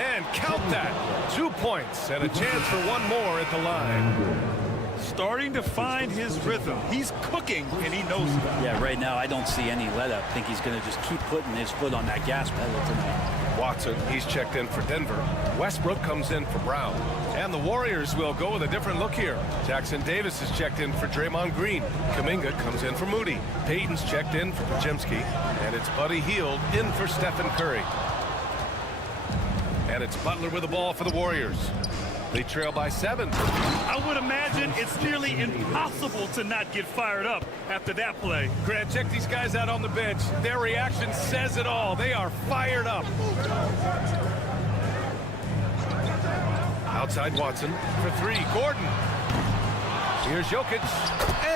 And count that. 2 points and a chance for 1 more at the line. Starting to find his rhythm. He's cooking, and he knows it. Yeah, right now I don't see any let up. I think he's going to just keep putting his foot on that gas pedal tonight. Watson, he's checked in for Denver. Westbrook comes in for Brown. And the Warriors will go with a different look here. Jackson Davis is checked in for Draymond Green. Kuminga comes in for Moody. Payton's checked in for Pajemski. And it's Buddy Hield in for Stephen Curry. And it's Butler with the ball for the Warriors. They trail by 7. I would imagine it's nearly impossible to not get fired up after that play. Grant, check these guys out on the bench. Their reaction says it all. They are fired up. Outside Watson for 3. Gordon. Here's Jokic.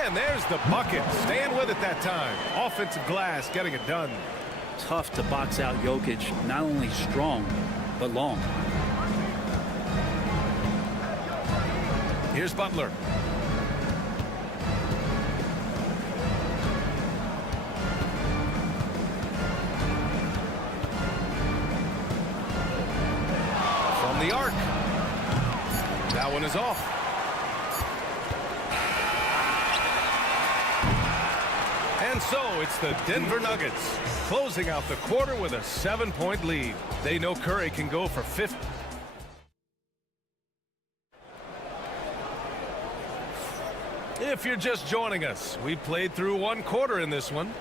And there's the bucket. Staying with it that time. Offensive glass getting it done. Tough to box out Jokic. Not only strong, but long. Here's Butler. From the arc. That one is off. And so it's the Denver Nuggets closing out the quarter with a 7-point lead. They know Curry can go for 50. If you're just joining us, we played through 1 quarter in this one.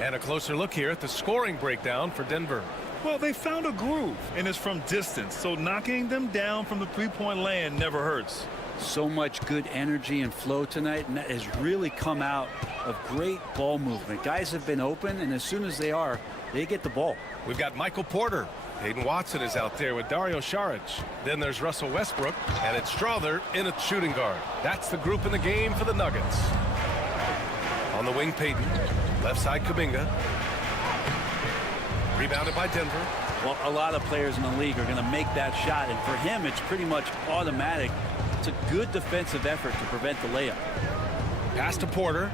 And a closer look here at the scoring breakdown for Denver. Well, they found a groove, and it's from distance, so knocking them down from the 3-point land never hurts. So much good energy and flow tonight, and that has really come out of great ball movement. Guys have been open, and as soon as they get the ball. We've got Michael Porter. Hayden Watson is out there with Dario Saric. Then there's Russell Westbrook, and it's Strother in a shooting guard. That's the group in the game for the Nuggets. On the wing, Payton. Left side, Kuminga. Rebounded by Denver. Well, a lot of players in the league are going to make that shot, and for him, it's pretty much automatic. It's a good defensive effort to prevent the layup. Pass to Porter.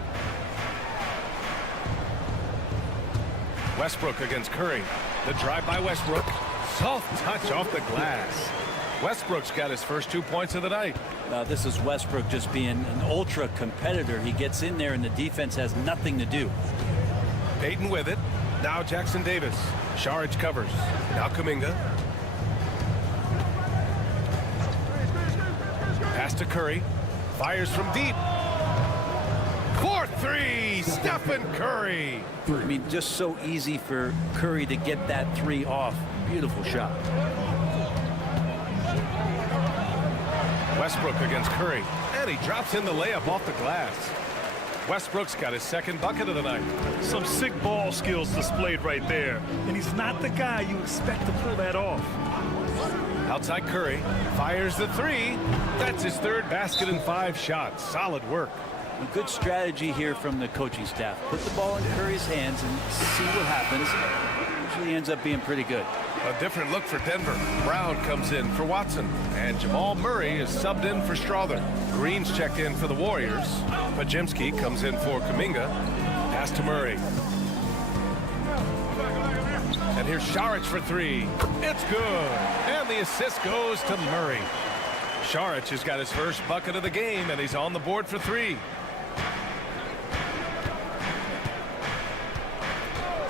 Westbrook against Curry. The drive by Westbrook. Soft touch off the glass. Westbrook's got his first 2 points of the night. This is Westbrook just being an ultra competitor. He gets in there and the defense has nothing to do. Payton with it. Now Jackson Davis. Saric covers. Now Kuminga. Pass to Curry. Fires from deep. 4-3, Stephen Curry. I mean, just so easy for Curry to get that 3 off. Beautiful shot. Westbrook against Curry, and he drops in the layup off the glass. Westbrook's got his second bucket of the night. Some sick ball skills displayed right there, and he's not the guy you expect to pull that off. Outside Curry, fires the 3. That's his third basket in 5 shots. Solid work. A good strategy here from the coaching staff. Put the ball in Curry's hands and see what happens. Usually ends up being pretty good. A different look for Denver. Brown comes in for Watson, and Jamal Murray is subbed in for Strother. Green's checked in for the Warriors. Pajemski comes in for Kuminga. Pass to Murray. And here's Saric for 3. It's good. And the assist goes to Murray. Saric has got his first bucket of the game, and he's on the board for 3.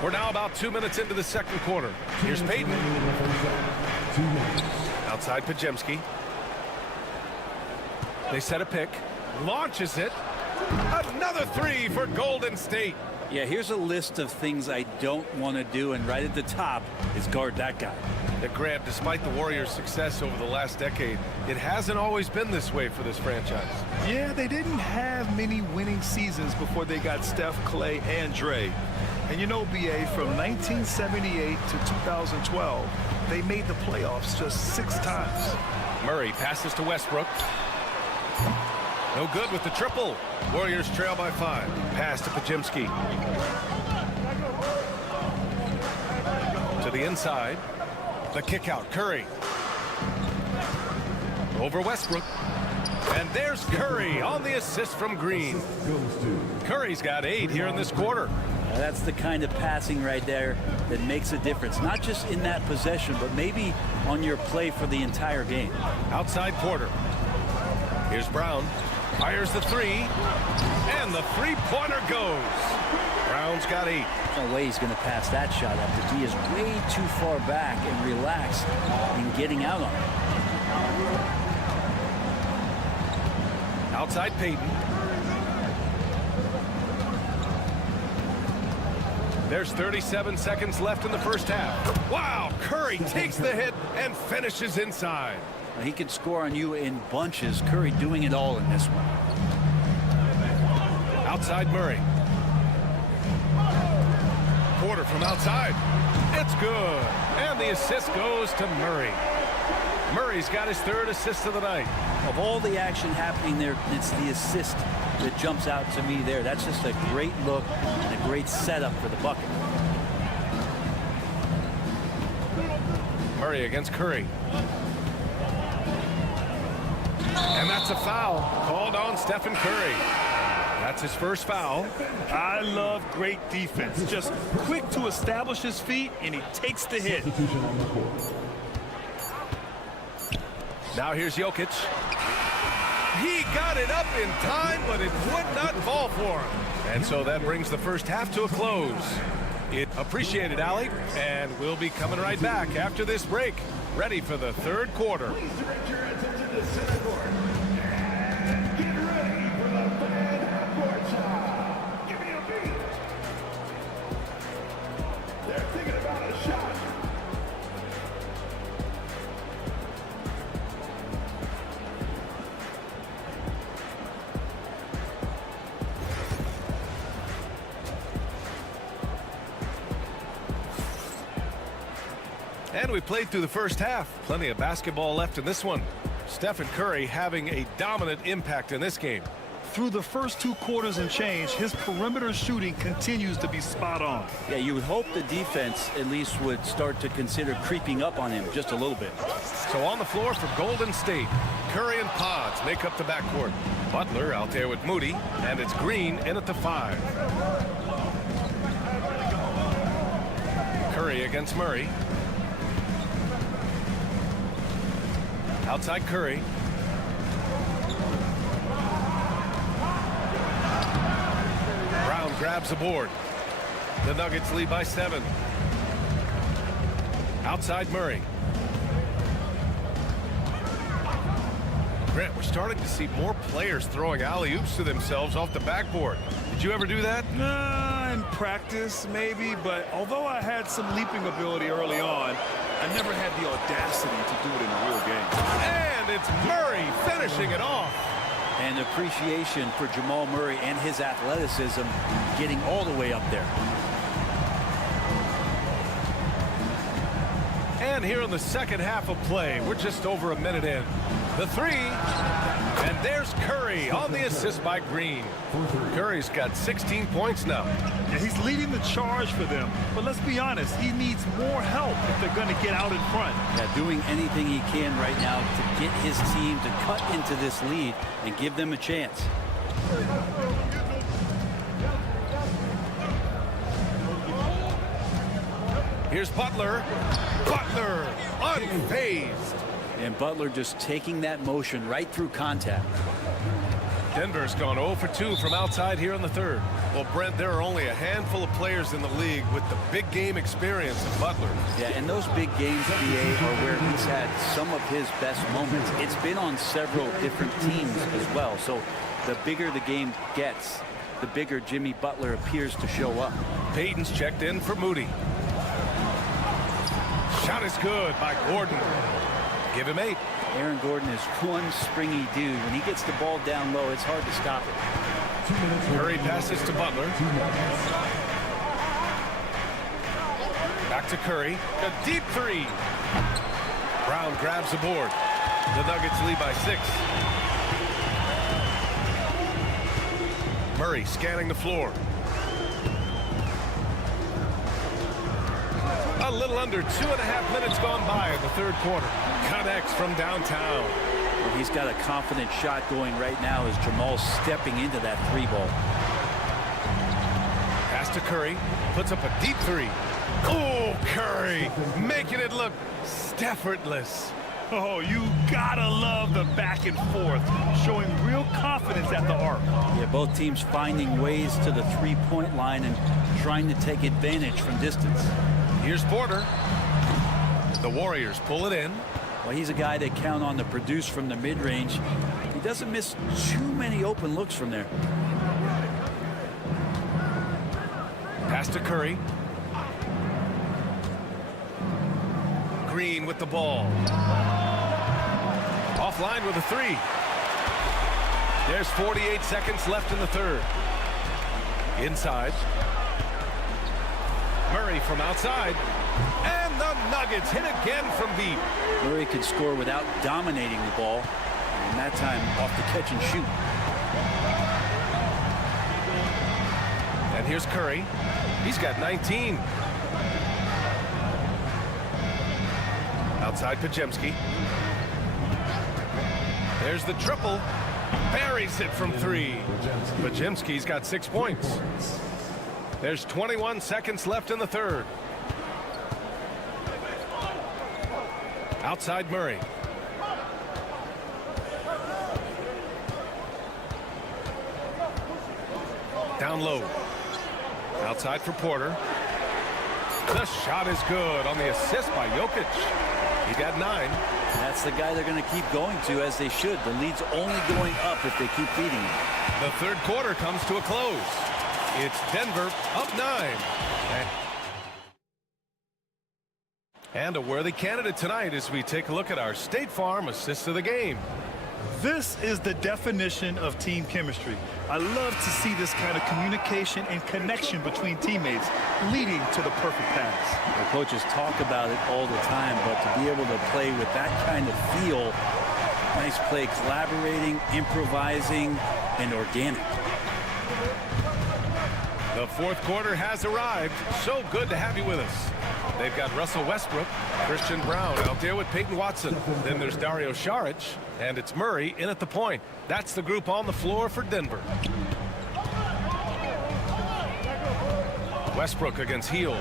We're now about 2 minutes into the second quarter. Here's Payton. Outside Pajemski. They set a pick. Launches it. Another 3 for Golden State. Yeah, here's a list of things I don't want to do, and right at the top is guard that guy. Grant, despite the Warriors' success over the last decade, it hasn't always been this way for this franchise. Yeah, they didn't have many winning seasons before they got Steph, Clay, and Dre. And you know, BA, from 1978 to 2012, they made the playoffs just 6 times. Murray passes to Westbrook. No good with the triple. Warriors trail by 5. Pass to Pajemski. To the inside. The kick out. Curry. Over Westbrook. And there's Curry on the assist from Green. Curry's got 8 here in this quarter. Now that's the kind of passing right there that makes a difference. Not just in that possession, but maybe on your play for the entire game. Outside Porter. Here's Brown. Fires the 3. And the 3-pointer goes. Brown's got 8. No way he's going to pass that shot after he is way too far back and relaxed in getting out on it. Outside Payton. There's 37 seconds left in the first half. Wow, Curry takes the hit and finishes inside. He can score on you in bunches. Curry doing it all in this one. Outside Murray. Porter from outside. It's good. And the assist goes to Murray. Murray's got his 3rd assist of the night. Of all the action happening there, it's the assist that jumps out to me there. That's just a great look and a great setup for the bucket. Murray against Curry. And that's a foul called on Stephen Curry. That's his first foul. I love great defense. Just quick to establish his feet, and he takes the hit. Now here's Jokic. He got it up in time, but it would not fall for him. And so that brings the first half to a close. Appreciated, Allie. And we'll be coming right back after this break. Ready for the third quarter. And we played through the first half. Plenty of basketball left in this one. Stephen Curry having a dominant impact in this game. Through the first 2 quarters and change, his perimeter shooting continues to be spot on. Yeah, you would hope the defense at least would start to consider creeping up on him just a little bit. So on the floor for Golden State, Curry and Pods make up the backcourt. Butler out there with Moody, and it's Green in at the 5. Curry against Murray. Outside Curry. Brown grabs the board. The Nuggets lead by 7. Outside Murray. Grant, we're starting to see more players throwing alley-oops to themselves off the backboard. Did you ever do that? In practice, maybe, but although I had some leaping ability early on, I never had the audacity to do it in a real game. And it's Murray finishing it off. And appreciation for Jamal Murray and his athleticism getting all the way up there. And here in the second half of play, we're just over a minute in. The 3, and there's Curry on the assist by Green. Curry's got 16 points now. Yeah, he's leading the charge for them, but let's be honest, he needs more help if they're going to get out in front. Yeah, doing anything he can right now to get his team to cut into this lead and give them a chance. Here's Butler. Butler unfazed. And Butler just taking that motion right through contact. Denver's gone 0 for 2 from outside here in the 3rd. Well, Brent, there are only a handful of players in the league with the big game experience of Butler. Yeah, and those big games, BA, are where he's had some of his best moments. It's been on several different teams as well. So the bigger the game gets, the bigger Jimmy Butler appears to show up. Payton's checked in for Moody. Shot is good by Gordon. Give him 8. Aaron Gordon is one springy dude. When he gets the ball down low, it's hard to stop it. Curry passes to Butler. Back to Curry. A deep 3. Brown grabs the board. The Nuggets lead by 6. Murray scanning the floor. A little under 2.5 minutes gone by in the 3rd quarter. Connects from downtown. Well, he's got a confident shot going right now as Jamal's stepping into that 3 ball. Pass to Curry. Puts up a deep 3. Oh, Curry making it look effortless. Oh, you gotta love the back and forth, showing real confidence at the arc. Yeah, both teams finding ways to the 3-point line and trying to take advantage from distance. Here's Porter. The Warriors pull it in. Well, he's a guy they count on to produce from the mid-range. He doesn't miss too many open looks from there. Pass to Curry. Green with the ball. Offline with a 3. There's 48 seconds left in the 3rd. Inside. Murray from outside. And the Nuggets hit again from deep. Murray could score without dominating the ball. And that time off the catch and shoot. And here's Curry. He's got 19. Outside Pajemski. There's the triple. Buries it from 3. Pajemski's got 6 points. There's 21 seconds left in the 3rd. Outside Murray. Down low. Outside for Porter. The shot is good on the assist by Jokic. He got 9. That's the guy they're going to keep going to, as they should. The lead's only going up if they keep feeding him. The 3rd quarter comes to a close. It's Denver up 9. And a worthy candidate tonight as we take a look at our State Farm assists of the game. This is the definition of team chemistry. I love to see this kind of communication and connection between teammates leading to the perfect pass. The coaches talk about it all the time, but to be able to play with that kind of feel, nice play, collaborating, improvising, and organic. The fourth quarter has arrived. So good to have you with us. They've got Russell Westbrook, Christian Brown out there with Peyton Watson. Then there's Dario Saric, and it's Murray in at the point. That's the group on the floor for Denver. Westbrook against Hield.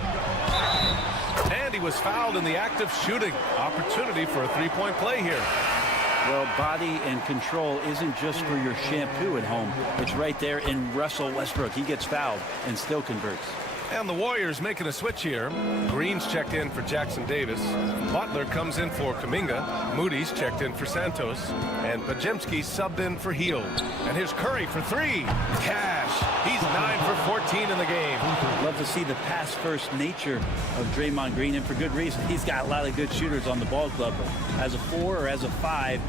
And he was fouled in the act of shooting. Opportunity for a three-point play here. Well, body and control isn't just for your shampoo at home. It's right there in Russell Westbrook. He gets fouled and still converts. And the Warriors making a switch here. Green's checked in for Jackson Davis. Butler comes in for Kuminga. Moody's checked in for Santos. And Podziemski subbed in for Hield. And here's Curry for three. Cash. He's 9 for 14 in the game. Love to see the pass-first nature of Draymond Green, and for good reason. He's got a lot of good shooters on the ball club. But as a 4 or as a 5,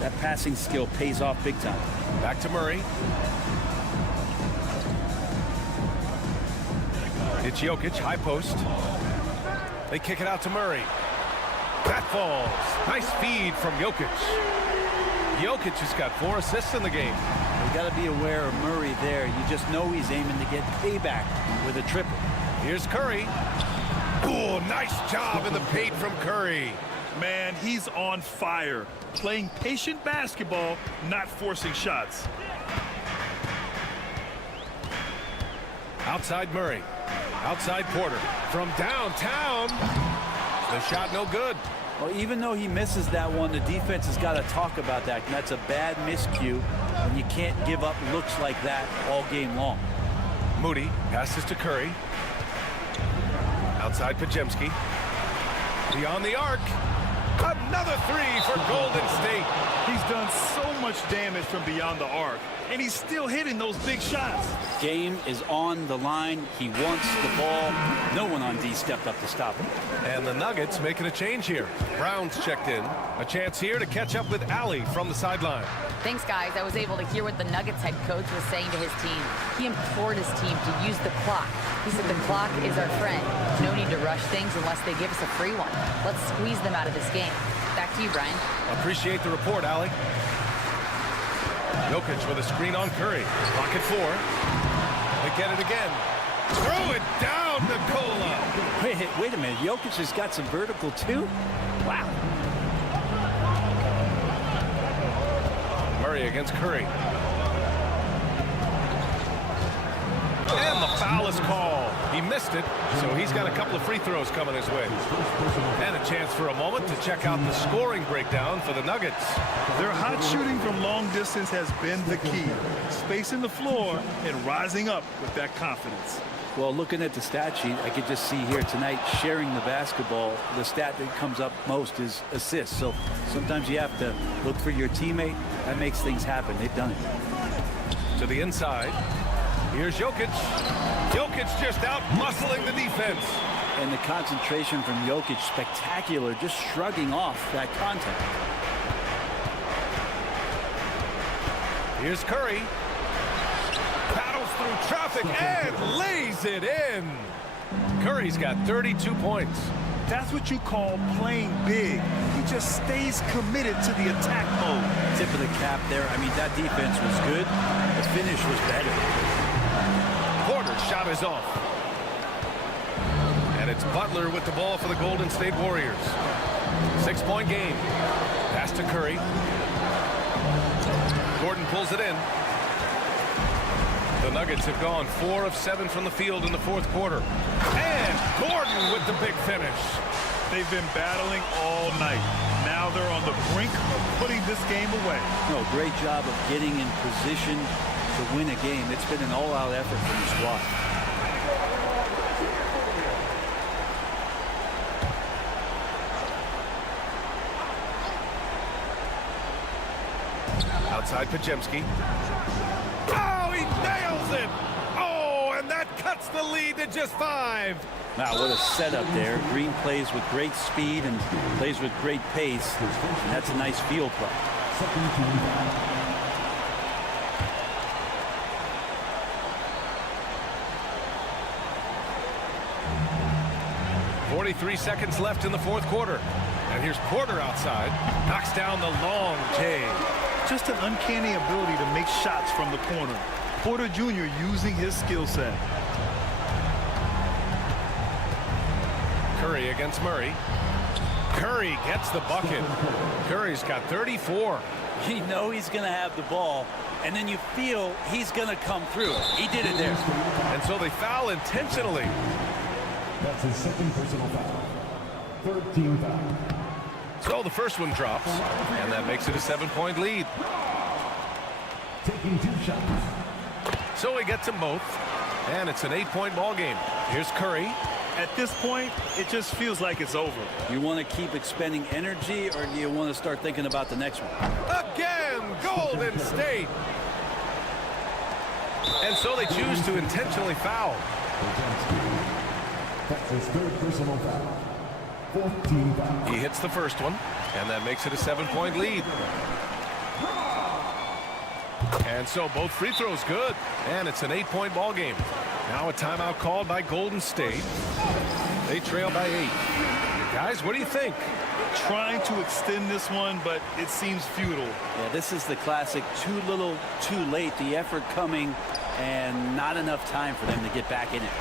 that passing skill pays off big time. Back to Murray. It's Jokic, high post. They kick it out to Murray. That falls. Nice feed from Jokic. Jokic has got 4 assists in the game. You got to be aware of Murray there. You just know he's aiming to get payback with a triple. Here's Curry. Oh, nice job in the paint from Curry. Man, he's on fire. Playing patient basketball, not forcing shots. Outside Murray. Outside Porter. From downtown. The shot no good. Well, even though he misses that one, the defense has got to talk about that. And that's a bad miscue, and you can't give up looks like that all game long. Moody passes to Curry. Outside Podziemski. Beyond the arc. Another three for Golden State. He's done so much damage from beyond the arc, and he's still hitting those big shots. Game is on the line. He wants the ball. No one on D stepped up to stop him. And the Nuggets making a change here. Brown's checked in. A chance here to catch up with Allie from the sideline. Thanks, guys. I was able to hear what the Nuggets head coach was saying to his team. He implored his team to use the clock. He said the clock is our friend. No need to rush things unless they give us a free one. Let's squeeze them out of this game. Back to you, Brian. Appreciate the report, Allie. Jokic with a screen on Curry. Pocket 4. They get it again. Throw it down, Nikola. Wait a minute. Jokic has got some vertical, too? Wow. Murray against Curry. And the foul is called. He missed it, so he's got a couple of free throws coming his way. And a chance for a moment to check out the scoring breakdown for the Nuggets. Their hot shooting from long distance has been the key. Spacing the floor and rising up with that confidence. Well, looking at the stat sheet, I could just see here tonight sharing the basketball. The stat that comes up most is assists. So sometimes you have to look for your teammate. That makes things happen. They've done it. To the inside. Here's Jokic. Jokic just out muscling the defense. And the concentration from Jokic, spectacular, just shrugging off that contact. Here's Curry. Paddles through traffic and lays it in. Curry's got 32 points. That's what you call playing big. He just stays committed to the attack mode. Tip of the cap there. I mean, that defense was good. The finish was better. Porter's shot is off. And it's Butler with the ball for the Golden State Warriors. 6-point game. Pass to Curry. Gordon pulls it in. The Nuggets have gone 4 of 7 from the field in the fourth quarter. And Gordon with the big finish. They've been battling all night. Now they're on the brink of putting this game away. No, great job of getting in position to win a game. It's been an all-out effort from the squad. Outside Podziemski. Oh, he nails it! Oh, and that cuts the lead to just 5. Wow, what a setup there. Green plays with great speed and plays with great pace. And that's a nice field play. Second team foul. 43 seconds left in the fourth quarter. And here's Porter outside. Knocks down the long J. Just an uncanny ability to make shots from the corner. Porter Jr. using his skill set. Curry against Murray. Curry gets the bucket. Curry's got 34. You know he's going to have the ball, and then you feel he's going to come through. He did it there. And so they foul intentionally. That's his second personal foul. Third team foul. So the first one drops, and that makes it a 7-point lead. Taking 2 shots. So he gets them both, and it's an 8-point ball game. Here's Curry. At this point, it just feels like it's over. You want to keep expending energy, or do you want to start thinking about the next one? Again, Golden State. And so they choose to intentionally foul. That's his third personal foul. Fourth team foul. He hits the first one, and that makes it a 7-point lead. And so both free throws good, and it's an 8-point ball game. Now a timeout called by Golden State. They trail by 8. Guys, what do you think? Trying to extend this one, but it seems futile. Yeah, this is the classic too little, too late. The effort coming, and not enough time for them to get back in it.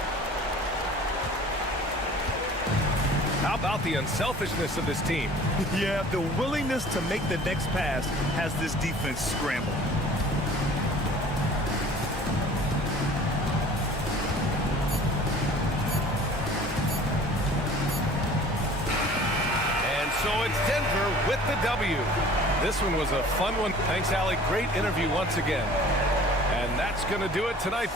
How about the unselfishness of this team? Yeah, the willingness to make the next pass has this defense scrambled. And so it's Denver with the W. This one was a fun one. Thanks, Allie. Great interview once again. And that's going to do it tonight.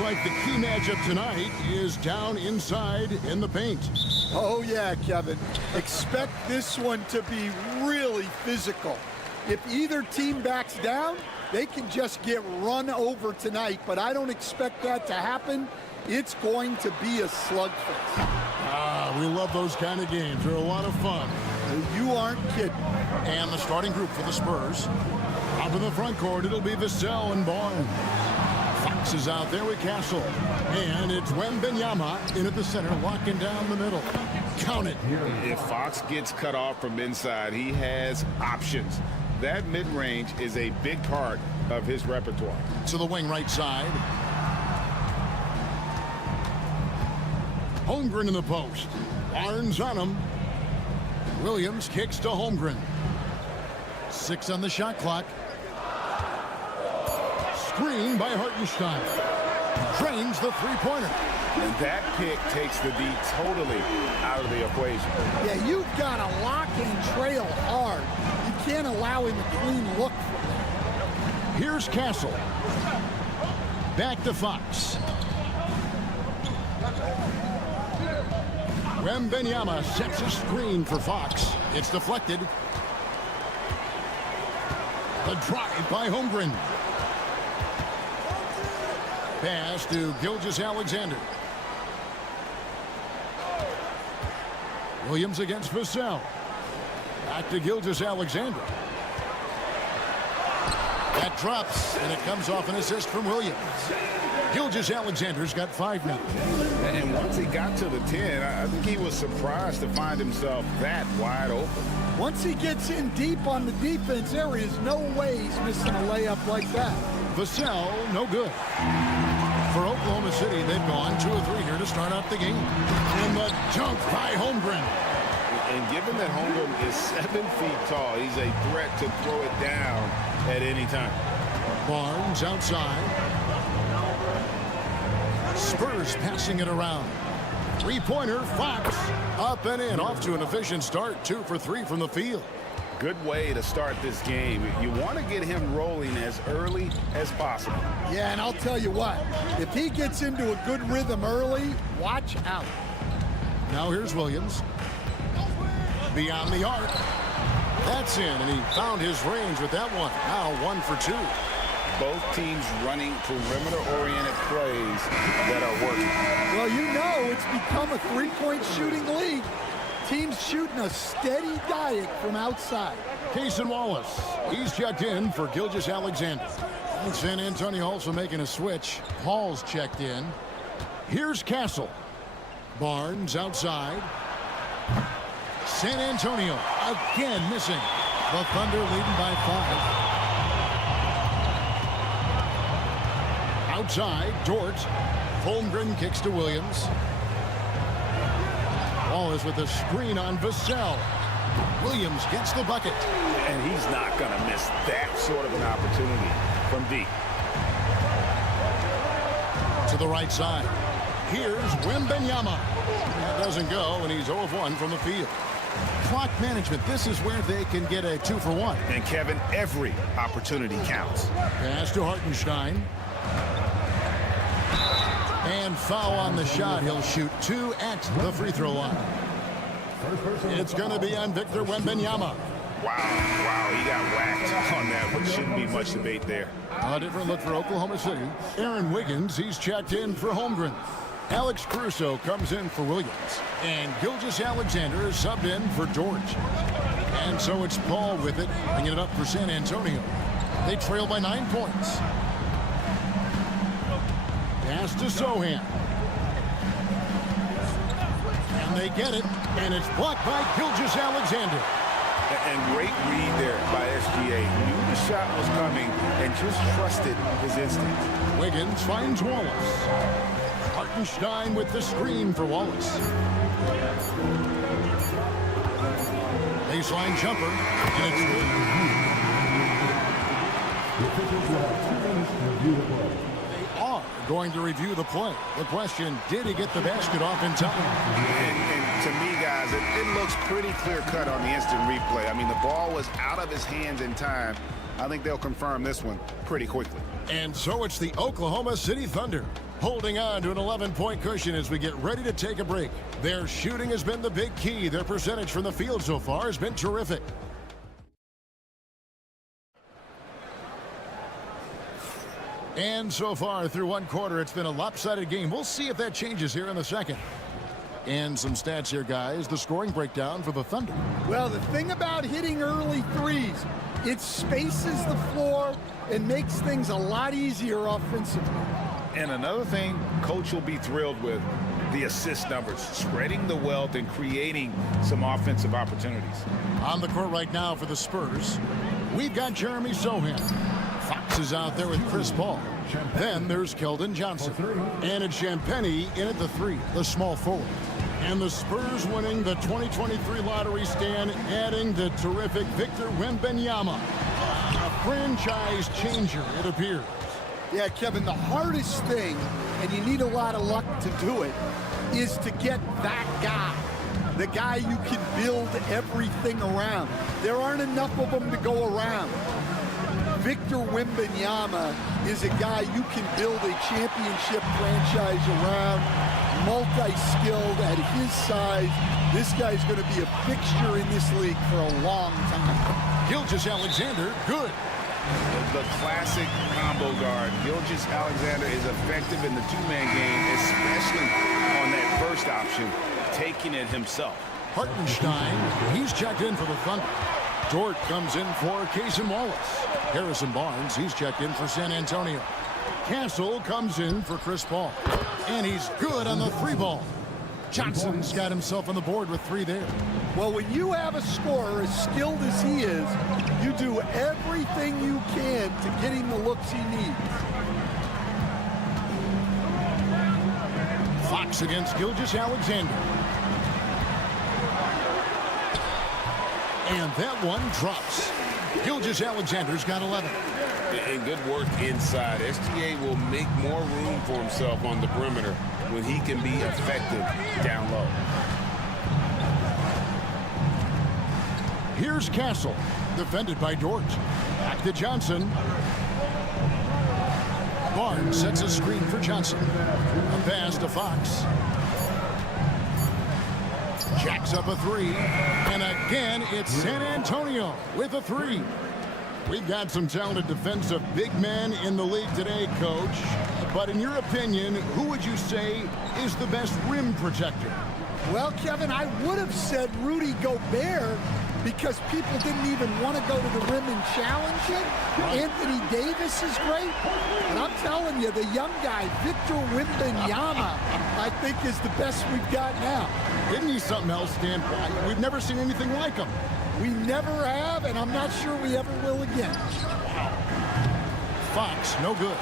Like the key matchup tonight is down inside in the paint. Oh, yeah, Kevin. Expect this one to be really physical. If either team backs down, they can just get run over tonight, but I don't expect that to happen. It's going to be a slugfest. We love those kind of games. They're a lot of fun. You aren't kidding. And the starting group for the Spurs. Up in the front court, it'll be Vassell and Barnes. Fox is out there with Castle. And it's Wembanyama in at the center, locking down the middle. Count it. If Fox gets cut off from inside, he has options. That mid-range is a big part of his repertoire. To the wing right side. Holmgren in the post. Barnes on him. Williams kicks to Holmgren. 6 on the shot clock. Screen by Hartenstein. Drains the three-pointer. And that pick takes the D totally out of the equation. Yeah, you've got to lock and trail hard. You can't allow him a clean look from there. Here's Castle. Back to Fox. Wembanyama sets a screen for Fox. It's deflected. The drive by Holmgren. Pass to Gilgeous-Alexander. Williams against Vassell. Back to Gilgeous-Alexander. That drops, and it comes off an assist from Williams. Gilgeous-Alexander's got 5 now. And once he got to the 10, I think he was surprised to find himself that wide open. Once he gets in deep on the defense, there is no way he's missing a layup like that. Vassell, no good. For Oklahoma City, they've gone 2 of 3 here to start out the game. And the dunk by Holmgren. And given that Holmgren is 7 feet tall, he's a threat to throw it down at any time. Barnes outside. Spurs passing it around. 3-pointer, Fox up and in, off to an efficient start. 2 for 3 from the field. Good way to start this game. You want to get him rolling as early as possible. Yeah, and I'll tell you what, if he gets into a good rhythm early, watch out. Now here's Williams. Beyond the arc. That's in, and he found his range with that one. Now 1 for 2. both teams running perimeter-oriented plays that are working. Well, you know it's become a three-point shooting league. Teams shooting a steady diet from outside. Cason Wallace, he's checked in for Gilgeous-Alexander. And San Antonio also making a switch. Hall's checked in. Here's Castle. Barnes outside. San Antonio again missing. The Thunder leading by 5. Outside, Dort. Holmgren kicks to Williams. Wallace with a screen on Vassell. Williams gets the bucket. And he's not going to miss that sort of an opportunity from deep. To the right side. Here's Wembanyama. That doesn't go, and he's 0 of 1 from the field. Clock management. This is where they can get a 2 for 1. And Kevin, every opportunity counts. Pass to Hartenstein. And foul on the shot. He'll shoot 2 at the free throw line. It's going to be on Victor Wembanyama. Wow, he got whacked on that, which shouldn't be much debate there. A different look for Oklahoma City. Aaron Wiggins, he's checked in for Holmgren. Alex Caruso comes in for Williams. And Gilgeous-Alexander is subbed in for George. And so it's Paul with it, bringing it up for San Antonio. They trail by 9 points. Pass to Sohan. And they get it, and it's blocked by Gilgeous-Alexander. And great read there by SGA. Knew the shot was coming and just trusted his instincts. Wiggins finds Wallace. Hartenstein with the screen for Wallace. Baseline jumper, and it's good. They are going to review the play. The question, did he get the basket off in time? And to me, guys, it looks pretty clear-cut on the instant replay. I mean, the ball was out of his hands in time. I think they'll confirm this one pretty quickly. And so it's the Oklahoma City Thunder holding on to an 11-point cushion as we get ready to take a break. Their shooting has been the big key. Their percentage from the field so far has been terrific. And so far through one quarter, it's been a lopsided game. We'll see if that changes here in the second. And some stats here, guys. The scoring breakdown for the Thunder. Well, the thing about hitting early threes, it spaces the floor and makes things a lot easier offensively. And another thing Coach will be thrilled with, the assist numbers, spreading the wealth and creating some offensive opportunities. On the court right now for the Spurs, we've got Jeremy Sohan. Fox is out there with Chris Paul. Then there's Keldon Johnson. And it's Champagnie in at the 3, the small forward. And the Spurs winning the 2023 lottery stand, adding the terrific Victor Wembanyama. A franchise changer, it appears. Yeah, Kevin, the hardest thing, and you need a lot of luck to do it, is to get that guy. The guy you can build everything around. There aren't enough of them to go around. Victor Wembanyama is a guy you can build a championship franchise around, multi-skilled at his size. This guy's going to be a fixture in this league for a long time. Gilgeous-Alexander, good. The classic combo guard. Gilgeous-Alexander is effective in the two-man game, especially on that first option, taking it himself. Hartenstein, he's checked in for the Thunder. Dort comes in for Cason Wallace. Harrison Barnes, he's checked in for San Antonio. Castle comes in for Chris Paul. And he's good on the 3-ball. Johnson's got himself on the board with 3 there. Well, when you have a scorer as skilled as he is, you do everything you can to get him the looks he needs. Fox against Gilgeous-Alexander. And that one drops. Gilgeous-Alexander's got 11. And good work inside. SGA will make more room for himself on the perimeter when he can be effective down low. Here's Castle, defended by Dort. Back to Johnson. Barnes sets a screen for Johnson. A pass to Fox. Jacks up a 3. And again, it's San Antonio with a 3. We've got some talented defensive big men in the league today, Coach. But in your opinion, who would you say is the best rim protector? Well, Kevin, I would have said Rudy Gobert because people didn't even want to go to the rim and challenge him. Anthony Davis is great. And I'm telling you, the young guy, Victor Wembanyama, I think is the best we've got now. Isn't he something else, Dan? We've never seen anything like him. We never have, and I'm not sure we ever will again. Fox, no good.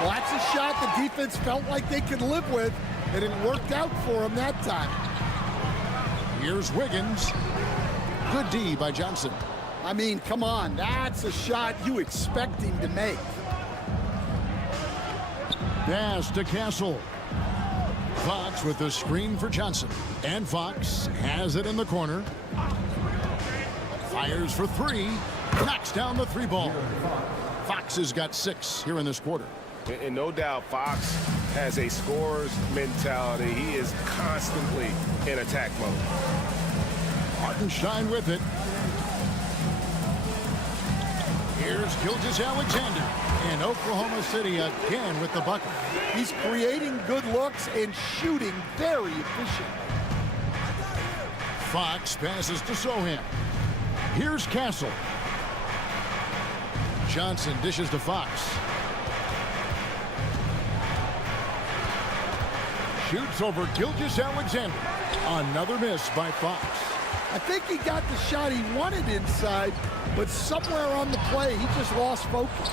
Well, that's a shot the defense felt like they could live with, and it worked out for them that time. Here's Wiggins. Good D by Johnson. I mean, come on. That's a shot you expect him to make. Pass to Castle. Fox with the screen for Johnson. And Fox has it in the corner. Fires for three. Knocks down the three ball. Fox has got 6 here in this quarter. And no doubt Fox has a scorer's mentality. He is constantly in attack mode. Hartenstein with it. Here's Gilgeous-Alexander. And Oklahoma City again with the bucket. He's creating good looks and shooting very efficient. Fox passes to Sohan. Here's Castle. Johnson dishes to Fox. Shoots over Gilgeous-Alexander. Another miss by Fox. I think he got the shot he wanted inside, but somewhere on the play, he just lost focus.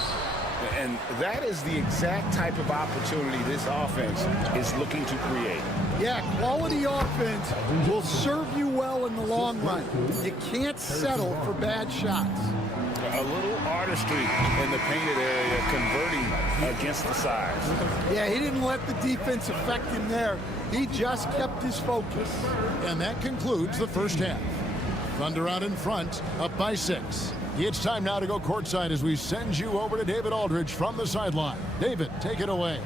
And that is the exact type of opportunity this offense is looking to create. Yeah, quality offense will serve you well in the long run. You can't settle for bad shots. A little artistry in the painted area, converting against the size. Yeah, he didn't let the defense affect him there. He just kept his focus. And that concludes the first half. Thunder out in front, up by 6. It's time now to go courtside as we send you over to David Aldridge from the sideline. David, take it away.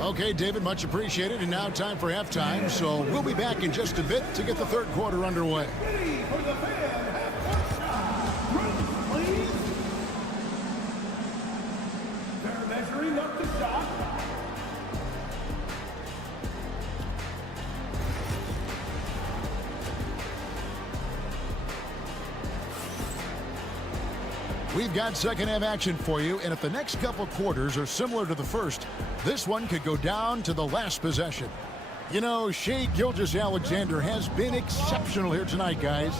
Okay, David, much appreciated. And now time for halftime, so we'll be back in just a bit to get the third quarter underway. We've got second half action for you, and if the next couple quarters are similar to the first, this one could go down to the last possession. You know, Shai Gilgeous-Alexander has been exceptional here tonight, guys.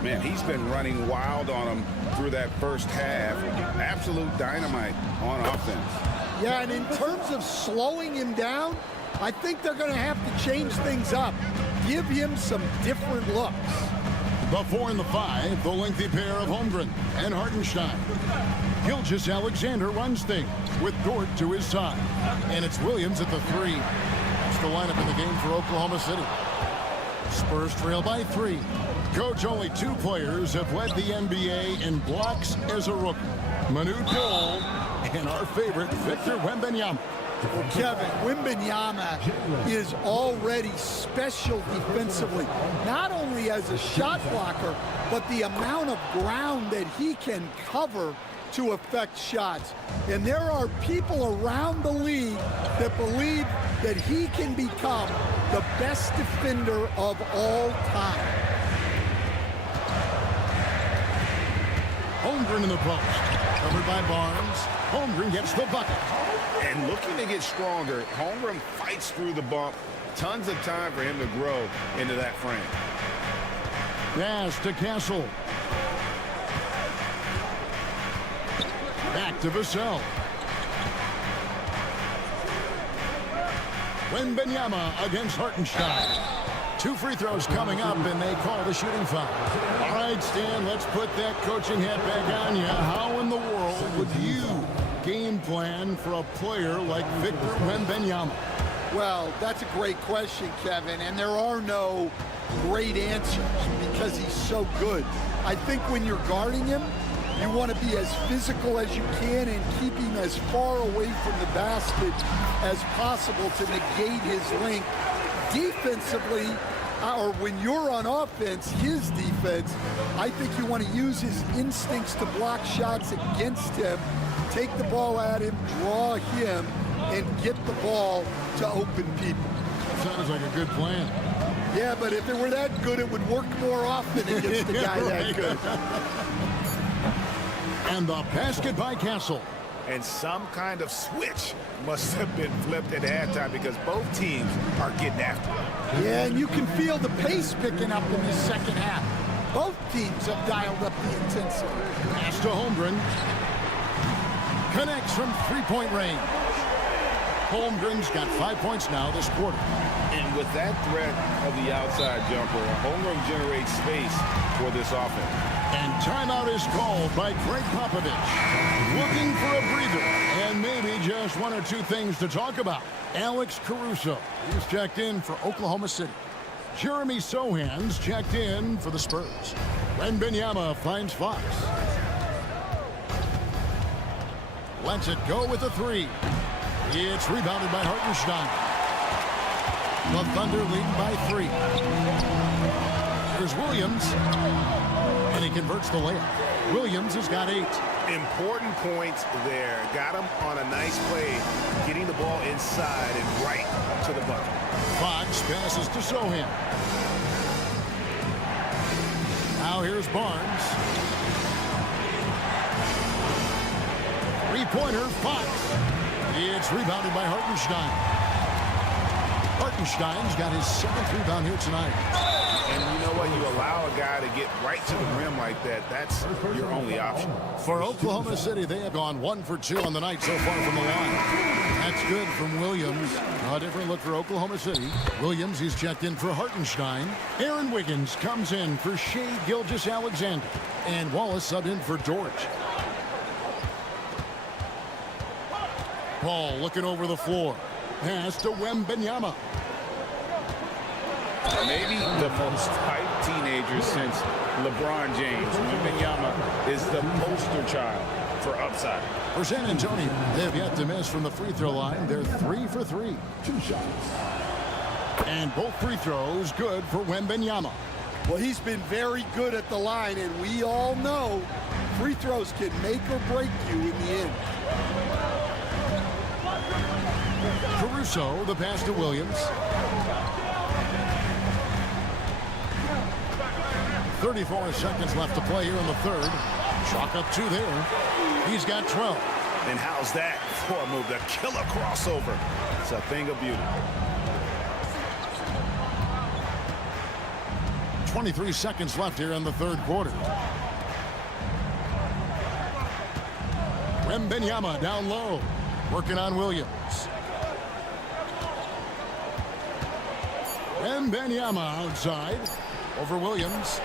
Man, he's been running wild on him through that first half. Absolute dynamite on offense. Yeah, and in terms of slowing him down, I think they're going to have to change things up. Give him some different looks. The 4 and the 5, the lengthy pair of Holmgren and Hartenstein. Gilgeous-Alexander runs things with Dort to his side. And it's Williams at the 3. That's the lineup in the game for Oklahoma City. Spurs trail by 3. Coach, only 2 players have led the NBA in blocks as a rookie. Manu Ginobili and our favorite, Victor Wembanyama. Well, Kevin, Wembanyama is already special defensively, not only as a shot blocker, but the amount of ground that he can cover to affect shots. And there are people around the league that believe that he can become the best defender of all time. Holmgren in the post, covered by Barnes. Holmgren gets the bucket. And looking to get stronger, Holmgren fights through the bump. Tons of time for him to grow into that frame. Pass to Castle. Back to Vassell. Wembanyama against Hartenstein. 2 free throws coming up, and they call the shooting foul. All right, Stan, let's put that coaching hat back on you. How in the world would you game plan for a player like Victor Wembanyama? Well, that's a great question, Kevin, and there are no great answers because he's so good. I think when you're guarding him, you want to be as physical as you can and keep him as far away from the basket as possible to negate his length. Defensively, or when you're on offense, his defense, I think you want to use his instincts to block shots against him, take the ball at him, draw him, and get the ball to open people. Sounds like a good plan. Yeah, but if it were that good, it would work more often against a guy that good. And the basket by Castle. And some kind of switch must have been flipped at halftime because both teams are getting after it. Yeah, and you can feel the pace picking up in the second half. Both teams have dialed up the intensity. Pass to Holmgren. Connects from three-point range. Holmgren's got 5 points now this quarter. And with that threat of the outside jumper, Holmgren generates space for this offense. And timeout is called by Greg Popovich. Looking for a breather and maybe just one or two things to talk about. Alex Caruso is checked in for Oklahoma City. Jeremy Sohan's checked in for the Spurs. Wembanyama finds Fox. Lets it go with a three. It's rebounded by Hartenstein. The Thunder lead by 3. Here's Williams. And he converts the layup. Williams has got 8. Important points there. Got him on a nice play, getting the ball inside and right to the bucket. Fox passes to Sohan. Now here's Barnes. Three-pointer, Fox. It's rebounded by Hartenstein. Hartenstein's got his 7th rebound here tonight. And you know what? You allow a guy to get right to the rim like that. That's your only option. For Oklahoma City, they have gone 1 for 2 on the night so far from the line. That's good from Williams. A different look for Oklahoma City. Williams, he's checked in for Hartenstein. Aaron Wiggins comes in for Shai Gilgeous-Alexander. And Wallace subbed in for George. Paul looking over the floor. Pass to Wembanyama. Maybe the most hyped teenager since LeBron James. Wembanyama is the poster child for upside. For San Antonio, they have yet to miss from the free throw line. They're 3 for 3. 2 shots. And both free throws good for Wembanyama. Well, he's been very good at the line, and we all know free throws can make or break you in the end. Caruso, the pass to Williams. 34 seconds left to play here in the third. Chalk up 2 there. He's got 12. And how's that for a move? The killer crossover. It's a thing of beauty. 23 seconds left here in the third quarter. Wembanyama down low. Working on Williams. Wembanyama outside. Over Williams.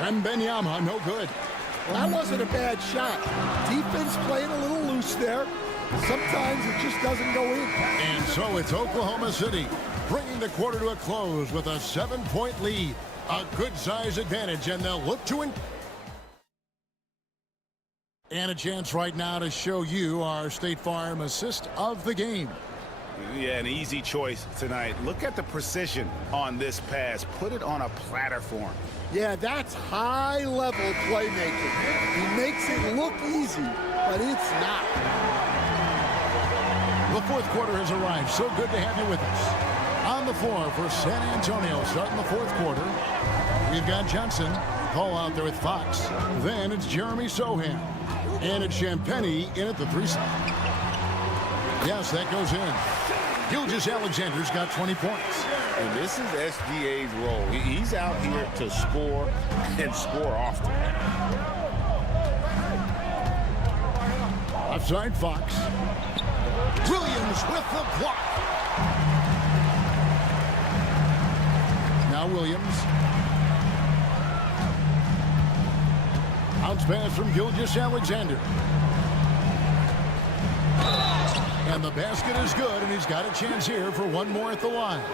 Wembanyama, no good. Well, that wasn't a bad shot. Defense playing a little loose there. Sometimes it just doesn't go in. And so it's Oklahoma City bringing the quarter to a close with a 7-point lead. A good size advantage, and they'll look to and a chance right now to show you our State Farm assist of the game. Yeah, an easy choice tonight. Look at the precision on this pass. Put it on a platter for him. Yeah, that's high-level playmaking. He makes it look easy, but it's not. The fourth quarter has arrived. So good to have you with us. On the floor for San Antonio, starting the fourth quarter, we've got Johnson. Call out there with Fox. Then it's Jeremy Sohan. And it's Champagnie in at the 3 side. Yes, that goes in. Gilgeous-Alexander's got 20 points. And this is SGA's role. He's out here to score and score often. Offside Fox. Williams with the block. Now Williams. Bounce pass from Gilgeous-Alexander. And the basket is good, and he's got a chance here for one more at the line.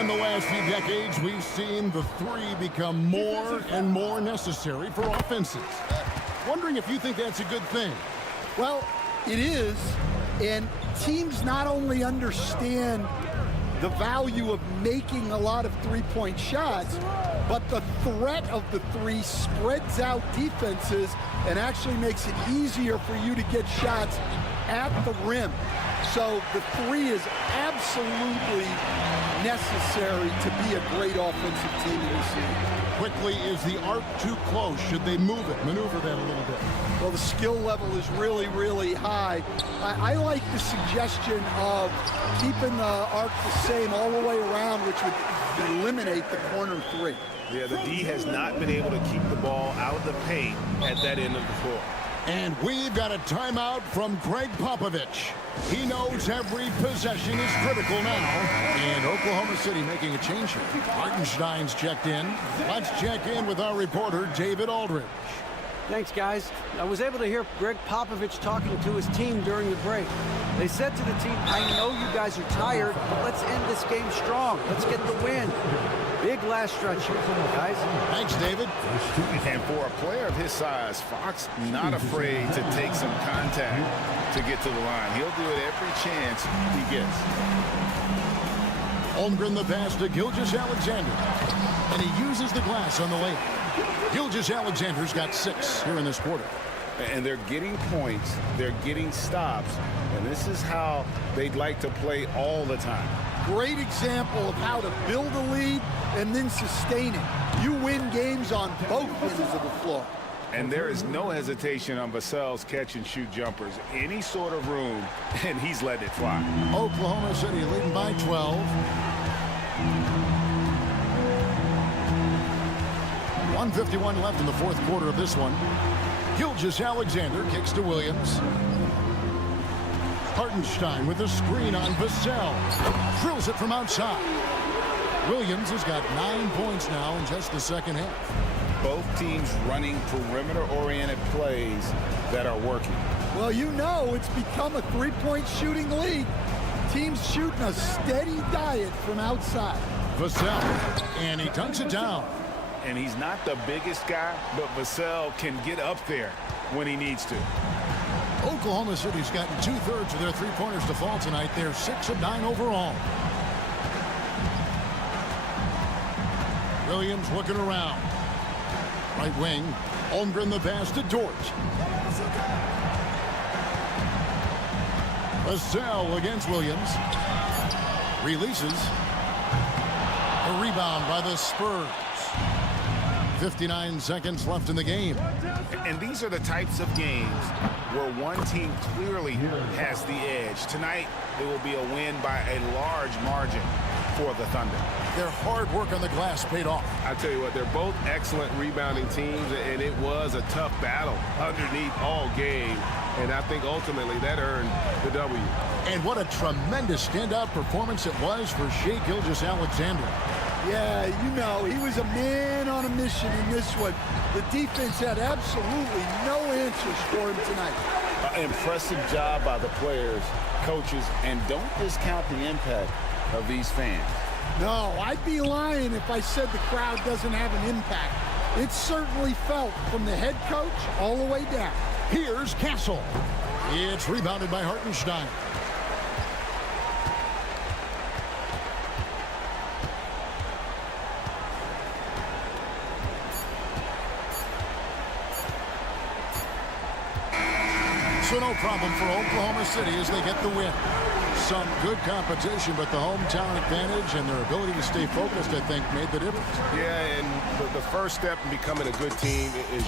In the last few decades, we've seen the 3 become more and more necessary for offenses. Wondering if you think that's a good thing. Well, it is, and teams not only understand the value of making a lot of three-point shots, but the threat of the three spreads out defenses and actually makes it easier for you to get shots at the rim. So the three is absolutely necessary to be a great offensive team in this league. Quickly, is the arc too close? Should they move it, maneuver that a little bit? Well, the skill level is really, really high. I like the suggestion of keeping the arc the same all the way around, which would eliminate the corner three. Yeah, the D has not been able to keep the ball out of the paint at that end of the floor. And we've got a timeout from Greg Popovich. He knows every possession is critical now. And Oklahoma City making a change here. Hartenstein's checked in. Let's check in with our reporter, David Aldridge. Thanks, guys. I was able to hear Greg Popovich talking to his team during the break. They said to the team, I know you guys are tired, but let's end this game strong. Let's get the win. Big last stretch here, guys. Thanks, David. And for a player of his size, Fox not afraid to take some contact to get to the line. He'll do it every chance he gets. Holmgren the pass to Gilgeous-Alexander. And he uses the glass on the layup. Gilgeous-Alexander's got 6 here in this quarter. And they're getting points, they're getting stops, and this is how they'd like to play all the time. Great example of how to build a lead and then sustain it. You win games on both ends of the floor. And there is no hesitation on Vassell's catch-and-shoot jumpers. Any sort of room, and he's letting it fly. Oklahoma City leading by 12. 1:51 left in the fourth quarter of this one. Gilgeous-Alexander kicks to Williams. Hartenstein with a screen on Vassell. Drills it from outside. Williams has got 9 points now in just the second half. Both teams running perimeter-oriented plays that are working. Well, you know it's become a three-point shooting league. Teams shooting a steady diet from outside. Vassell, and he dunks it down. And he's not the biggest guy, but Vassell can get up there when he needs to. Oklahoma City's gotten 2/3 of their three-pointers to fall tonight. They're 6 of 9 overall. Williams looking around. Right wing. Holmgren the pass to Dort. Vassell against Williams. Releases. A rebound by the Spurs. 59 seconds left in the game. And these are the types of games where one team clearly has the edge. Tonight, it will be a win by a large margin for the Thunder. Their hard work on the glass paid off. I tell you what, they're both excellent rebounding teams, and it was a tough battle underneath all game. And I think ultimately that earned the W. And what a tremendous standout performance it was for Shai Gilgeous-Alexander. Yeah, you know, he was a man on a mission in this one. The defense had absolutely no answers for him tonight. Impressive job by the players, coaches, and don't discount the impact of these fans. No, I'd be lying if I said the crowd doesn't have an impact. It's certainly felt from the head coach all the way down. Here's Castle. It's rebounded by Hartenstein. So no problem for Oklahoma City as they get the win. Some good competition, but the hometown advantage and their ability to stay focused, I think, made the difference. Yeah, and the first step in becoming a good team is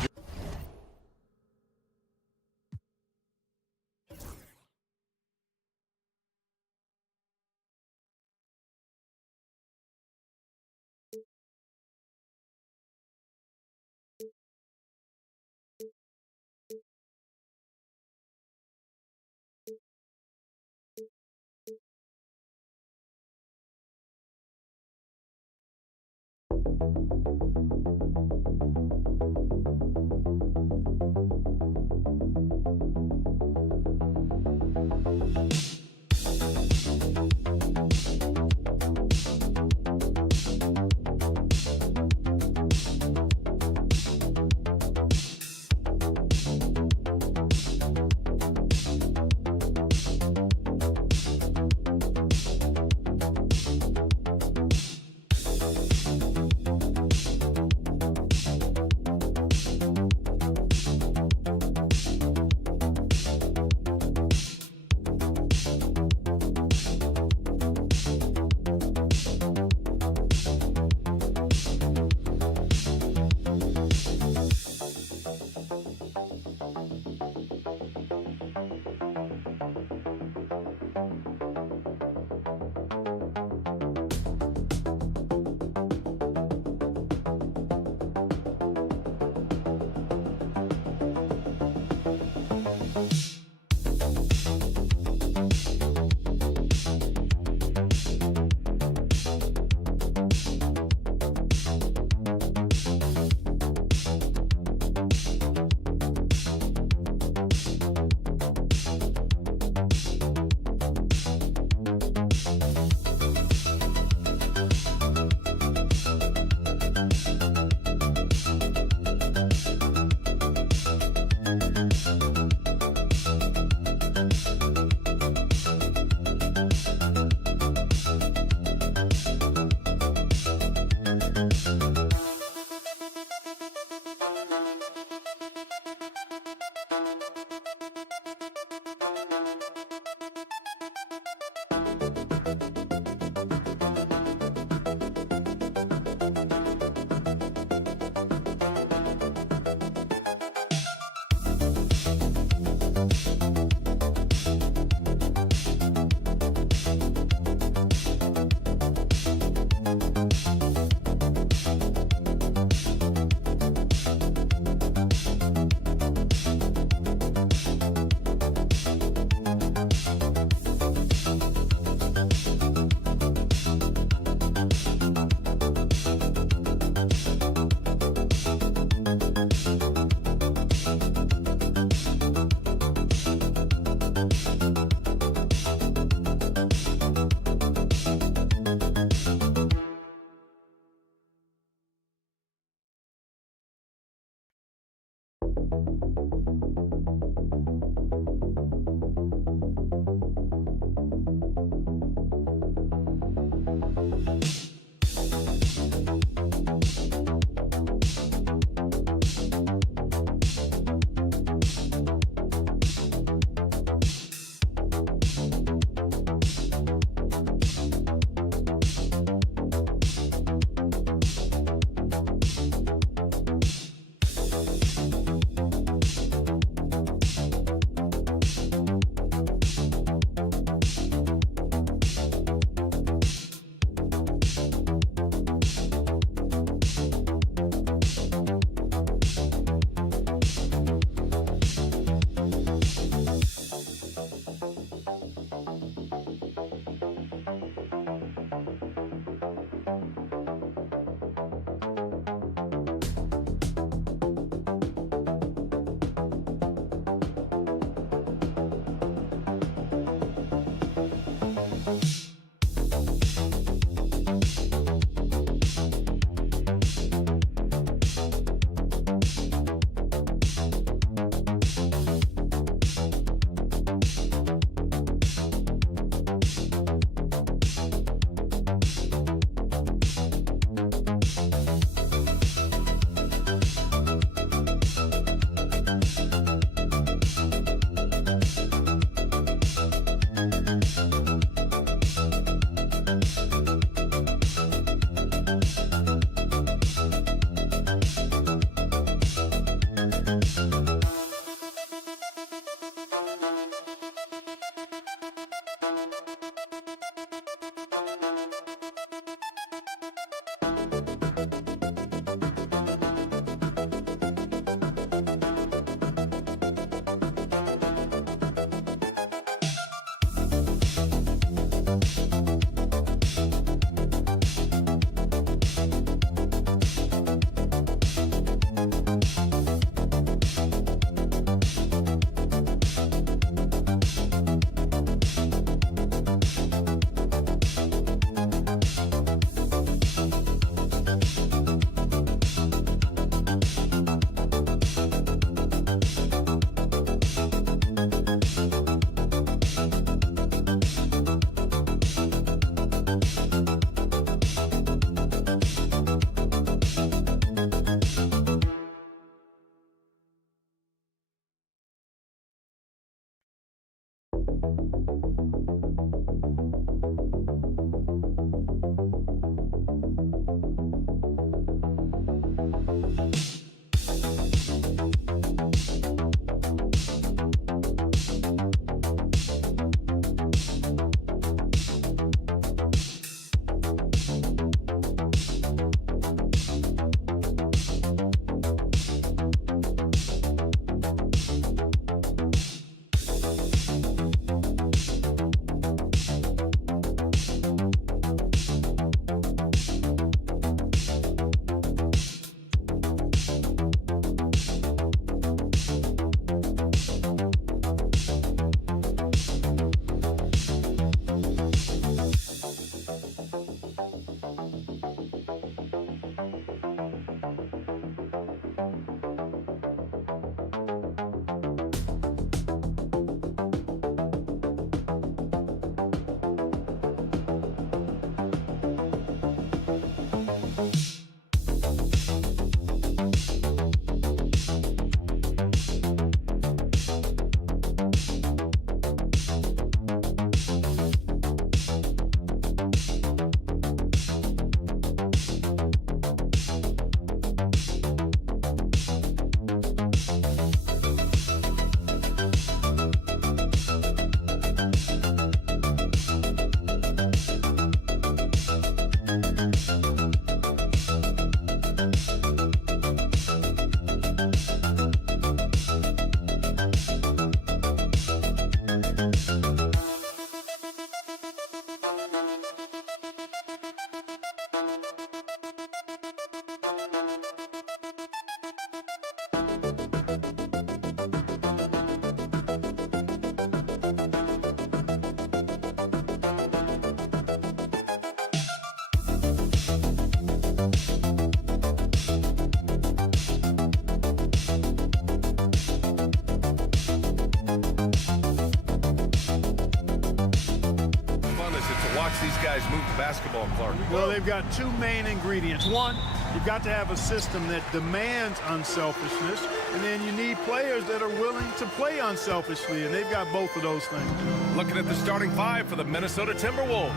guys move the basketball, Clark? Well, they've got two main ingredients. One, you've got to have a system that demands unselfishness, and then you need players that are willing to play unselfishly, and they've got both of those things. Looking at the starting five for the Minnesota Timberwolves.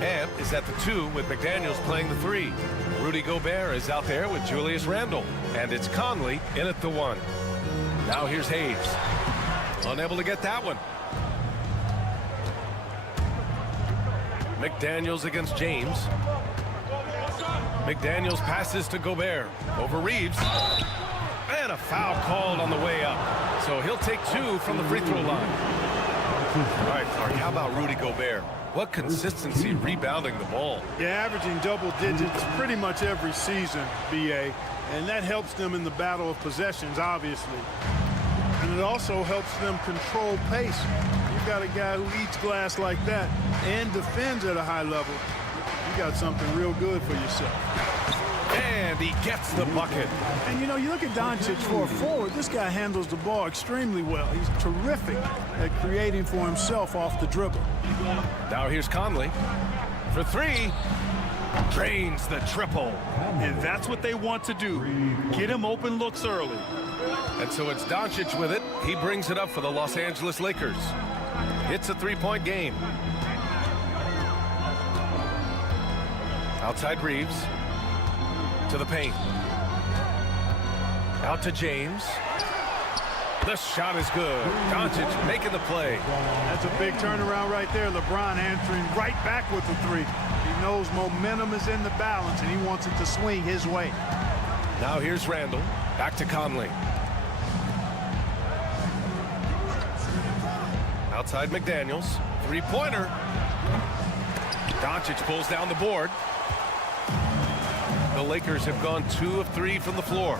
Ant is at the 2 with McDaniels playing the 3. Rudy Gobert is out there with Julius Randle, and it's Conley in at the 1. Now here's Hayes. Unable to get that one. McDaniels against James. McDaniels passes to Gobert. Over Reeves. And a foul called on the way up. So he'll take 2 from the free throw line. All right, Clark, how about Rudy Gobert? What consistency rebounding the ball. Yeah, averaging double digits pretty much every season, BA. And that helps them in the battle of possessions, obviously. And it also helps them control pace. You've got a guy who eats glass like that and defends at a high level. You got something real good for yourself. And he gets the bucket. And, you know, you look at Doncic for a forward, this guy handles the ball extremely well. He's terrific at creating for himself off the dribble. Now here's Conley for 3. Drains the triple. And that's what they want to do. Get him open looks early. And so it's Doncic with it. He brings it up for the Los Angeles Lakers. It's a 3-point game. Outside Reeves. To the paint. Out to James. The shot is good. Doncic making the play. That's a big turnaround right there. LeBron answering right back with the 3. He knows momentum is in the balance, and he wants it to swing his way. Now here's Randle. Back to Conley. Outside McDaniels. 3-pointer. Doncic pulls down the board. The Lakers have gone 2 of 3 from the floor.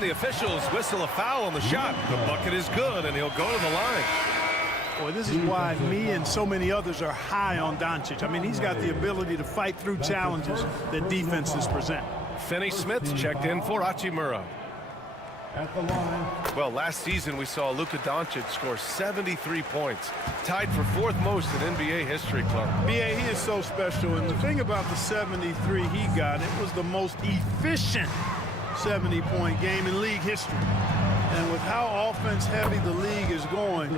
The officials whistle a foul on the shot. The bucket is good, and he'll go to the line. Boy, this is why me and so many others are high on Doncic. I mean, he's got the ability to fight through challenges that defenses present. Finney Smith checked in for Hachimura. Well, last season we saw Luka Doncic score 73 points, tied for 4th most in NBA history, Clark. BA, he is so special, and the thing about the 73 he got, it was the most efficient 70-point game in league history. And with how offense-heavy the league is going,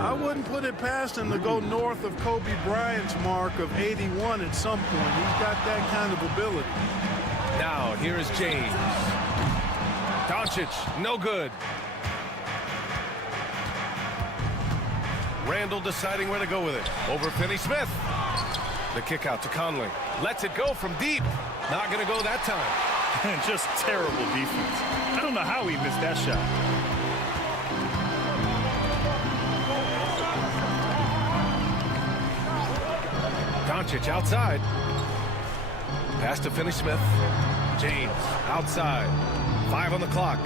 I wouldn't put it past him to go north of Kobe Bryant's mark of 81 at some point. He's got that kind of ability. Now, here is James. Doncic, no good. Randle deciding where to go with it. Over Finney Smith. The kick out to Conley. Lets it go from deep. Not going to go that time. Just terrible defense. I don't know how he missed that shot. Doncic outside. Pass to Finney Smith. James outside. 5 on the clock.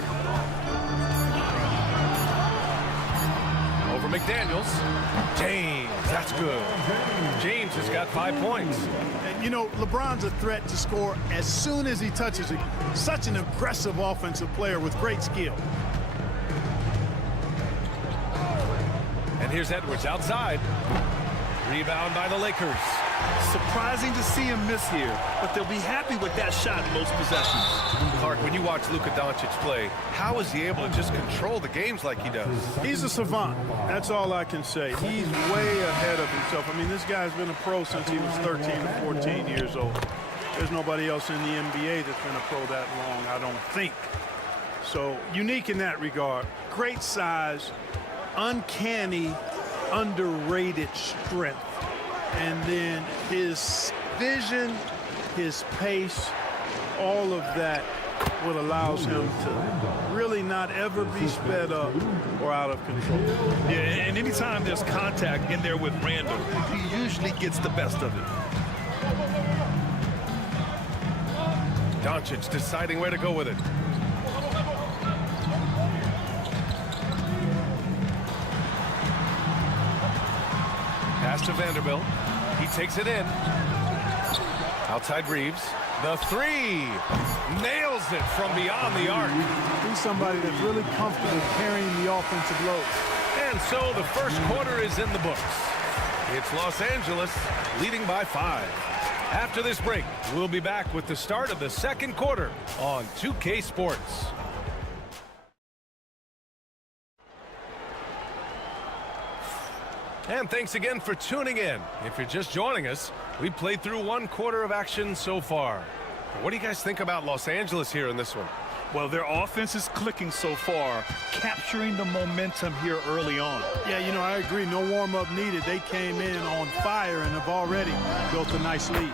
Over McDaniels. James, that's good. James has got 5 points. You know, LeBron's a threat to score as soon as he touches it. Such an aggressive offensive player with great skill. And here's Edwards outside. Rebound by the Lakers. Surprising to see him miss here, but they'll be happy with that shot in most possessions. Clark, when you watch Luka Doncic play, how is he able to just control the games like he does? He's a savant. That's all I can say. He's way ahead of himself. I mean, this guy's been a pro since he was 13 or 14 years old. There's nobody else in the NBA that's been a pro that long, I don't think. So, unique in that regard. Great size, uncanny, underrated strength. And then his vision, his pace, all of that what allows him to really not ever be sped up or out of control. Yeah, and anytime there's contact in there with Randle, he usually gets the best of it. Doncic deciding where to go with it. Pass to Vanderbilt. He takes it in. Outside Reeves. The three. Nails it from beyond the arc. He's somebody that's really comfortable carrying the offensive load. And so the first quarter is in the books. It's Los Angeles leading by 5. After this break, we'll be back with the start of the second quarter on 2K Sports. And thanks again for tuning in. If you're just joining us, we played through one quarter of action so far. What do you guys think about Los Angeles here in this one? Well, their offense is clicking so far, capturing the momentum here early on. Yeah, you know, I agree. No warm-up needed. They came in on fire and have already built a nice lead.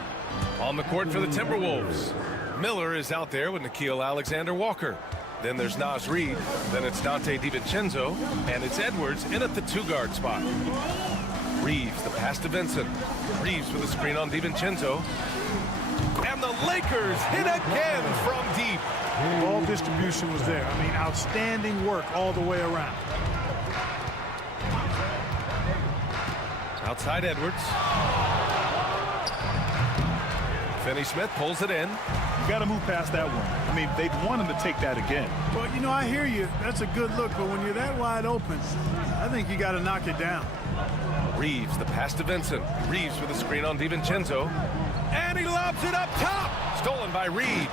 On the court for the Timberwolves, Miller is out there with Nickeil Alexander-Walker. Then there's Naz Reid. Then it's Dante DiVincenzo. And it's Edwards in at the 2-guard spot. Reeves, the pass to Vincent. Reeves with a screen on DiVincenzo. And the Lakers hit again from deep. Ball distribution was there. I mean, outstanding work all the way around. Outside Edwards. Finney-Smith pulls it in. You got to move past that one. I mean, they'd want him to take that again. Well, you know, I hear you. That's a good look, but when you're that wide open, I think you got to knock it down. Reeves, the pass to Vincent. Reeves with a screen on DiVincenzo. And he lobs it up top. Stolen by Reid.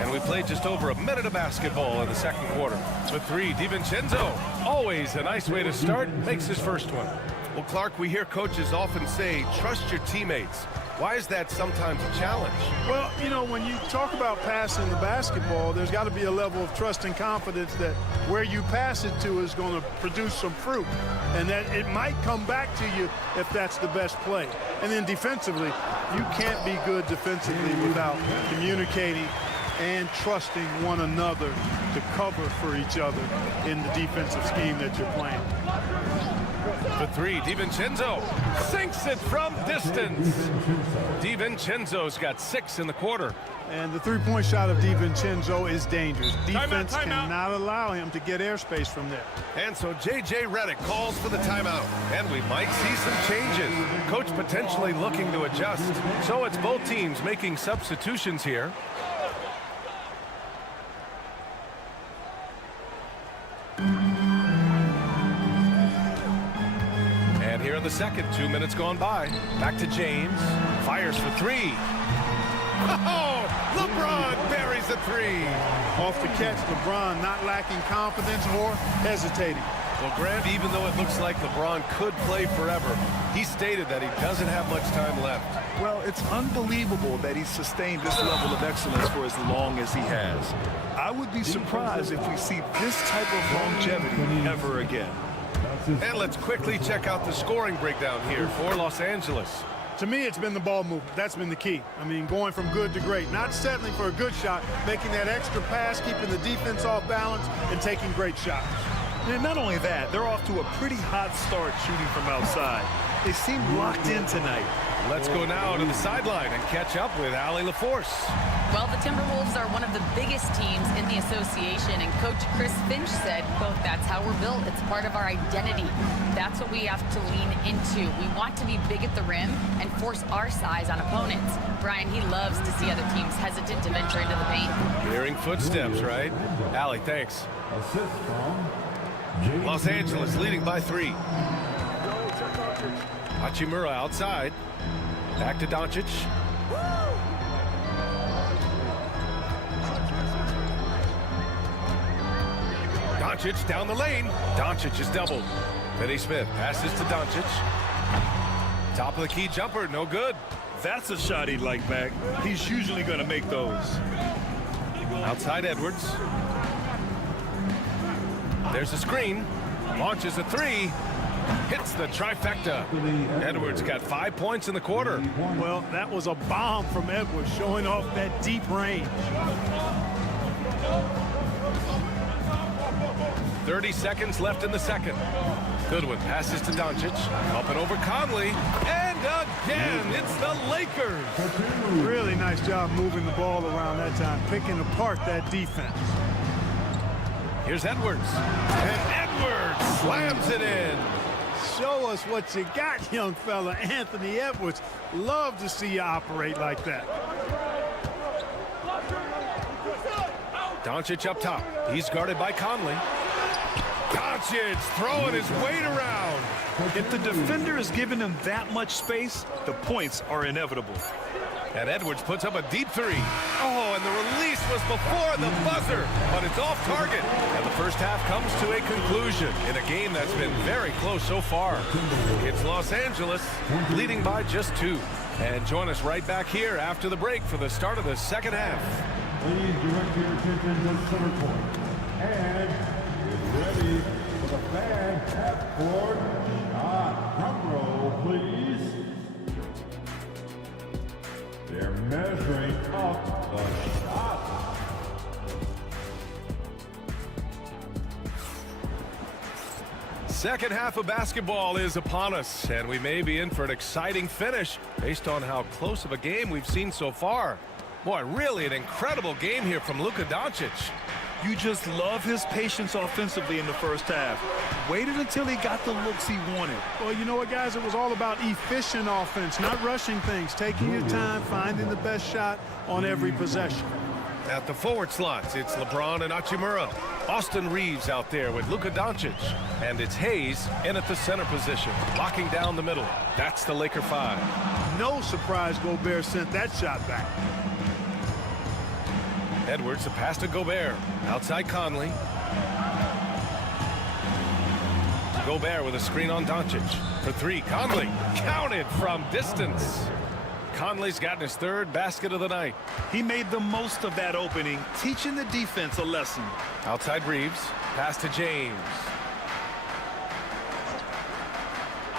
And we played just over a minute of basketball in the second quarter. With 3, DiVincenzo. Always a nice way to start. Makes his first one. Well, Clark, we hear coaches often say, trust your teammates. Why is that sometimes a challenge? Well, you know, when you talk about passing the basketball, there's got to be a level of trust and confidence that where you pass it to is going to produce some fruit. And that it might come back to you if that's the best play. And then defensively, you can't be good defensively without communicating and trusting one another to cover for each other in the defensive scheme that you're playing. The 3, DiVincenzo sinks it from distance. DiVincenzo's got 6 in the quarter. And the three-point shot of DiVincenzo is dangerous. Defense cannot allow him to get airspace from there. And so J.J. Redick calls for the timeout. And we might see some changes. Coach potentially looking to adjust. So it's both teams making substitutions here. And here in the second, 2 minutes gone by. Back to James. Fires for 3. Oh, LeBron buries a 3. Off the catch, LeBron not lacking confidence or hesitating. Well, Grant, even though it looks like LeBron could play forever, he stated that he doesn't have much time left. Well, it's unbelievable that he's sustained this level of excellence for as long as he has. I would be surprised if we see this type of longevity ever again. And let's quickly check out the scoring breakdown here for Los Angeles. To me, it's been the ball movement. That's been the key. I mean, going from good to great. Not settling for a good shot, making that extra pass, keeping the defense off balance, and taking great shots. And not only that, they're off to a pretty hot start shooting from outside. They seem locked in tonight. Let's go now to the sideline and catch up with Allie LaForce. Well, the Timberwolves are one of the biggest teams in the association, and Coach Chris Finch said, quote, that's how we're built. It's part of our identity. That's what we have to lean into. We want to be big at the rim and force our size on opponents. Brian, he loves to see other teams hesitant to venture into the paint. Hearing footsteps, right? Allie, thanks. Los Angeles leading by 3. Hachimura outside. Back to Doncic. Doncic down the lane. Doncic is doubled. Finney-Smith passes to Doncic. Top of the key jumper, no good. That's a shot he'd like back. He's usually going to make those. Outside Edwards. There's a screen. Launches a 3. Hits the trifecta. Edwards got 5 points in the quarter. Well, that was a bomb from Edwards, showing off that deep range. 30 seconds left in the second. Goodwin passes to Doncic. Up and over Conley. And again, it's the Lakers. Really nice job moving the ball around that time, picking apart that defense. Here's Edwards. And Edwards slams it in. Show us what you got, young fella. Anthony Edwards, love to see you operate like that. Doncic up top. He's guarded by Conley. Doncic throwing his weight around. If the defender is giving him that much space, the points are inevitable. And Edwards puts up a deep three. Oh, and the release was before the buzzer, but it's off target. And the first half comes to a conclusion in a game that's been very close so far. It's Los Angeles leading by just 2. And join us right back here after the break for the start of the second half. Please direct your attention to center court. And get ready for the fan half-court shot. Drum roll, please. They're measuring up the shot. Second half of basketball is upon us, and we may be in for an exciting finish based on how close of a game we've seen so far. Boy, really an incredible game here from Luka Doncic. You just love his patience offensively in the first half. Waited until he got the looks he wanted. Well, you know what, guys? It was all about efficient offense, not rushing things, taking your time, finding the best shot on every possession. At the forward slots, it's LeBron and Hachimura. Austin Reeves out there with Luka Doncic. And it's Hayes in at the center position, locking down the middle. That's the Laker 5. No surprise Gobert sent that shot back. Edwards, the pass to Gobert. Outside Conley. Gobert with a screen on Doncic. For 3, Conley. Counted from distance. Conley's gotten his 3rd basket of the night. He made the most of that opening, teaching the defense a lesson. Outside Reeves. Pass to James.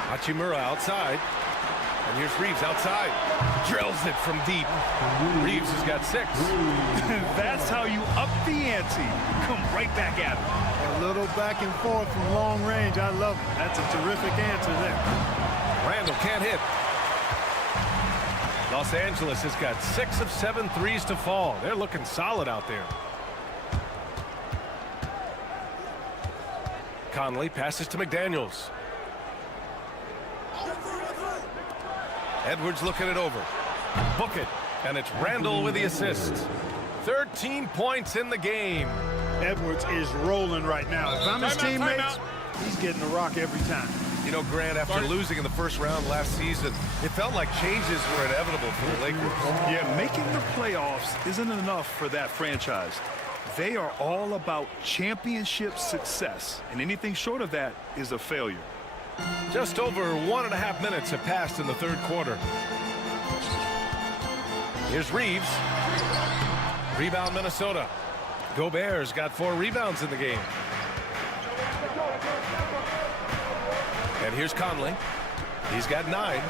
Hachimura outside. And here's Reeves outside. Drills it from deep. Reeves has got 6. That's how you up the ante. Come right back at him. A little back and forth from long range. I love it. That's a terrific answer there. Randall can't hit. Los Angeles has got 6 of 7 threes to fall. They're looking solid out there. Conley passes to McDaniels. Edwards looking it over. Book it. And it's Randall with the assist. 13 points in the game. Edwards is rolling right now. If I'm his teammates, he's getting the rock every time. You know, Grant, after losing in the first round last season, it felt like changes were inevitable for the Lakers. Yeah, making the playoffs isn't enough for that franchise. They are all about championship success, and anything short of that is a failure. Just over 1.5 minutes have passed in the 3rd quarter. Here's Reeves. Rebound Minnesota. Gobert's got 4 rebounds in the game. And here's Conley. He's got 9.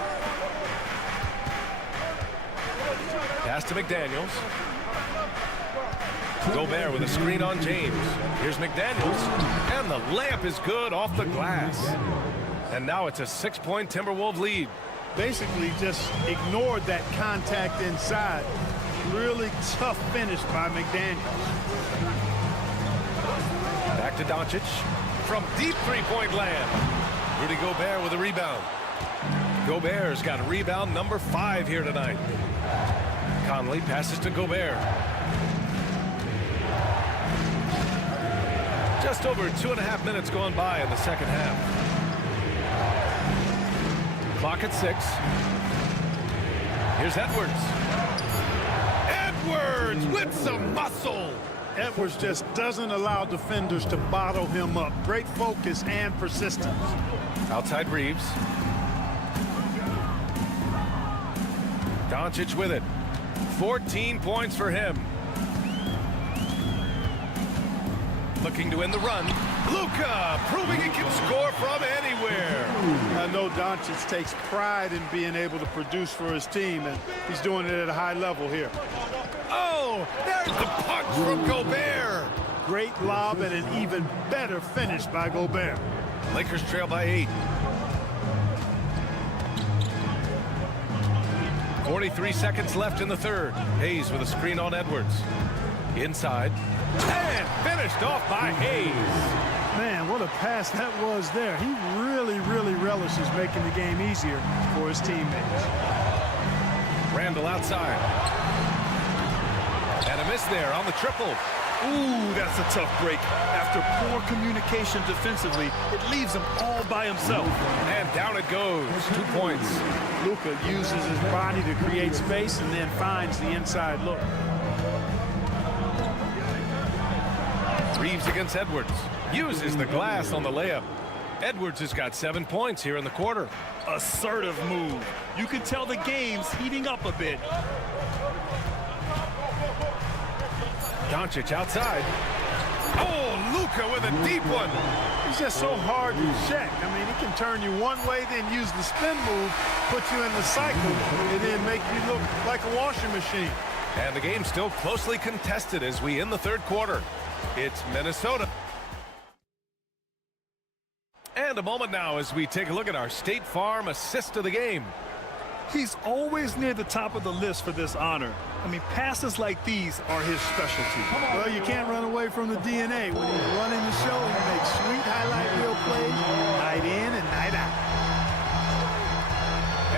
Pass to McDaniels. Gobert with a screen on James. Here's McDaniels. And the layup is good off the glass. And now it's a 6-point Timberwolves lead. Basically just ignored that contact inside. Really tough finish by McDaniels. Back to Doncic from deep 3-point land. Rudy Gobert with a rebound. Gobert's got rebound number 5 here tonight. Conley passes to Gobert. Just over 2.5 minutes gone by in the second half. Clock at 6. Here's Edwards. Edwards with some muscle. Edwards just doesn't allow defenders to bottle him up. Great focus and persistence. Outside Reeves. Doncic with it. 14 points for him. Looking to win the run. Luka proving he can score from anywhere. I know Doncic takes pride in being able to produce for his team, and he's doing it at a high level here. Oh, there's the punch from Gobert. Great lob and an even better finish by Gobert. Lakers trail by 8. 43 seconds left in the 3rd. Hayes with a screen on Edwards. Inside. And finished off by Hayes. Man, what a a pass that was there. He really, really relishes making the game easier for his teammates. Randall outside. And a miss there on the triple. Ooh, that's a tough break. After poor communication defensively, it leaves him all by himself. And down it goes. 2 points. Luka uses his body to create space and then finds the inside look. Reeves against Edwards. Uses the glass on the layup. Edwards has got 7 points here in the quarter. Assertive move. You can tell the game's heating up a bit. Doncic outside. Oh, Luka with a deep one. He's just so hard to check. I mean, he can turn you one way, then use the spin move, put you in the cycle, and then make you look like a washing machine. And the game's still closely contested as we end the third quarter. It's Minnesota. And a moment now as we take a look at our State Farm assist of the game. He's always near the top of the list for this honor. I mean, passes like these are his specialty. Well, you can't run away from the DNA. When he's running the show, he makes sweet highlight reel plays night in and night out.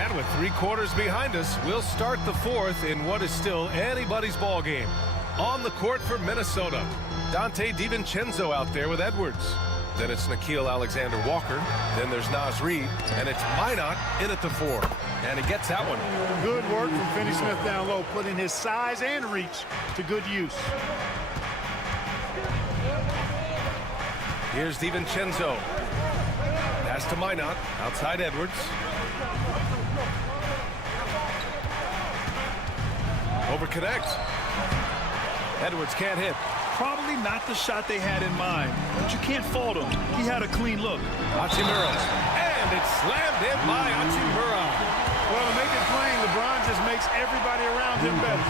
And with 3 quarters behind us, we'll start the fourth in what is still anybody's ball game. On the court for Minnesota, Dante DiVincenzo out there with Edwards. Then it's Nickeil Alexander-Walker. Then there's Naz Reid. And it's Minot in at the 4. And he gets that one. Good work from Finney-Smith down low, putting his size and reach to good use. Here's DiVincenzo. Pass to Minot. Outside Edwards. Overconnect. Edwards can't hit. Probably not the shot they had in mind, but you can't fault him. He had a clean look. Hachimura. And it's slammed in by Hachimura. Well, to make it plain, LeBron just makes everybody around him better.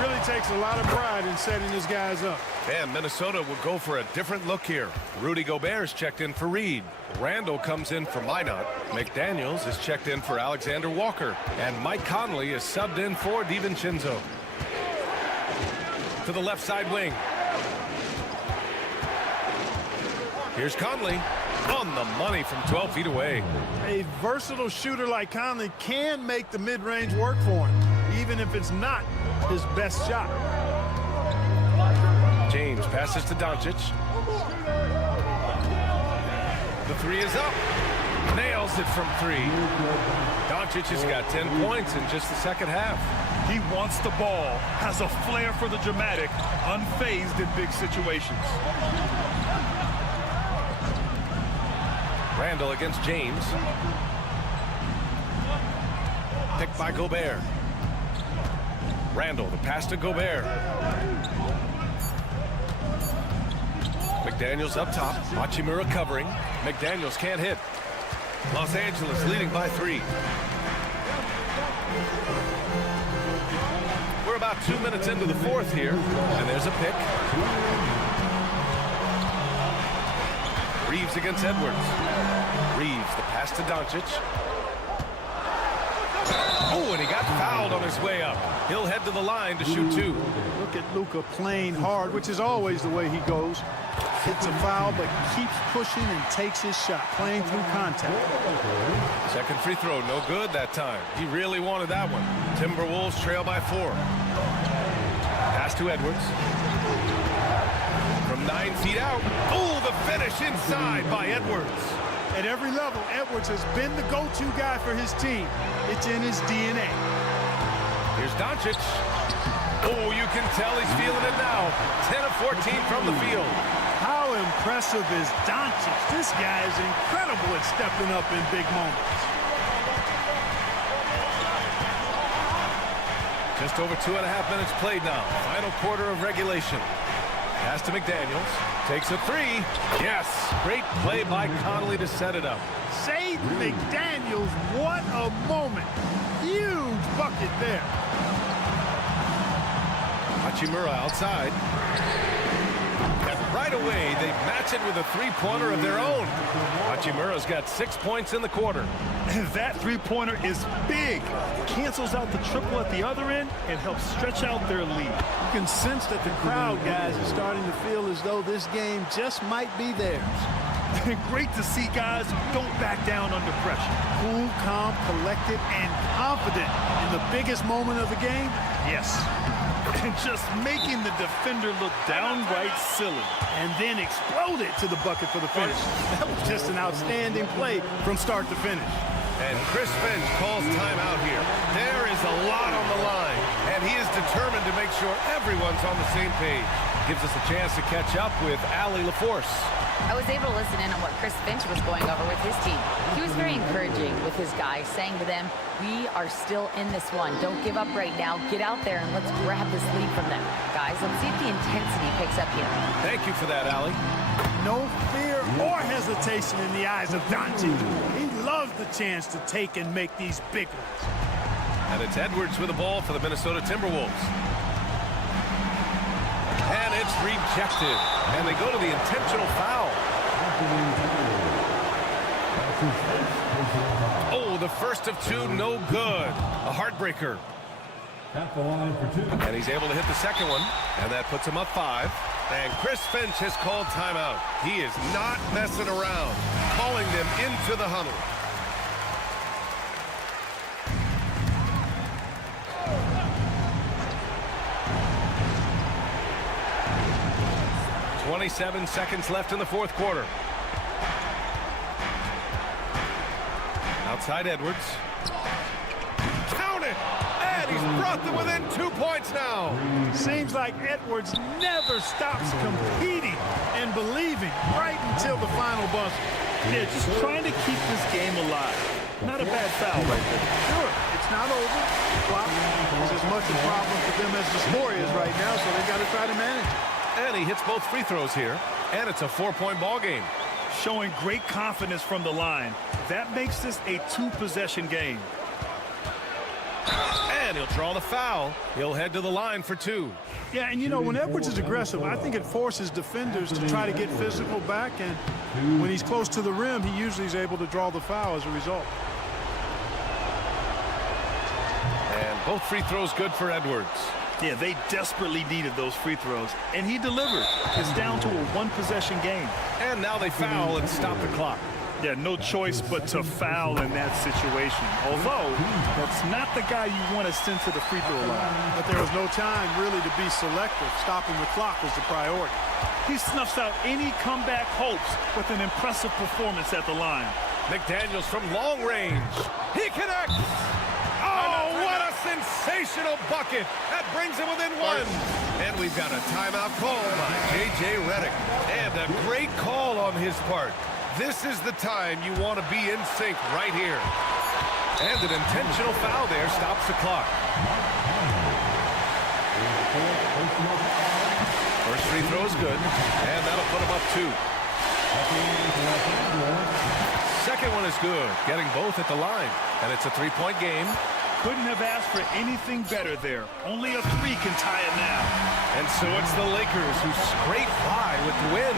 Really takes a lot of pride in setting his guys up. And Minnesota will go for a different look here. Rudy Gobert's checked in for Reed. Randall comes in for Minot. McDaniels is checked in for Alexander Walker. And Mike Conley is subbed in for DiVincenzo. To the left side wing. Here's Conley on the money from 12 feet away. A versatile shooter like Conley can make the mid-range work for him, even if it's not his best shot. James passes to Doncic. The 3 is up. Nails it from 3. Doncic has got 10 points in just the second half. He wants the ball, has a flair for the dramatic, unfazed in big situations. Randall against James. Picked by Gobert. Randall, the pass to Gobert. McDaniels up top. Hachimura covering. McDaniels can't hit. Los Angeles leading by 3. We're about 2 minutes into the fourth here. And there's a pick. Reeves against Edwards. Reeves, the pass to Doncic. Oh, and he got fouled on his way up. He'll head to the line to shoot 2. Look at Luka playing hard, which is always the way he goes. Hits a foul, but keeps pushing and takes his shot, playing through contact. Second free throw, no good that time. He really wanted that one. Timberwolves trail by 4. Pass to Edwards. From 9 feet out. Oh, the finish inside by Edwards. At every level, Edwards has been the go-to guy for his team. It's in his DNA. Here's Doncic. Oh, you can tell he's feeling it now. 10 of 14 from the field. How impressive is Doncic? This guy is incredible at stepping up in big moments. Just over 2.5 minutes played now. Final quarter of regulation. Pass to McDaniels. Takes a 3. Yes. Great play by Conley to set it up. Save McDaniels. What a moment. Huge bucket there. Hachimura outside. And right away, they match it with a 3-pointer of their own. Hachimura's got 6 points in the quarter. And that 3-pointer is big. Cancels out the triple at the other end and helps stretch out their lead. You can sense that the crowd, guys, is starting to feel as though this game just might be theirs. Great to see guys who don't back down under pressure. Cool, calm, collected, and confident in the biggest moment of the game. Yes. And just making the defender look downright silly. And then exploded to the bucket for the finish. That was just an outstanding play from start to finish. And Chris Finch calls timeout here. There is a lot on the line, and he is determined to make sure everyone's on the same page. Gives us a chance to catch up with Allie LaForce. I was able to listen in on what Chris Finch was going over with his team. He was very encouraging with his guys, saying to them, we are still in this one. Don't give up right now. Get out there and let's grab this lead from them. Guys, let's see if the intensity picks up here. Thank you for that, Allie. No fear or hesitation in the eyes of Dante. He loves the chance to take and make these big ones. And it's Edwards with the ball for the Minnesota Timberwolves. And it's rejected. And they go to the intentional foul. Oh, the first of two, no good. A heartbreaker. At the line for two. And he's able to hit the second one. And that puts him up 5. And Chris Finch has called timeout. He is not messing around. Calling them into the huddle. 27 seconds left in the fourth quarter. Outside Edwards. Count it! And he's brought them within 2 points now. Seems like Edwards never stops competing and believing right until the final buzzer. Yeah, just trying to keep this game alive. Not a bad foul right there. Sure, it's not over. Clock is as much a problem for them as the score is right now, so they got to try to manage it. And he hits both free throws here. And it's a 4-point ball game. Showing great confidence from the line. That makes this a 2-possession game. And he'll draw the foul. He'll head to the line for 2. Yeah, and you know, when Edwards is aggressive, I think it forces defenders to try to get physical back, and when he's close to the rim, he usually is able to draw the foul as a result. And both free throws good for Edwards. Yeah, they desperately needed those free throws, and he delivered. It's down to a 1-possession game. And now they foul and stop the clock. Yeah, no choice but to foul in that situation. Although, that's not the guy you want to send to the free throw line. But there was no time really to be selective. Stopping the clock was the priority. He snuffs out any comeback hopes with an impressive performance at the line. McDaniels from long range. He connects. Oh, what a sensational bucket. That brings him within 1. And we've got a timeout call by J.J. Redick. And a great call on his part. This is the time you want to be in sync right here. And an intentional foul there stops the clock. First free throw is good, and that'll put him up 2. Second one is good, getting both at the line. And it's a 3-point game. Couldn't have asked for anything better there. Only a 3 can tie it now. And so it's the Lakers who scrape by with the win.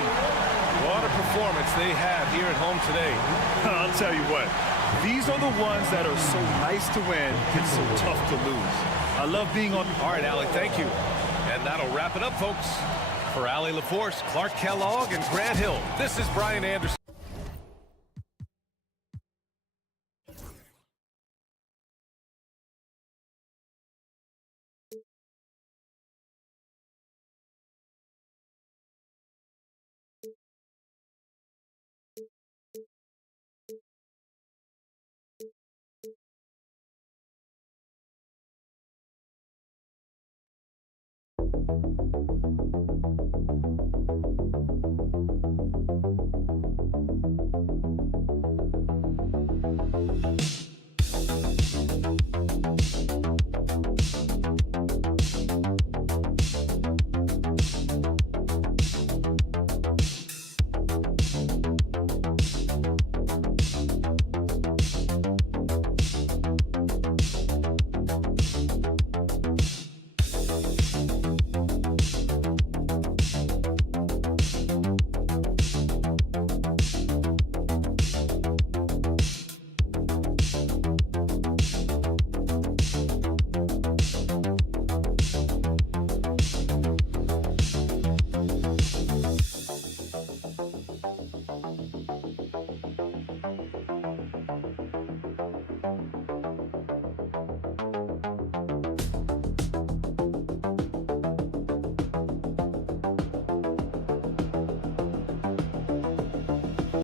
What a performance they had here at home today. I'll tell you what, these are the ones that are so nice to win and so tough to lose. I love being on. All right, Allie, thank you. And that'll wrap it up, folks. For Allie LaForce, Clark Kellogg, and Grant Hill, this is Brian Anderson.